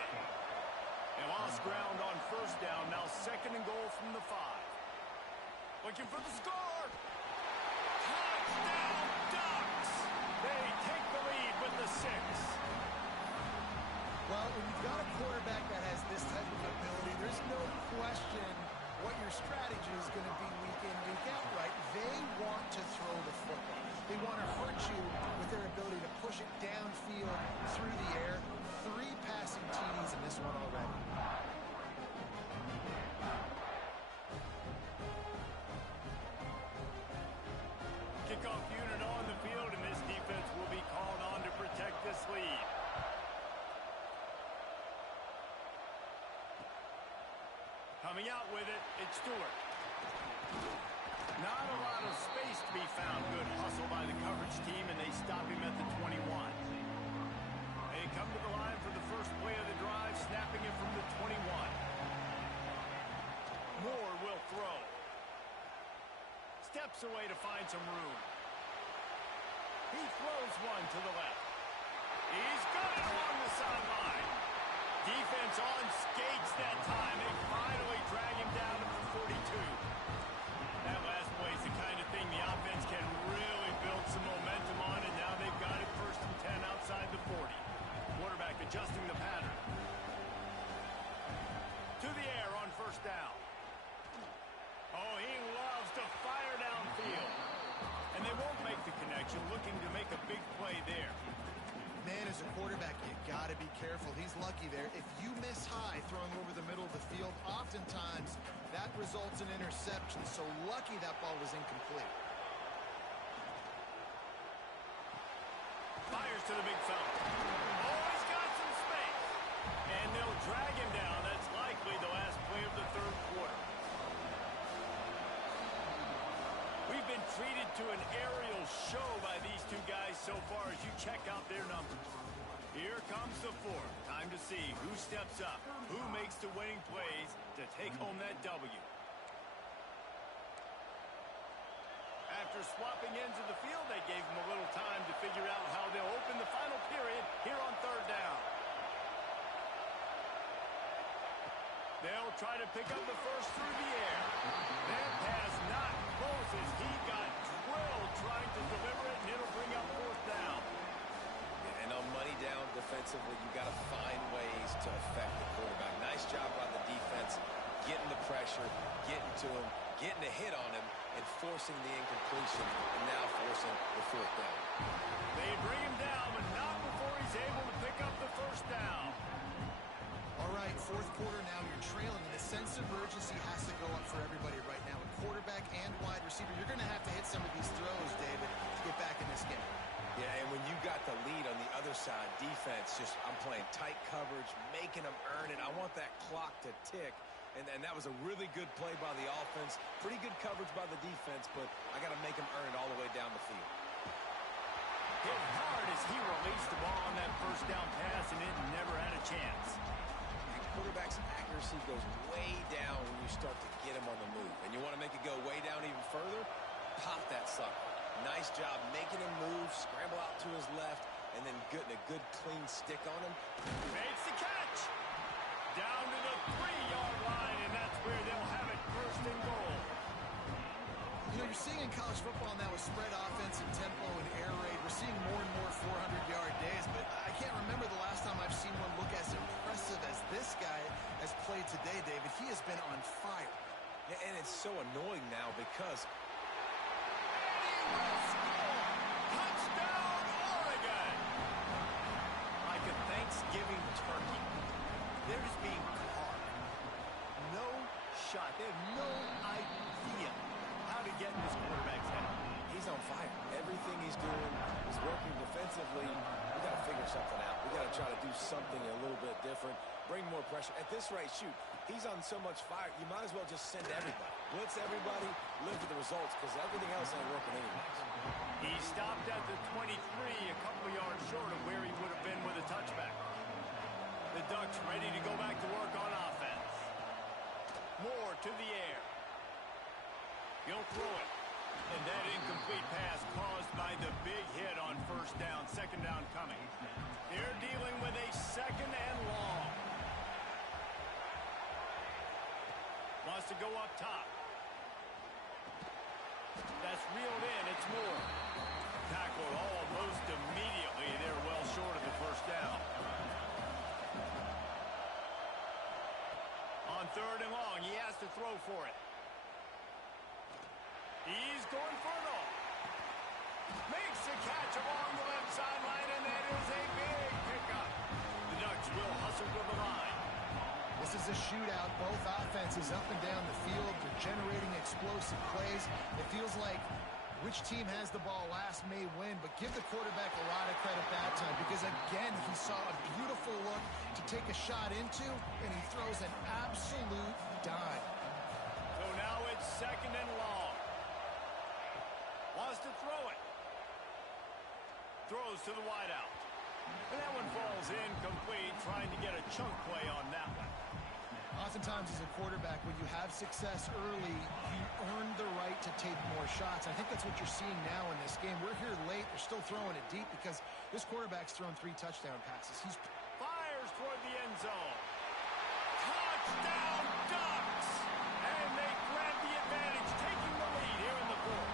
They lost ground on 1st down. Now 2nd and goal from the 5. Looking for the score. Touchdown, Ducks! They take the lead with the 6. Well, when you've got a quarterback that has this type of ability, there's no question what your strategy is going to be week in, week out, right? They want to throw the football. They want to hurt you with their ability to push it downfield through the air. 3 passing TDs in this one already. Kickoff unit on the field, and this defense will be called on to protect this lead. Coming out with it, it's Stewart. Not a lot of space to be found. Good hustle by the coverage team, and they stop him at the 21. They come to the line for the first play of the drive, snapping it from the 21. Moore will throw. Steps away to find some room. He throws one to the left. He's got it along the sideline. Defense on skates that time. They finally drag him down to the 42. That last play is the kind of thing the offense can really build some momentum on, and now they've got it 1st and 10 outside the 40. Quarterback adjusting the pattern. To the air on 1st down. Oh, he loves to fire downfield. And they won't make the connection, looking to make a big play there. Man, as a quarterback, you got to be careful. He's lucky there. If you miss high throwing over the middle of the field, oftentimes that results in interception. So lucky that ball was incomplete. Fires to the big fella. Oh, he's got some space. And they'll drag him down. That's likely the last play of the 3rd quarter. We've been treated to an aerial show by these 2 guys so far as you check out their numbers. Here comes the 4th. Time to see who steps up, who makes the winning plays to take home that W. After swapping ends of the field, they gave them a little time to figure out how they'll open the final period here on 3rd down. They'll try to pick up the first through the air. That pass not close as he got drilled trying to deliver it, and it'll bring up 4th down. And on money down defensively, you got to find ways to affect the quarterback. Nice job by the defense, getting the pressure, getting to him, getting a hit on him, and forcing the incompletion, and now forcing the 4th down. They bring him down, but not before he's able to pick up the 1st down. All right, 4th quarter now, you're trailing, and the sense of urgency has to go up for everybody right now. A quarterback and wide receiver, you're going to have to hit some of these throws, David, to get back in this game. Yeah, and when you got the lead on the other side, defense, I'm playing tight coverage, making them earn it. I want that clock to tick, and that was a really good play by the offense. Pretty good coverage by the defense, but I got to make them earn it all the way down the field. Hit hard as he released the ball on that 1st down pass, and it never had a chance. Quarterback's accuracy goes way down when you start to get him on the move. And you want to make it go way down even further? Pop that sucker. Nice job making him move, scramble out to his left, and then getting a good clean stick on him. Makes the catch. Down to the 3-yard line, and that's where they'll have it 1st and goal. You know, you're seeing in college football now with spread offense and tempo and air raid, we're seeing more and more 400-yard days, but I can't remember the last time I've seen one look as impressive as this guy has played today, David. He has been on fire. Yeah, and it's so annoying now because... Touchdown, Oregon! Like a Thanksgiving turkey. They're just being carved. No shot. They have no idea how to get in this quarterback's head. He's on fire. Everything he's doing is working defensively. We got to figure something out. We got to try to do something a little bit different. Bring more pressure. At this rate, shoot, he's on so much fire, you might as well just send everybody. Blitz everybody, live for the results, because everything else ain't working anyways. He stopped at the 23, a couple of yards short of where he would have been with a touchback. The Ducks ready to go back to work on offense. Moore to the air. He'll throw it. And that incomplete pass caused by the big hit on first down. Second down coming. They're dealing with a second and long. Wants to go up top. That's reeled in. It's Moore. Tackled almost immediately. They're well short of the first down. On third and long, he has to throw for it. He's going for it all. Makes the catch along the left sideline, and that is a big pickup. The Ducks will hustle to the line. This is a shootout. Both offenses up and down the field. They're generating explosive plays. It feels like which team has the ball last may win, but give the quarterback a lot of credit that time because, again, he saw a beautiful look to take a shot into, and he throws an absolute dime. So now it's second and long. Wants to throw it. Throws to the wideout. And that one falls incomplete, trying to get a chunk play on that one. Oftentimes as a quarterback, when you have success early, you earn the right to take more shots. I think that's what you're seeing now in this game. We're here late. They're still throwing it deep because this quarterback's thrown 3 touchdown passes. He fires toward the end zone. Touchdown Ducks! And they grab the advantage, taking the lead here in the fourth.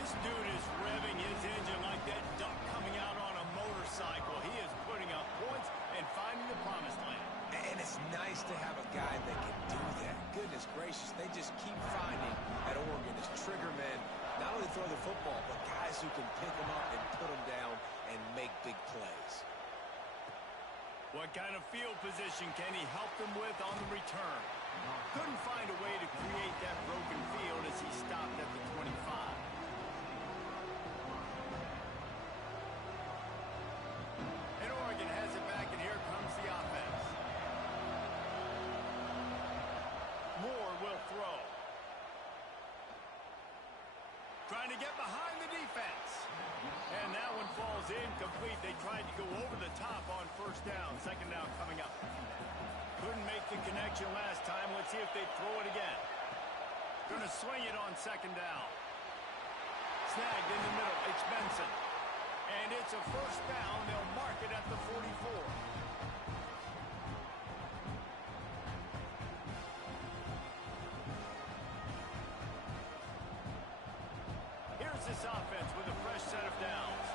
This dude is revving his engine like that duck coming out on a motorcycle. He is putting up points and finding the promised land. And it's nice to have a guy that can do that. Goodness gracious, they just keep finding at Oregon as trigger men, not only throw the football, but guys who can pick them up and put them down and make big plays. What kind of field position can he help them with on the return? Couldn't find a way to create that broken field as he stopped at the 25. And Oregon has it back, and here comes the offense. Moore will throw. Trying to get behind the defense. And that one falls incomplete. They tried to go over the top on first down. Second down coming up. Couldn't make the connection last time. Let's see if they throw it again. Going to swing it on second down. Snagged in the middle. It's Benson. And it's a first down. They'll mark it at the 44. This offense with a fresh set of downs.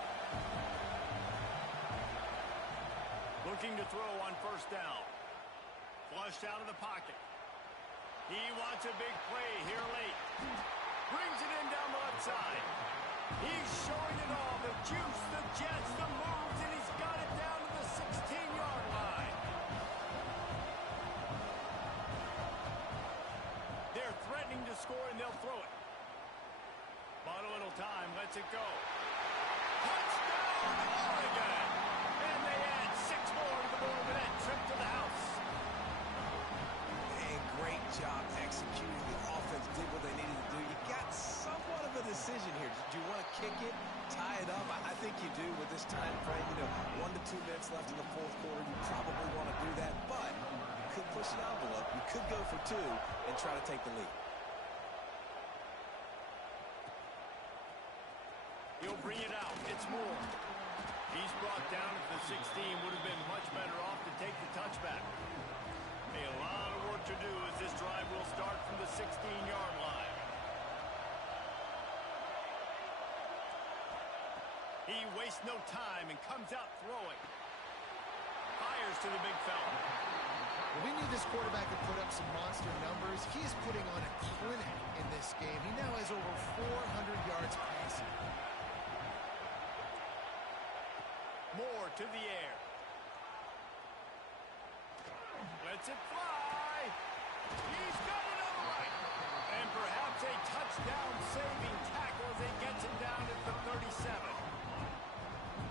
Looking to throw on first down. Flushed out of the pocket. He wants a big play here late. Brings it in down the left side. He's showing it all. The juice, the jets, the moves, and he's got it down to the 16-yard line. They're threatening to score, and they'll throw it. Bought a little time, lets it go. Touchdown, Oregon! And they add 6 more to the board with that trip to the house. And great job executing. The offense did what they needed to do. You got somewhat of a decision here. Do you want to kick it, tie it up? I think you do with this time frame. 1 to 2 minutes left in the fourth quarter. You probably want to do that, but you could push the envelope. You could go for 2 and try to take the lead. He'll bring it out. It's Moore. He's brought down at the 16. Would have been much better off to take the touchback. A lot of work to do as this drive will start from the 16-yard line. He wastes no time and comes out throwing. Fires to the big fella. Well, we knew this quarterback could put up some monster numbers. He is putting on a clinic in this game. He now has over 400 yards passing. Moore to the air. Lets it fly. He's got it on the right. And perhaps a touchdown-saving tackle as he gets him down at the 37.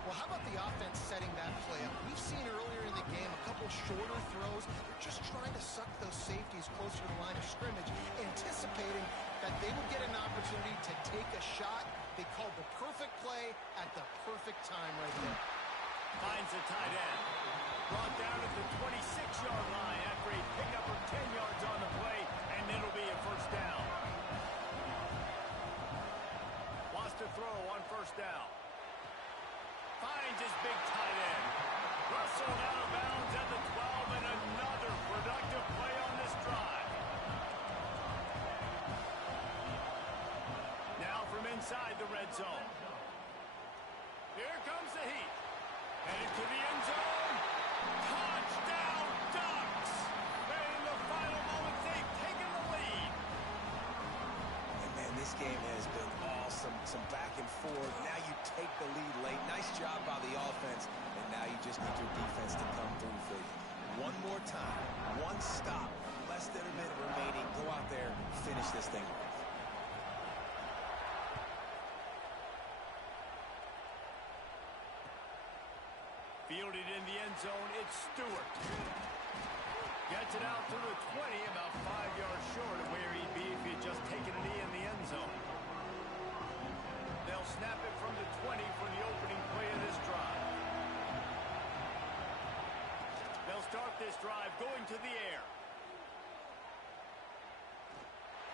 Well, how about the offense setting that play up? We've seen earlier in the game a couple shorter throws. They're just trying to suck those safeties closer to the line of scrimmage, anticipating that they would get an opportunity to take a shot. They called the perfect play at the perfect time right there. Finds the tight end. Brought down at the 26-yard line after a pickup of 10 yards on the play, and it'll be a first down. Wants to throw on first down. Finds his big tight end. Rustled out of bounds at the 12, and another productive play on this drive. Now from inside the red zone. Here comes the heat. Headed to the end zone. Touchdown, Ducks! And in the final moments, they've taken the lead. And man, this game has been awesome. Some back and forth. Now you take the lead late. Nice job by the offense. And now you just need your defense to come through for you. One more time. One stop. Less than a minute remaining. Go out there, finish this thing off. Fielded in the end zone, it's Stewart. Gets it out to the 20, about 5 yards short of where he'd be if he'd just taken a knee in the end zone. They'll snap it from the 20 for the opening play of this drive. They'll start this drive going to the air.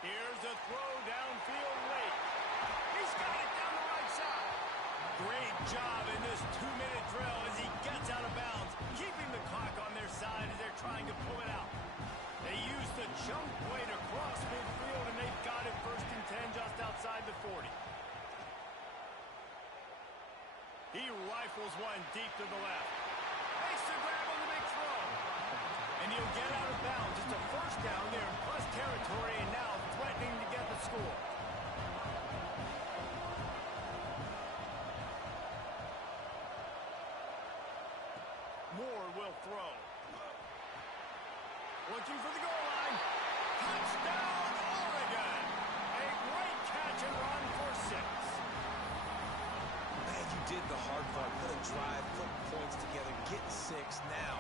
Here's a throw downfield late. He's got it down the right side. Great job in this 2-minute drill as he gets out of bounds, keeping the clock on their side as they're trying to pull it out. They use the jump play to cross midfield, and they've got it 1st and 10 just outside the 40. He rifles one deep to the left. Makes the grab on the big throw. And he'll get out of bounds. It's a first down there in plus territory, and now threatening to get the score. Moore will throw. Looking for the goal line. Touchdown, Oregon! A great catch and run for 6. Man, you did the hard part. Put a drive, put points together, get 6. Now,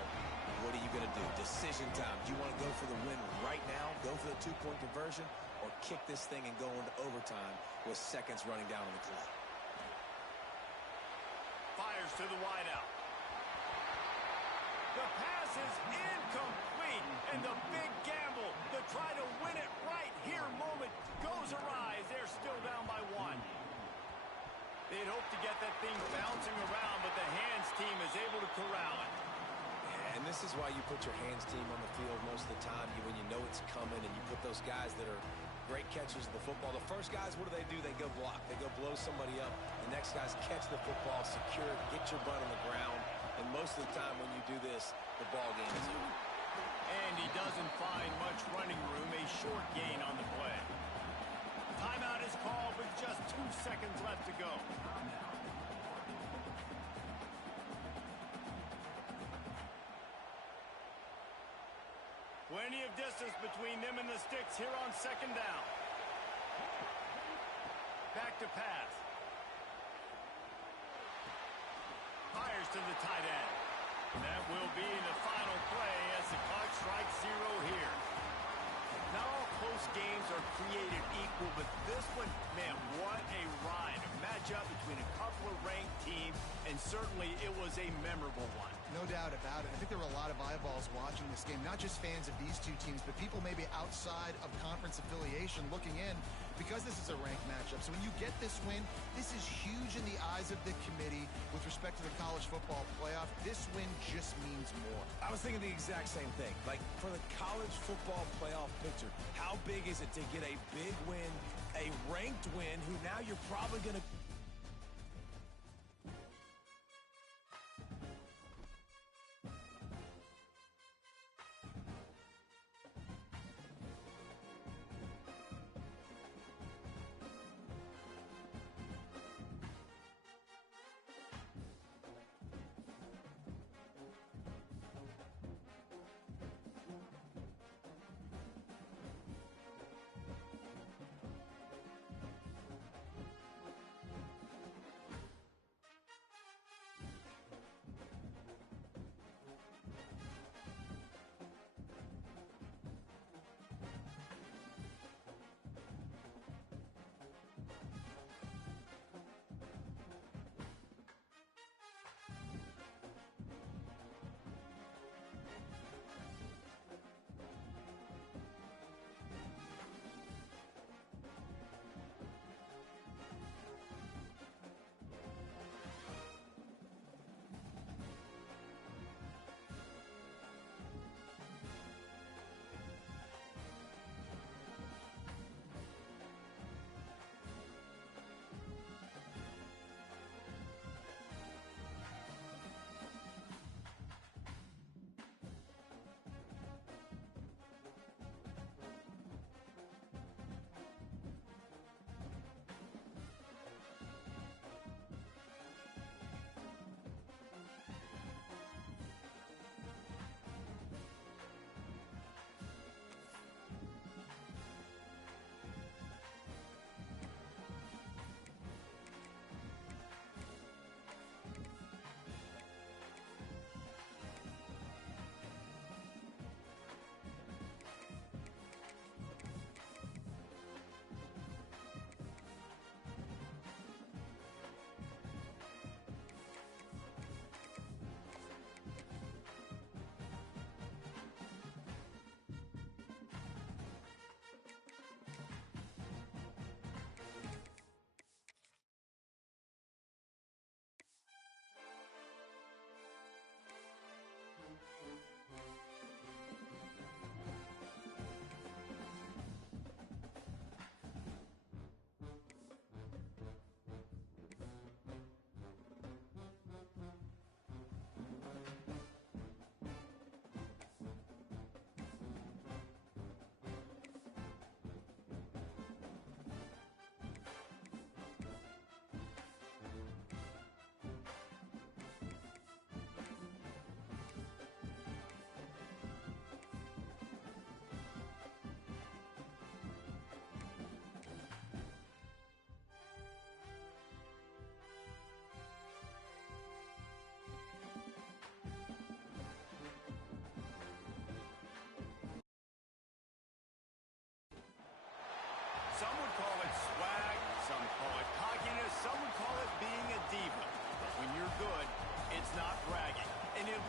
what are you going to do? Decision time. Do you want to go for the win right now, go for the 2-point conversion, or kick this thing and go into overtime with seconds running down on the clock? Fires to the wideout. The pass is incomplete, and the big gamble to try to win it right here moment goes awry as they're still down by 1. They'd hoped to get that thing bouncing around, but the hands team is able to corral it. And this is why you put your hands team on the field most of the time when you know it's coming, and you put those guys that are great catchers of the football. The first guys, what do? They go block. They go blow somebody up. The next guys catch the football, secure it, get your butt on the ground. And most of the time when you do this, the ball game is over. And he doesn't find much running room, a short gain on the play. Timeout is called with just 2 seconds left to go. Plenty of distance between them and the sticks here on 2nd down. Back to pass. Fires to the tight end. That will be the final play as the clock strikes 0 here. Not all close games are created equal, but this one, man, what a ride. A matchup between a couple of ranked teams, and certainly it was a memorable one. No doubt about it. I think there were a lot of eyeballs watching this game, not just fans of these two teams, but people maybe outside of conference affiliation looking in because this is a ranked matchup. So when you get this win, this is huge in the eyes of the committee with respect to the college football playoff. This win just means more. I was thinking the exact same thing. Like, for the college football playoff picture, how big is it to get a big win, a ranked win, who now you're probably going to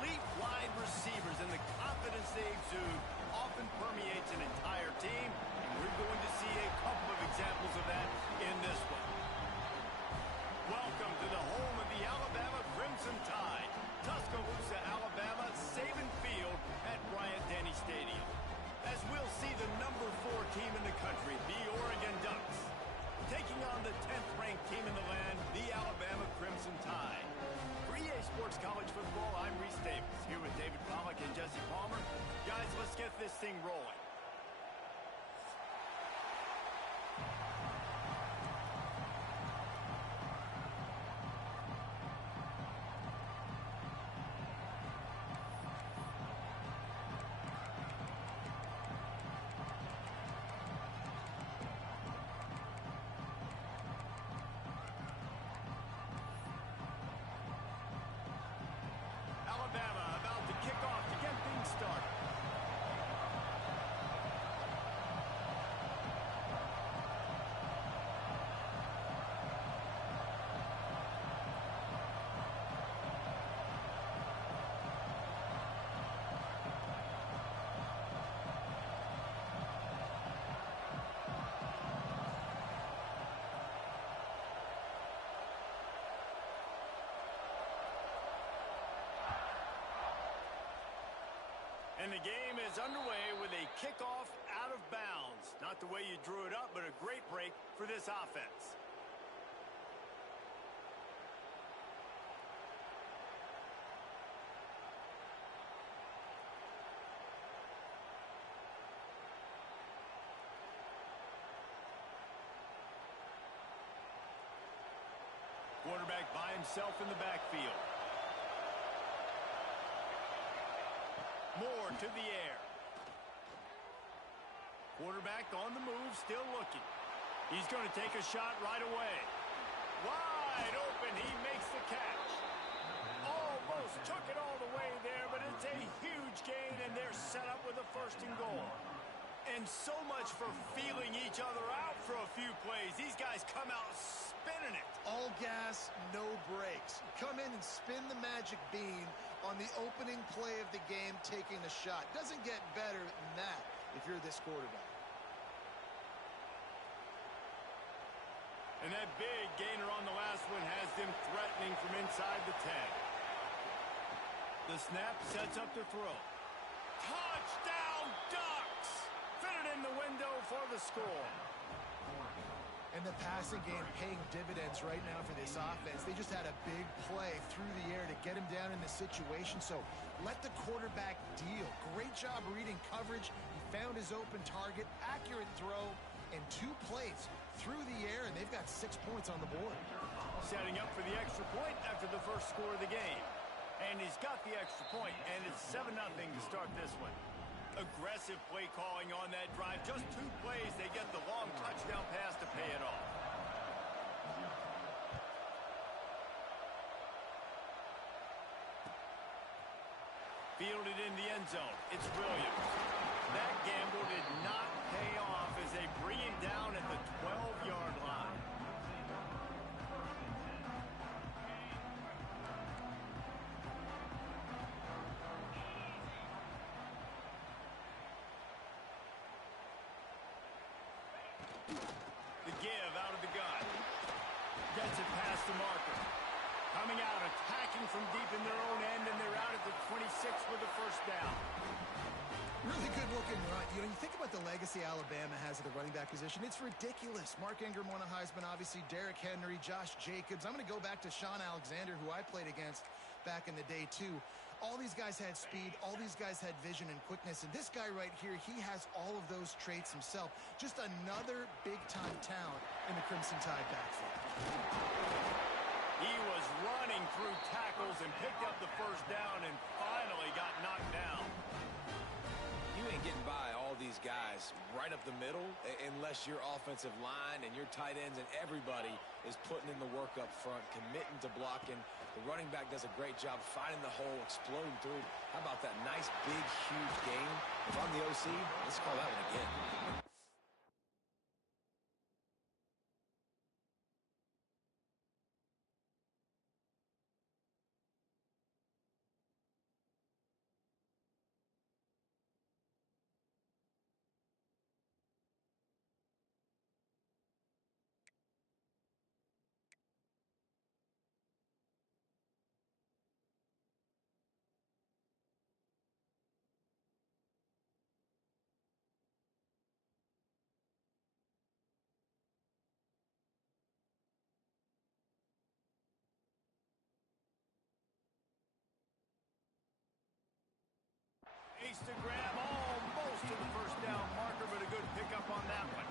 elite wide receivers and the confidence they exude often permeates an entire team, and we're going to see a couple of examples of that in this one. Welcome to the home of the Alabama Crimson Tide, Tuscaloosa, Alabama, Saban Field at Bryant-Denny Stadium. As we'll see the number 4 team in the country, the Oregon Ducks, taking on the 10th-ranked team in the land, the Alabama Crimson Tide. For EA Sports College Football, I'm Reese Davis, here with David Pollack and Jesse Palmer. Guys, let's get this thing rolling. Alabama about to kick off to get things started. And the game is underway with a kickoff out of bounds. Not the way you drew it up, but a great break for this offense. Quarterback by himself in the backfield. Moore to the air. Quarterback on the move, still looking. He's going to take a shot right away. Wide open, he makes the catch. Almost took it all the way there, but it's a huge gain, and they're set up with a 1st and goal. And so much for feeling each other out for a few plays. These guys come out spinning it. All gas, no brakes. Come in and spin the magic bean on the opening play of the game, taking a shot. Doesn't get better than that if you're this quarterback. And that big gainer on the last one has them threatening from inside the 10. The snap sets up the throw. Touchdown, Ducks! Fit it in the window for the score. And the passing game paying dividends right now for this offense. They just had a big play through the air to get him down in the situation. So let the quarterback deal. Great job reading coverage. He found his open target, accurate throw, and 2 plays through the air, and they've got 6 points on the board. Setting up for the extra point after the first score of the game. And he's got the extra point, and it's 7-0 to start this one. Aggressive play calling on that drive. Just 2 plays, they get the long touchdown pass to pay it off. Fielded in the end zone. It's Williams. That gamble did not pay off as they bring him down at the 12-yard line. Give out of the gun. Gets it past the marker. Coming out, attacking from deep in their own end, and they're out at the 26 with the 1st down. Really good looking run. You know, you think about the legacy Alabama has at the running back position. It's ridiculous. Mark Ingram won a Heisman, obviously. Derrick Henry, Josh Jacobs. I'm going to go back to Sean Alexander, who I played against back in the day, too. All these guys had speed. All these guys had vision and quickness. And this guy right here, he has all of those traits himself. Just another big-time talent in the Crimson Tide backfield. He was running through tackles and picked up the 1st down and finally got knocked down. You ain't getting by all these guys right up the middle unless your offensive line and your tight ends and everybody is putting in the work up front, committing to blocking. The running back does a great job finding the hole, exploding through. How about that nice, big, huge gain? If I'm the OC, let's call that one again. Makes the grab almost to the first down marker, but a good pickup on that one.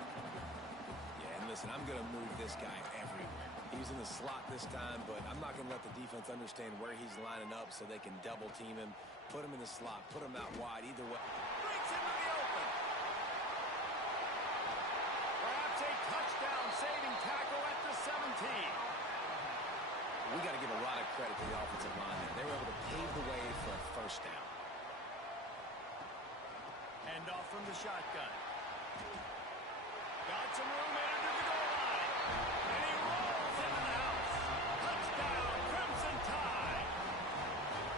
Yeah, and listen, I'm going to move this guy everywhere. He's in the slot this time, but I'm not going to let the defense understand where he's lining up so they can double team him, put him in the slot, put him out wide, either way. Breaks into the open. Perhaps a touchdown-saving tackle at the 17. We got to give a lot of credit to the offensive line there. They were able to pave the way for a first down. Hand off from the shotgun. Got some room under the goal line. And he rolls into the house. Touchdown, Crimson Tide.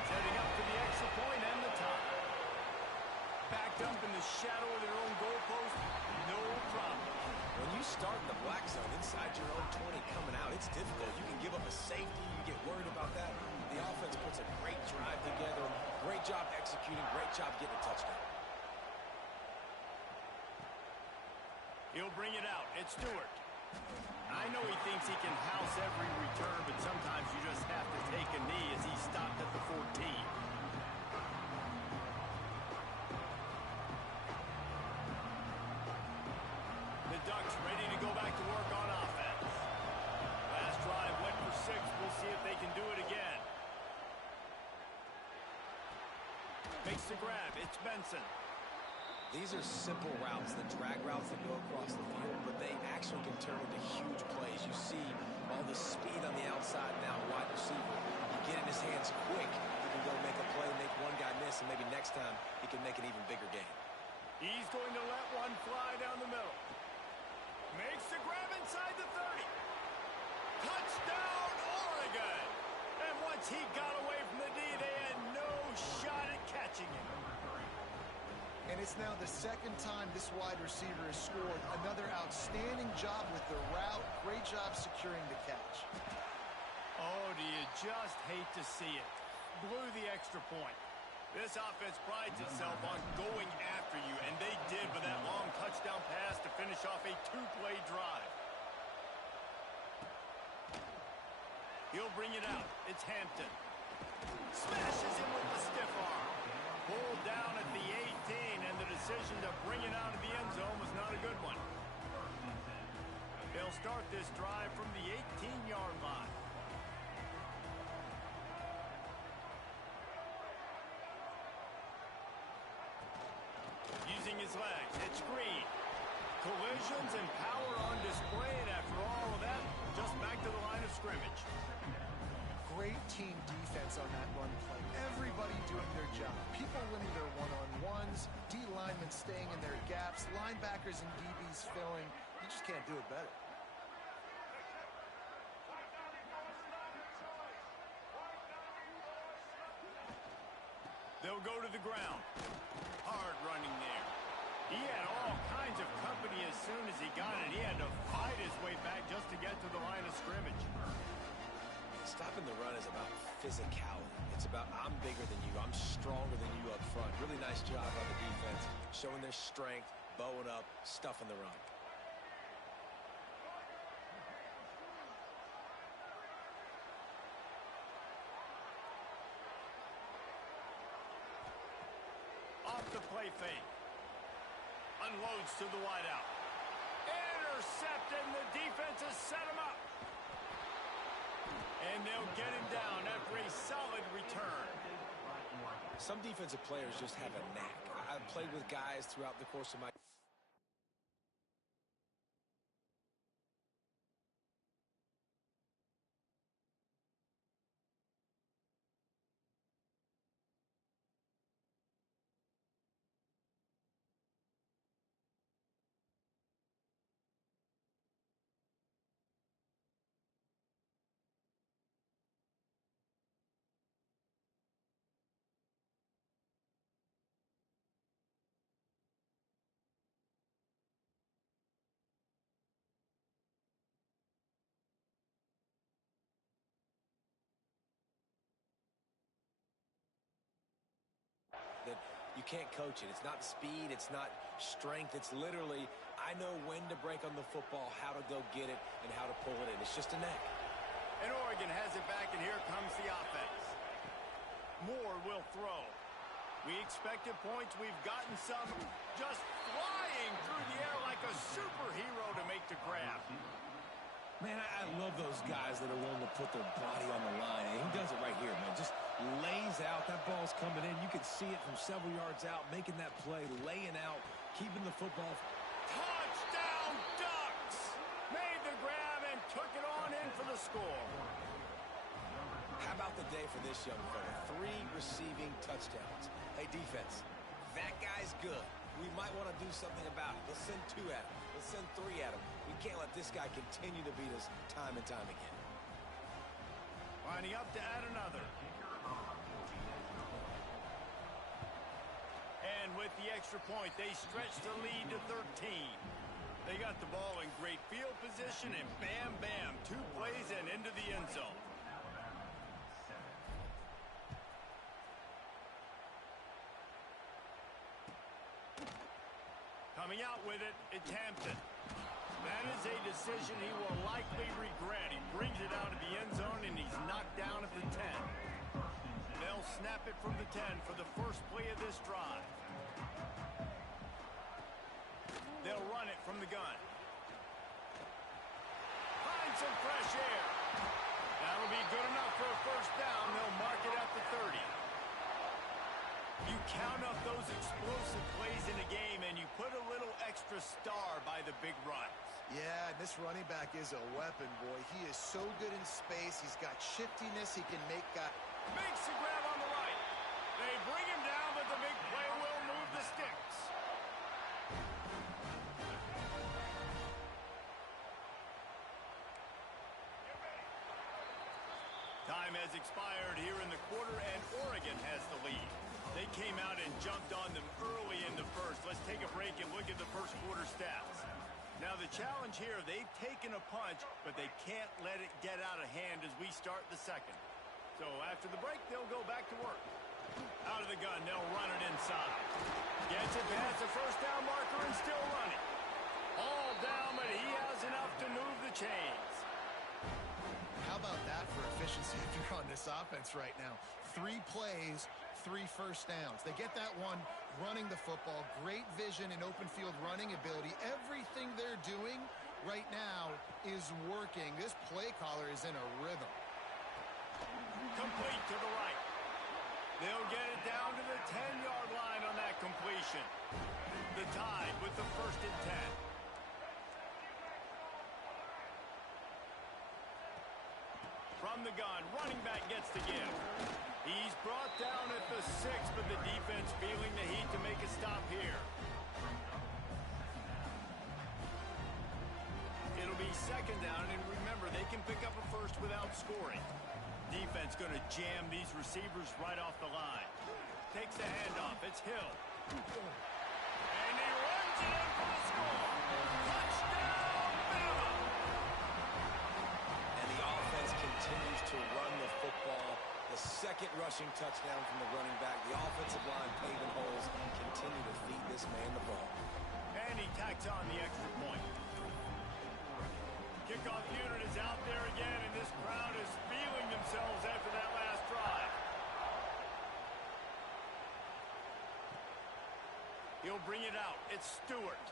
Setting up for the extra point and the tie. Backed up in the shadow of their own goalpost, no problem. When you start in the black zone inside your own 20 coming out, it's difficult. You can give up a safety. You get worried about that. The offense puts a great drive together. Great job executing. Great job getting a touchdown. He'll bring it out. It's Stewart. I know he thinks he can house every return, but sometimes you just have to take a knee as he stopped at the 14. The Ducks ready to go back to work on offense. Last drive went for 6. We'll see if they can do it again. Makes the grab. It's Benson. These are simple routes, the drag routes that go across the field, but they actually can turn into huge plays. You see all the speed on the outside now, wide receiver. You get in his hands quick, he can go make a play, make one guy miss, and maybe next time he can make an even bigger gain. He's going to let one fly down the middle. Makes the grab inside the 30. Touchdown, Oregon! And once he got away from the D, they had no shot at catching him. And it's now the second time this wide receiver has scored. Another outstanding job with the route. Great job securing the catch. Oh, do you just hate to see it? Blew the extra point. This offense prides itself on going after you, and they did with that long touchdown pass to finish off a 2-play drive. He'll bring it out. It's Hampton. Smashes him with the stiff arm. Pulled down at the 18, and the decision to bring it out of the end zone was not a good one. They'll start this drive from the 18-yard line. Using his legs, it's Green. Collisions and power on display, and after all of that, just back to the line of scrimmage. Great team defense on that run play. Everybody doing their job. People winning their one-on-ones, D linemen staying in their gaps, linebackers and DBs filling. You just can't do it better. They'll go to the ground. Hard running there. He had all kinds of company as soon as he got it. He had to fight his way back just to get to the line of scrimmage. Stopping the run is about physicality. It's about I'm bigger than you. I'm stronger than you up front. Really nice job by the defense, showing their strength, bowing up, stuffing the run. Off the play fake. Unloads to the wideout. Intercepted, and the defense has set him up. And they'll get him down after a solid return. Some defensive players just have a knack. I've played with guys throughout the course of my... that you can't coach it. It's not speed, it's not strength, it's literally, I know when to break on the football, how to go get it, and how to pull it in. It's just a knack. And Oregon has it back, and here comes the offense. Moore will throw. We expected points. We've gotten some, just flying through the air like a superhero to make the grab. Man, I love those guys that are willing to put their body on the line. And he does it right here, man. Just lays out. That ball's coming in. You can see it from several yards out, making that play, laying out, keeping the football. Touchdown, Ducks! Made the grab and took it on in for the score. How about the day for this young fella? 3 receiving touchdowns. Hey, defense, that guy's good. We might want to do something about it. Let's send 2 at him. Let's send 3 at him. We can't let this guy continue to beat us time and time again. Lining up to add another. And with the extra point, they stretch the lead to 13. They got the ball in great field position, and bam, bam, 2 plays and into the end zone. Coming out with it, it's Hampton. That is a decision he will likely regret. He brings it out of the end zone, and he's knocked down at the 10. They'll snap it from the 10 for the first play of this drive. They'll run it from the gun. Find some fresh air. That'll be good enough for a first down. They'll mark it at the 30. You count up those explosive plays in a game, and you put a little extra star by the big runs. Yeah, this running back is a weapon, boy. He is so good in space. He's got shiftiness. He can make guys. Makes the grab on the right. They bring him down, but the big play will move the sticks. Time has expired here in the quarter, and Oregon has the lead. They came out and jumped on them early in the first. Let's take a break and look at the first quarter stats. Now the challenge here, they've taken a punch, but they can't let it get out of hand as we start the second. So after the break, they'll go back to work. Out of the gun, they'll run it inside. Gets it past the first down marker and still running. All down, but he has enough to move the chains. How about that for efficiency if you're on this offense right now? 3 plays, 3 first downs. They get that one running the football, great vision and open field running ability. Everything they're doing right now is working. This play caller is in a rhythm. Complete to the right. They'll get it down to the 10-yard line on that completion. The Tide with the 1st and 10. From the gun, running back gets the give. He's brought down at the 6, but the defense feeling the heat to make a stop here. It'll be 2nd down, and remember, they can pick up a first without scoring. Defense going to jam these receivers right off the line. Takes the handoff. It's Hill. And he runs it in for the score. Touchdown, Bama! And the offense continues to run the football. The 2nd rushing touchdown from the running back. The offensive line paving holes continue to feed this man the ball. And he tacks on the extra point. Kickoff unit is out there again, and this crowd is feeling themselves after that last drive. He'll bring it out. It's Stewart.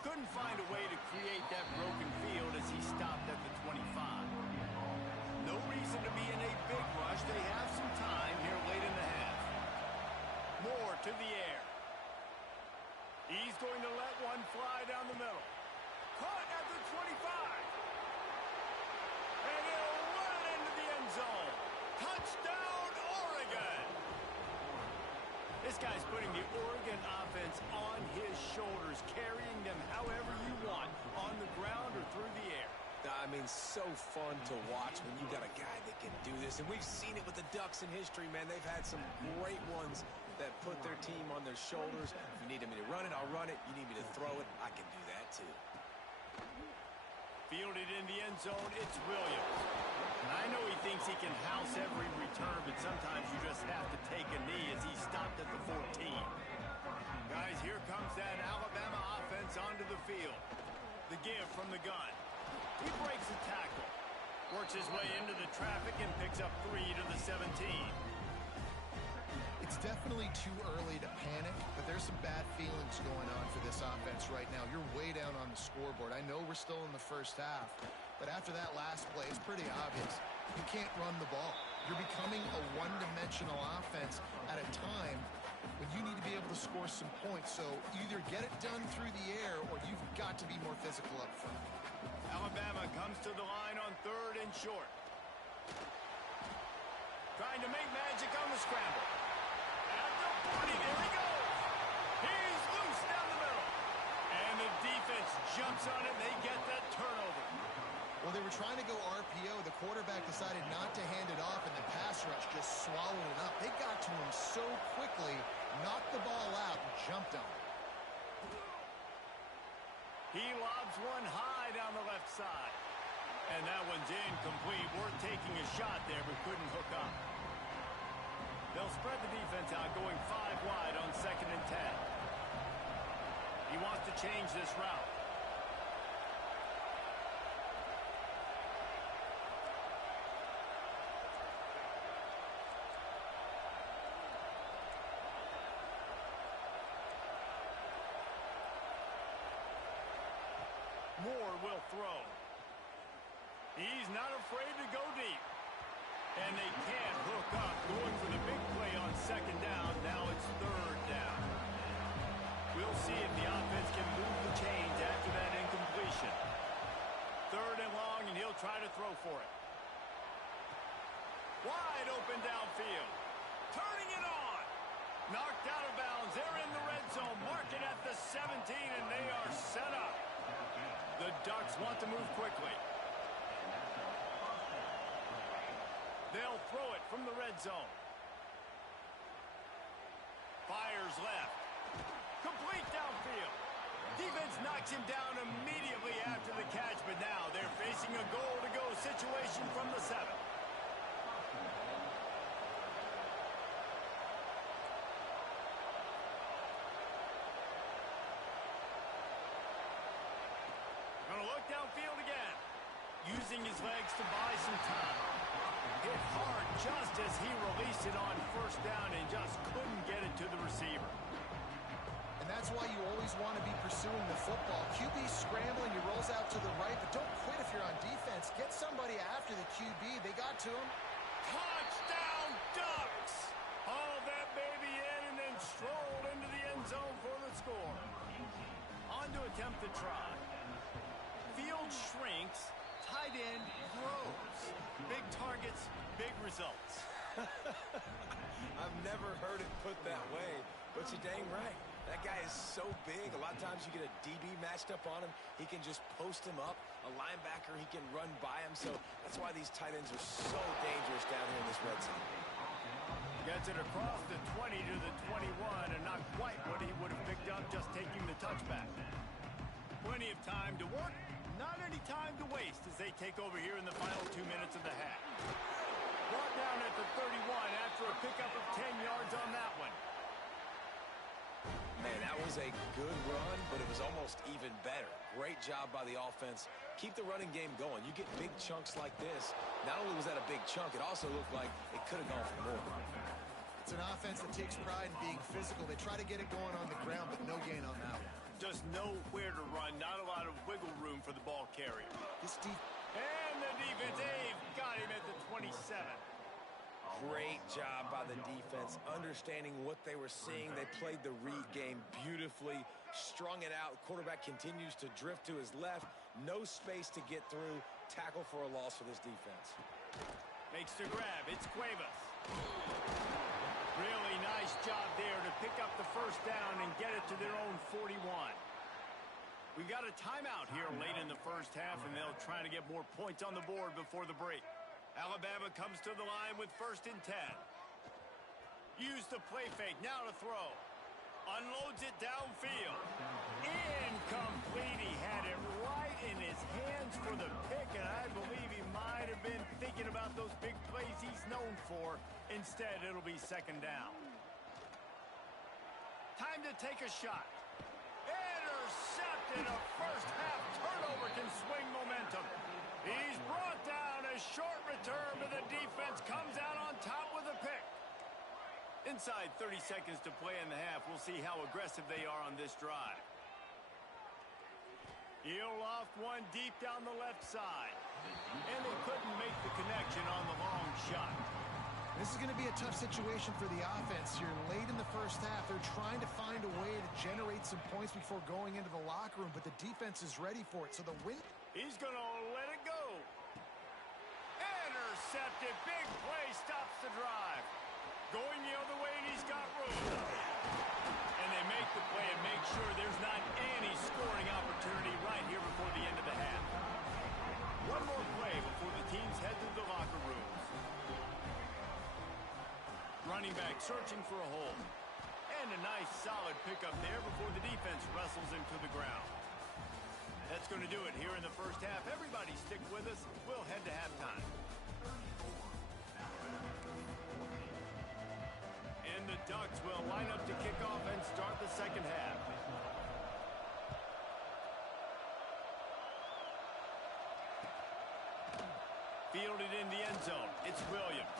Couldn't find a way to create that broken field as he stopped at the 25. No reason to be in a big rush. They have some time here late in the half. Moore to the air. He's going to let one fly down the middle. Caught at the 25. And he'll run it into the end zone. Touchdown, Oregon. This guy's putting the Oregon offense on his shoulders, carrying them however you want, on the ground or through the air. I mean, so fun to watch when you got a guy that can do this. And we've seen it with the Ducks in history, man. They've had some great ones that put their team on their shoulders. If you need me to run it, I'll run it. You need me to throw it, I can do that too. Fielded in the end zone, it's Williams. I know he thinks he can house every return, but sometimes you just have to take a knee as he stopped at the 14. Guys, here comes that Alabama offense onto the field. The give from the gun. He breaks a tackle, works his way into the traffic and picks up 3 to the 17. It's definitely too early to panic, but there's some bad feelings going on for this offense right now. You're way down on the scoreboard. I know we're still in the first half, but after that last play, it's pretty obvious. You can't run the ball. You're becoming a one-dimensional offense at a time when you need to be able to score some points. So either get it done through the air or you've got to be more physical up front. Alabama comes to the line on 3rd and short. Trying to make magic on the scramble. At the 40, there he goes. He's loose down the middle. And the defense jumps on it. They get that turnover. Well, they were trying to go RPO. The quarterback decided not to hand it off, and the pass rush just swallowed it up. They got to him so quickly, knocked the ball out, and jumped on it. He lobs one high down the left side. And that one's incomplete. We're taking a shot there, but couldn't hook up. They'll spread the defense out, going 5 wide on 2nd and 10. He wants to change this route. Moore will throw. He's not afraid to go deep. And they can't hook up. Going for the big play on 2nd down. Now it's 3rd down. We'll see if the offense can move the chains after that incompletion. 3rd and long, and he'll try to throw for it. Wide open downfield. Turning it on. Knocked out of bounds. They're in the red zone. Mark it at the 17, and they are set up. The Ducks want to move quickly. They'll throw it from the red zone. Fires left. Complete downfield. Defense knocks him down immediately after the catch, but now they're facing a goal-to-go situation from the 7. Gonna look downfield again. Using his legs to buy some time. Hit hard just as he released it on 1st down and just couldn't get it to the receiver. And that's why you always want to be pursuing the football. QB scrambling, he rolls out to the right, but don't quit if you're on defense. Get somebody after the QB. They got to him. Touchdown, Ducks! Hauled that baby in and then strolled into the end zone for the score. On to attempt the try. Field shrinks. Tight end grows. Big targets, big results. I've never heard it put that way, but you're dang right. That guy is so big. A lot of times you get a DB matched up on him. He can just post him up. A linebacker, he can run by him. So that's why these tight ends are so dangerous down here in this red zone. Gets it across the 20 to the 21, and not quite what he would have picked up just taking the touchback. Plenty of time to work. Not any time to waste as they take over here in the final 2 minutes of the half. Brought down at the 31 after a pickup of 10 yards on that one. Man, that was a good run, but it was almost even better. Great job by the offense. Keep the running game going. You get big chunks like this. Not only was that a big chunk, it also looked like it could have gone for more. It's an offense that takes pride in being physical. They try to get it going on the ground, but no gain on that one. Just nowhere to run. Not a lot of wiggle room for the ball carrier. And the defense, they've got him at the 27. Great job by the defense, understanding what they were seeing. They played the read game beautifully, strung it out. Quarterback continues to drift to his left. No space to get through. Tackle for a loss for this defense. Makes the grab. It's Cuevas. Really nice job there to pick up the 1st down and get it to their own 41. We've got a timeout here late in the first half, and they'll try to get more points on the board before the break. Alabama comes to the line with 1st and 10. Use the play fake. Now to throw. Unloads it downfield. Incomplete. He had it right in his hands for the pick, and I believe he might have been thinking about those big plays he's known for. Instead, it'll be 2nd down. Time to take a shot. Intercepted. A first-half turnover can swing momentum. He's brought down. A short return, but the defense comes out on top with a pick. Inside 30 seconds to play in the half. We'll see how aggressive they are on this drive. He'll loft one deep down the left side. And they couldn't make the connection on the long shot. This is going to be a tough situation for the offense here. Late in the first half, they're trying to find a way to generate some points before going into the locker room, but the defense is ready for it. So the win... He's going to let it go. Intercepted. Big play stops the drive. Going the other way, and he's got room. And they make the play and make sure there's not any scoring opportunity right here before the end of the half. One more play before the teams head to the locker rooms. Running back searching for a hole. And a nice solid pickup there before the defense wrestles him to the ground. That's going to do it here in the first half. Everybody stick with us. We'll head to halftime. And the Ducks will line up to kick off and start the second half. Fielded in the end zone. It's Williams.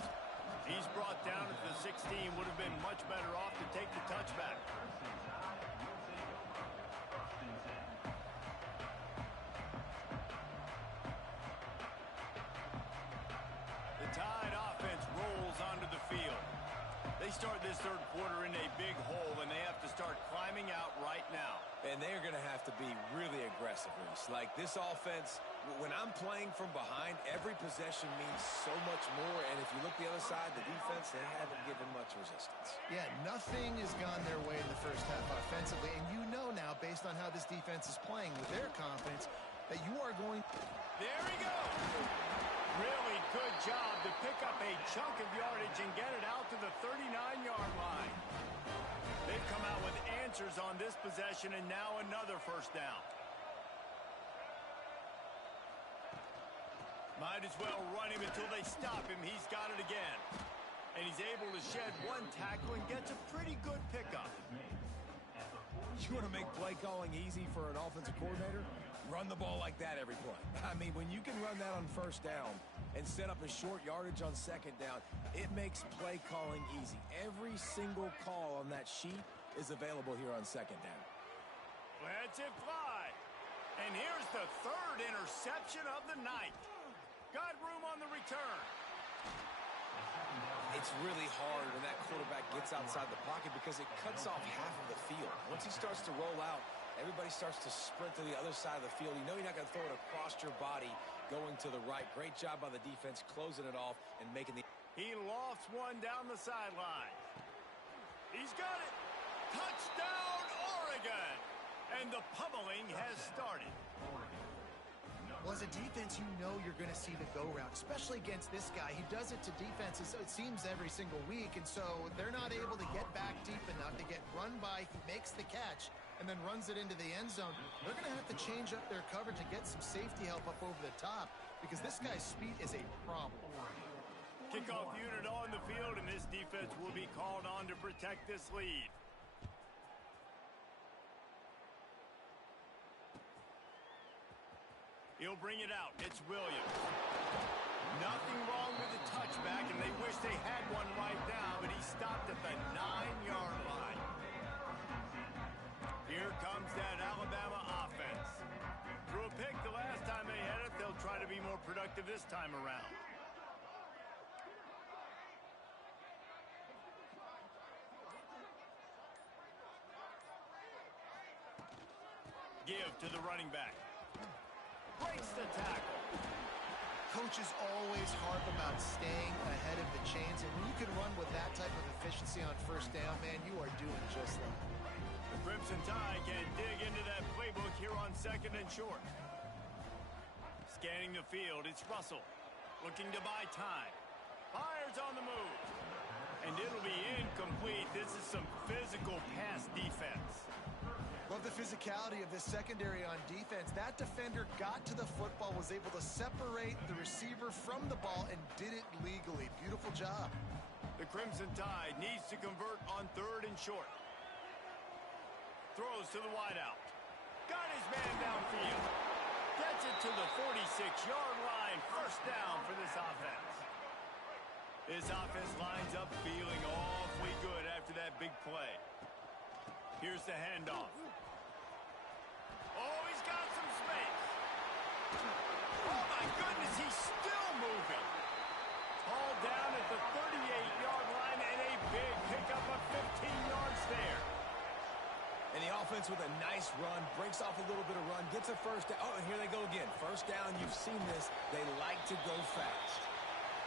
He's brought down at the 16. Would have been much better off to take the touchback. The Tide offense rolls onto the field. They start this third quarter in a big hole, and they have to start climbing out right now. And they're going to have to be really aggressive, Reese. Like this offense, when I'm playing from behind, every possession means so much more. And if you look the other side, the defense, they haven't given much resistance. Yeah, nothing has gone their way in the first half offensively. And you know now, based on how this defense is playing with their confidence, that you are going... There he goes! Really good job to pick up a chunk of yardage and get it out to the 39-yard line. They've come out with answers on this possession, and now another first down. Might as well run him until they stop him. He's got it again. And he's able to shed one tackle and gets a pretty good pickup. You want to make play calling easy for an offensive coordinator? Run the ball like that every play. I mean, when you can run that on first down and set up a short yardage on second down, it makes play calling easy. Every single call on that sheet is available here on second down. Lets it fly. And here's the third interception of the night. Got room on the return. It's really hard when that quarterback gets outside the pocket because it cuts off half of the field. Once he starts to roll out, everybody starts to sprint to the other side of the field. You know you're not going to throw it across your body going to the right. Great job by the defense closing it off and making the... He lofts one down the sideline. He's got it. Touchdown, Oregon. And the pummeling has started. Well, as a defense, you know you're going to see the go route, especially against this guy. He does it to defenses, it seems, every single week, and so they're not able to get back deep enough to get run by. He makes the catch and then runs it into the end zone. They're going to have to change up their coverage and get some safety help up over the top because this guy's speed is a problem. Kickoff unit on the field, and this defense will be called on to protect this lead. He'll bring it out. It's Williams. Nothing wrong with the touchback, and they wish they had one right now, but he stopped at the 9-yard line. Here comes that Alabama offense. Threw a pick the last time they had it. They'll try to be more productive this time around. Give to the running back. Breaks the tackle. Coaches always harp about staying ahead of the chains, and when you can run with that type of efficiency on first down, man, you are doing just that. The Crimson Tide can dig into that playbook here on second and short. Scanning the field, it's Russell. Looking to buy time. Fires on the move. And it'll be incomplete. This is some physical pass defense. Love the physicality of this secondary on defense. That defender got to the football, was able to separate the receiver from the ball, and did it legally. Beautiful job. The Crimson Tide needs to convert on third and short. Throws to the wideout. Got his man downfield. Gets it to the 46-yard line. First down for this offense. This offense lines up feeling all awfully good after that big play. Here's the handoff. Oh, he's got some space. Oh, my goodness, he's still moving. All down at the 38-yard line, and a big pickup of 15 yards there. And the offense with a nice run, breaks off a little bit of run, gets a first down. Oh, and here they go again. First down, you've seen this. They like to go fast.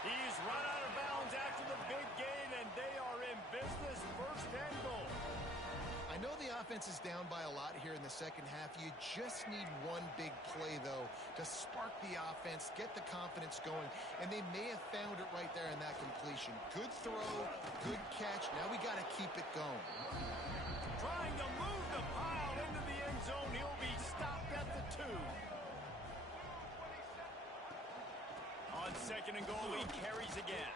He's run out of bounds after the big gain, and they are in business, first and goal. I know the offense is down by a lot here in the second half. You just need one big play, though, to spark the offense, get the confidence going, and they may have found it right there in that completion. Good throw, good catch. Now we got to keep it going. Trying to move the pile into the end zone. He'll be stopped at the 2. On second and goal, he carries again.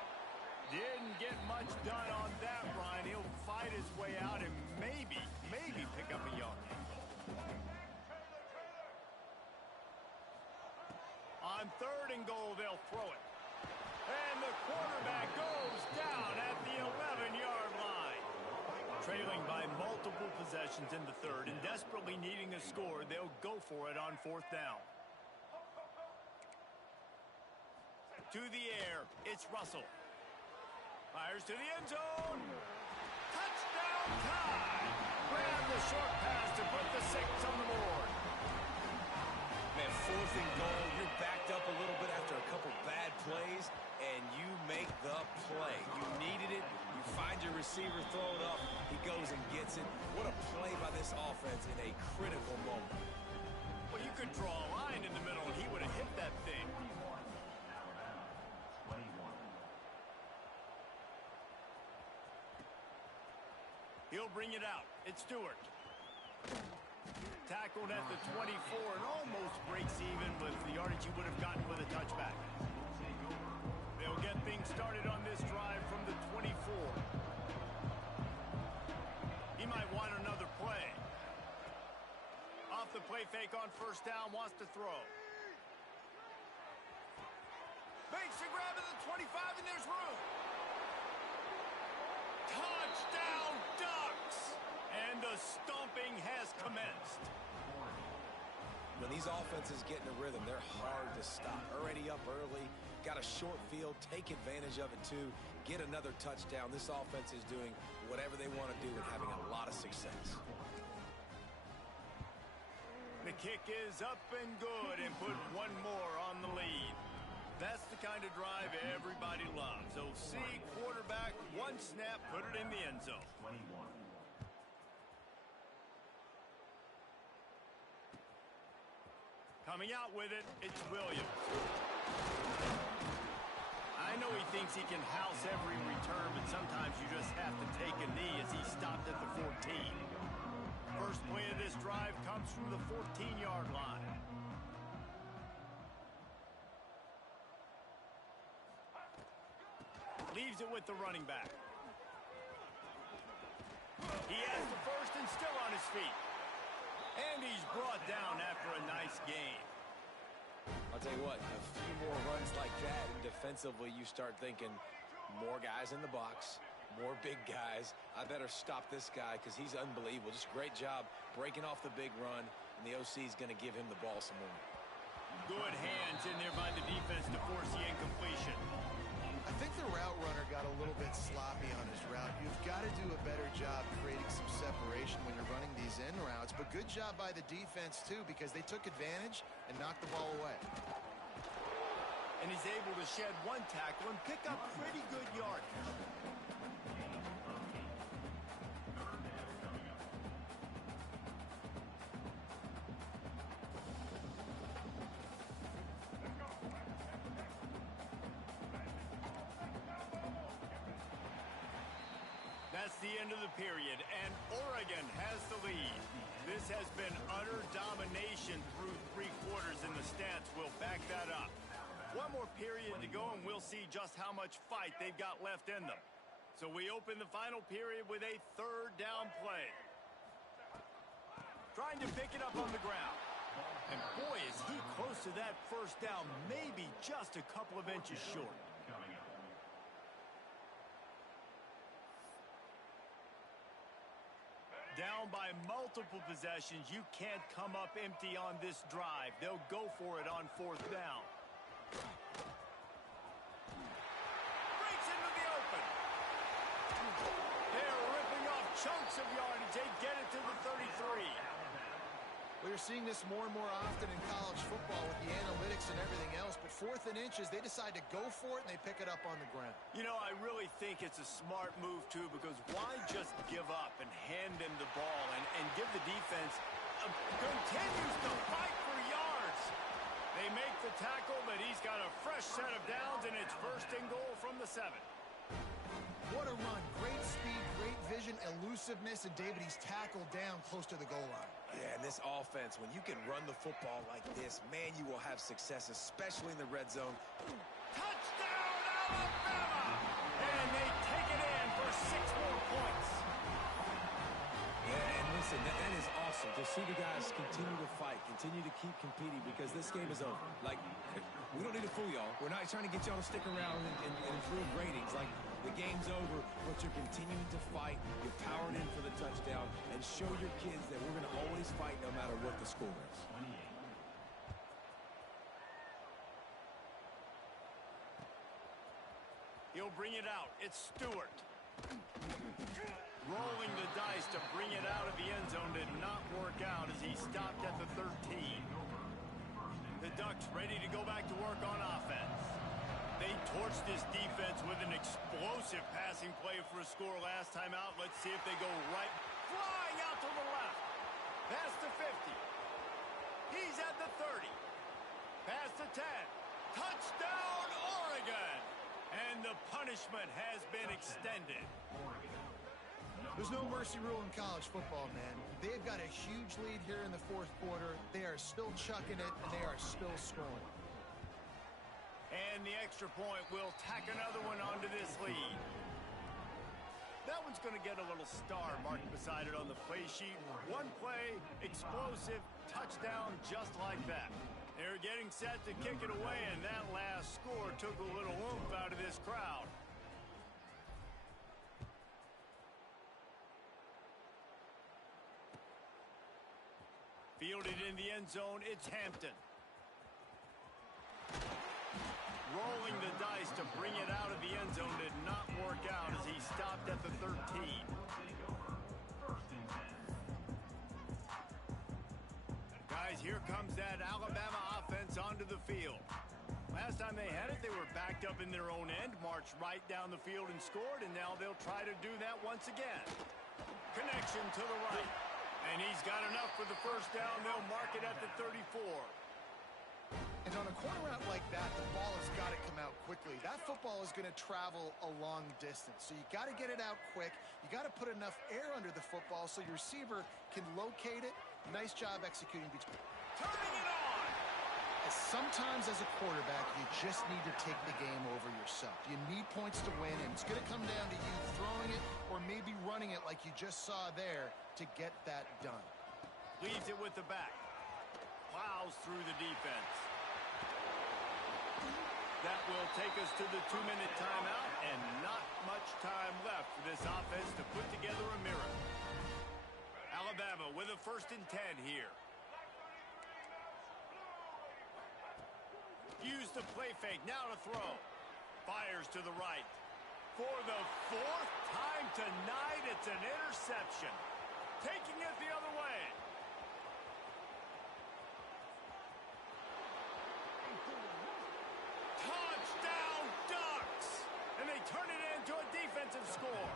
Didn't get much done on that run. He'll fight his way out and maybe pick up a yard. On third and goal, they'll throw it. And the quarterback goes down at the 11-yard line. Trailing by multiple possessions in the third and desperately needing a score, they'll go for it on fourth down. To the air, it's Russell. Fires to the end zone. Touchdown tie. Grab the short pass to put the 6 on the board. Man, fourth and goal, you're backed up a little bit after a couple bad plays, and you make the play. You needed it. You find your receiver, throw it up. He goes and gets it. What a play by this offense in a critical moment. Well, you could draw a line in the middle, and he would have hit that thing. 21. He'll bring it out. It's Stewart. Tackled at the 24 and almost breaks even with the yardage he would have gotten with a touchback. They'll get things started on this drive from the 24. He might want another play. Off the play fake on first down, wants to throw. Makes the grab at the 25, and there's room. Touchdown, Ducks! And the stomping has commenced. When these offenses get in a rhythm, they're hard to stop. Already up early, got a short field, take advantage of it too, get another touchdown. This offense is doing whatever they want to do and having a lot of success. The kick is up and good and put one more on the lead. That's the kind of drive everybody loves. OC, quarterback, one snap, put it in the end zone. 21. Coming out with it, it's Williams. I know he thinks he can house every return, but sometimes you just have to take a knee as he stopped at the 14. First play of this drive comes from the 14-yard line. Leaves it with the running back. He has the first and still on his feet. And he's brought down after a nice game. I'll tell you what, a few more runs like that, and defensively you start thinking more guys in the box, more big guys. I better stop this guy because he's unbelievable. Just a great job breaking off the big run, and the OC is going to give him the ball some more. Good hands in there by the defense to force the incompletion. I think the route runner got a little bit sloppy on his route. You've got to do a better job creating some separation when you're running these end routes. But good job by the defense, too, because they took advantage and knocked the ball away. And he's able to shed one tackle and pick up pretty good yardage. That's the end of the period, and Oregon has the lead. This has been utter domination through 3 quarters, and the stats will back that up. One more period to go, and we'll see just how much fight they've got left in them. So we open the final period with a 3rd down play. Trying to pick it up on the ground. And boy, is he close to that first down, maybe just a couple of inches short. Coming up. Down by multiple possessions, you can't come up empty on this drive. They'll go for it on 4th down. Breaks into the open. They're ripping off chunks of yardage. They get it to the 33. We're seeing this more and more often in college football with the analytics and everything else, but 4th and inches, they decide to go for it, and they pick it up on the ground. You know, I really think it's a smart move, too, because why just give up and hand them the ball and give the defense continues to fight for yards? They make the tackle, but he's got a fresh set of downs, and it's 1st and goal from the 7. What a run. Great speed, great vision, elusiveness, and David, he's tackled down close to the goal line. Yeah, and this offense, when you can run the football like this, man, you will have success, especially in the red zone. Touchdown, Alabama! And they take it in for 6 more points. Yeah, and listen, that is awesome to see the guys continue to fight, continue to keep competing, because this game is over. Like, we don't need to fool y'all. We're not trying to get y'all to stick around and improve ratings. Like, the game's over, but you're continuing to fight. You're powered in for the touchdown, and show your kids that we're going to always fight no matter what the score is. He'll bring it out. It's Stewart. Rolling the dice to bring it out of the end zone did not work out as he stopped at the 13. The Ducks ready to go back to work on offense. They torched this defense with an explosive passing play for a score last time out. Let's see if they go right, flying out to the left. Past the 50. He's at the 30. Past the 10. Touchdown, Oregon! And the punishment has been extended. There's no mercy rule in college football, man. They've got a huge lead here in the 4th quarter. They are still chucking it, and they are still scoring. And the extra point will tack another one onto this lead. That one's going to get a little star marked beside it on the play sheet. One play, explosive, touchdown just like that. They're getting set to kick it away, and that last score took a little oomph out of this crowd. Fielded in the end zone, it's Hampton. Rolling the dice to bring it out of the end zone did not work out as he stopped at the 13. Guys, here comes that Alabama offense onto the field. Last time they had it, they were backed up in their own end, marched right down the field and scored, and now they'll try to do that once again. Connection to the right. And he's got enough for the 1st down. They'll mark it at the 34. And on a corner route like that, the ball has got to come out quickly. That football is going to travel a long distance. So you got to get it out quick. You got to put enough air under the football so your receiver can locate it. Nice job executing. Turning it on! Sometimes as a quarterback, you just need to take the game over yourself. You need points to win, and it's going to come down to you throwing it or maybe running it like you just saw there to get that done. Leaves it with the back. Plows through the defense. That will take us to the 2-minute timeout, and not much time left for this offense to put together a miracle. Alabama with a 1st and 10 here. Use the play fake, now to throw. Fires to the right. For the 4th time tonight, it's an interception. Taking it the other way. Touchdown, Ducks! And they turn it into a defensive score.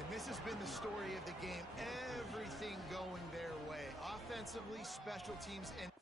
And this has been the story of the game. Everything going their way. Offensively, special teams, and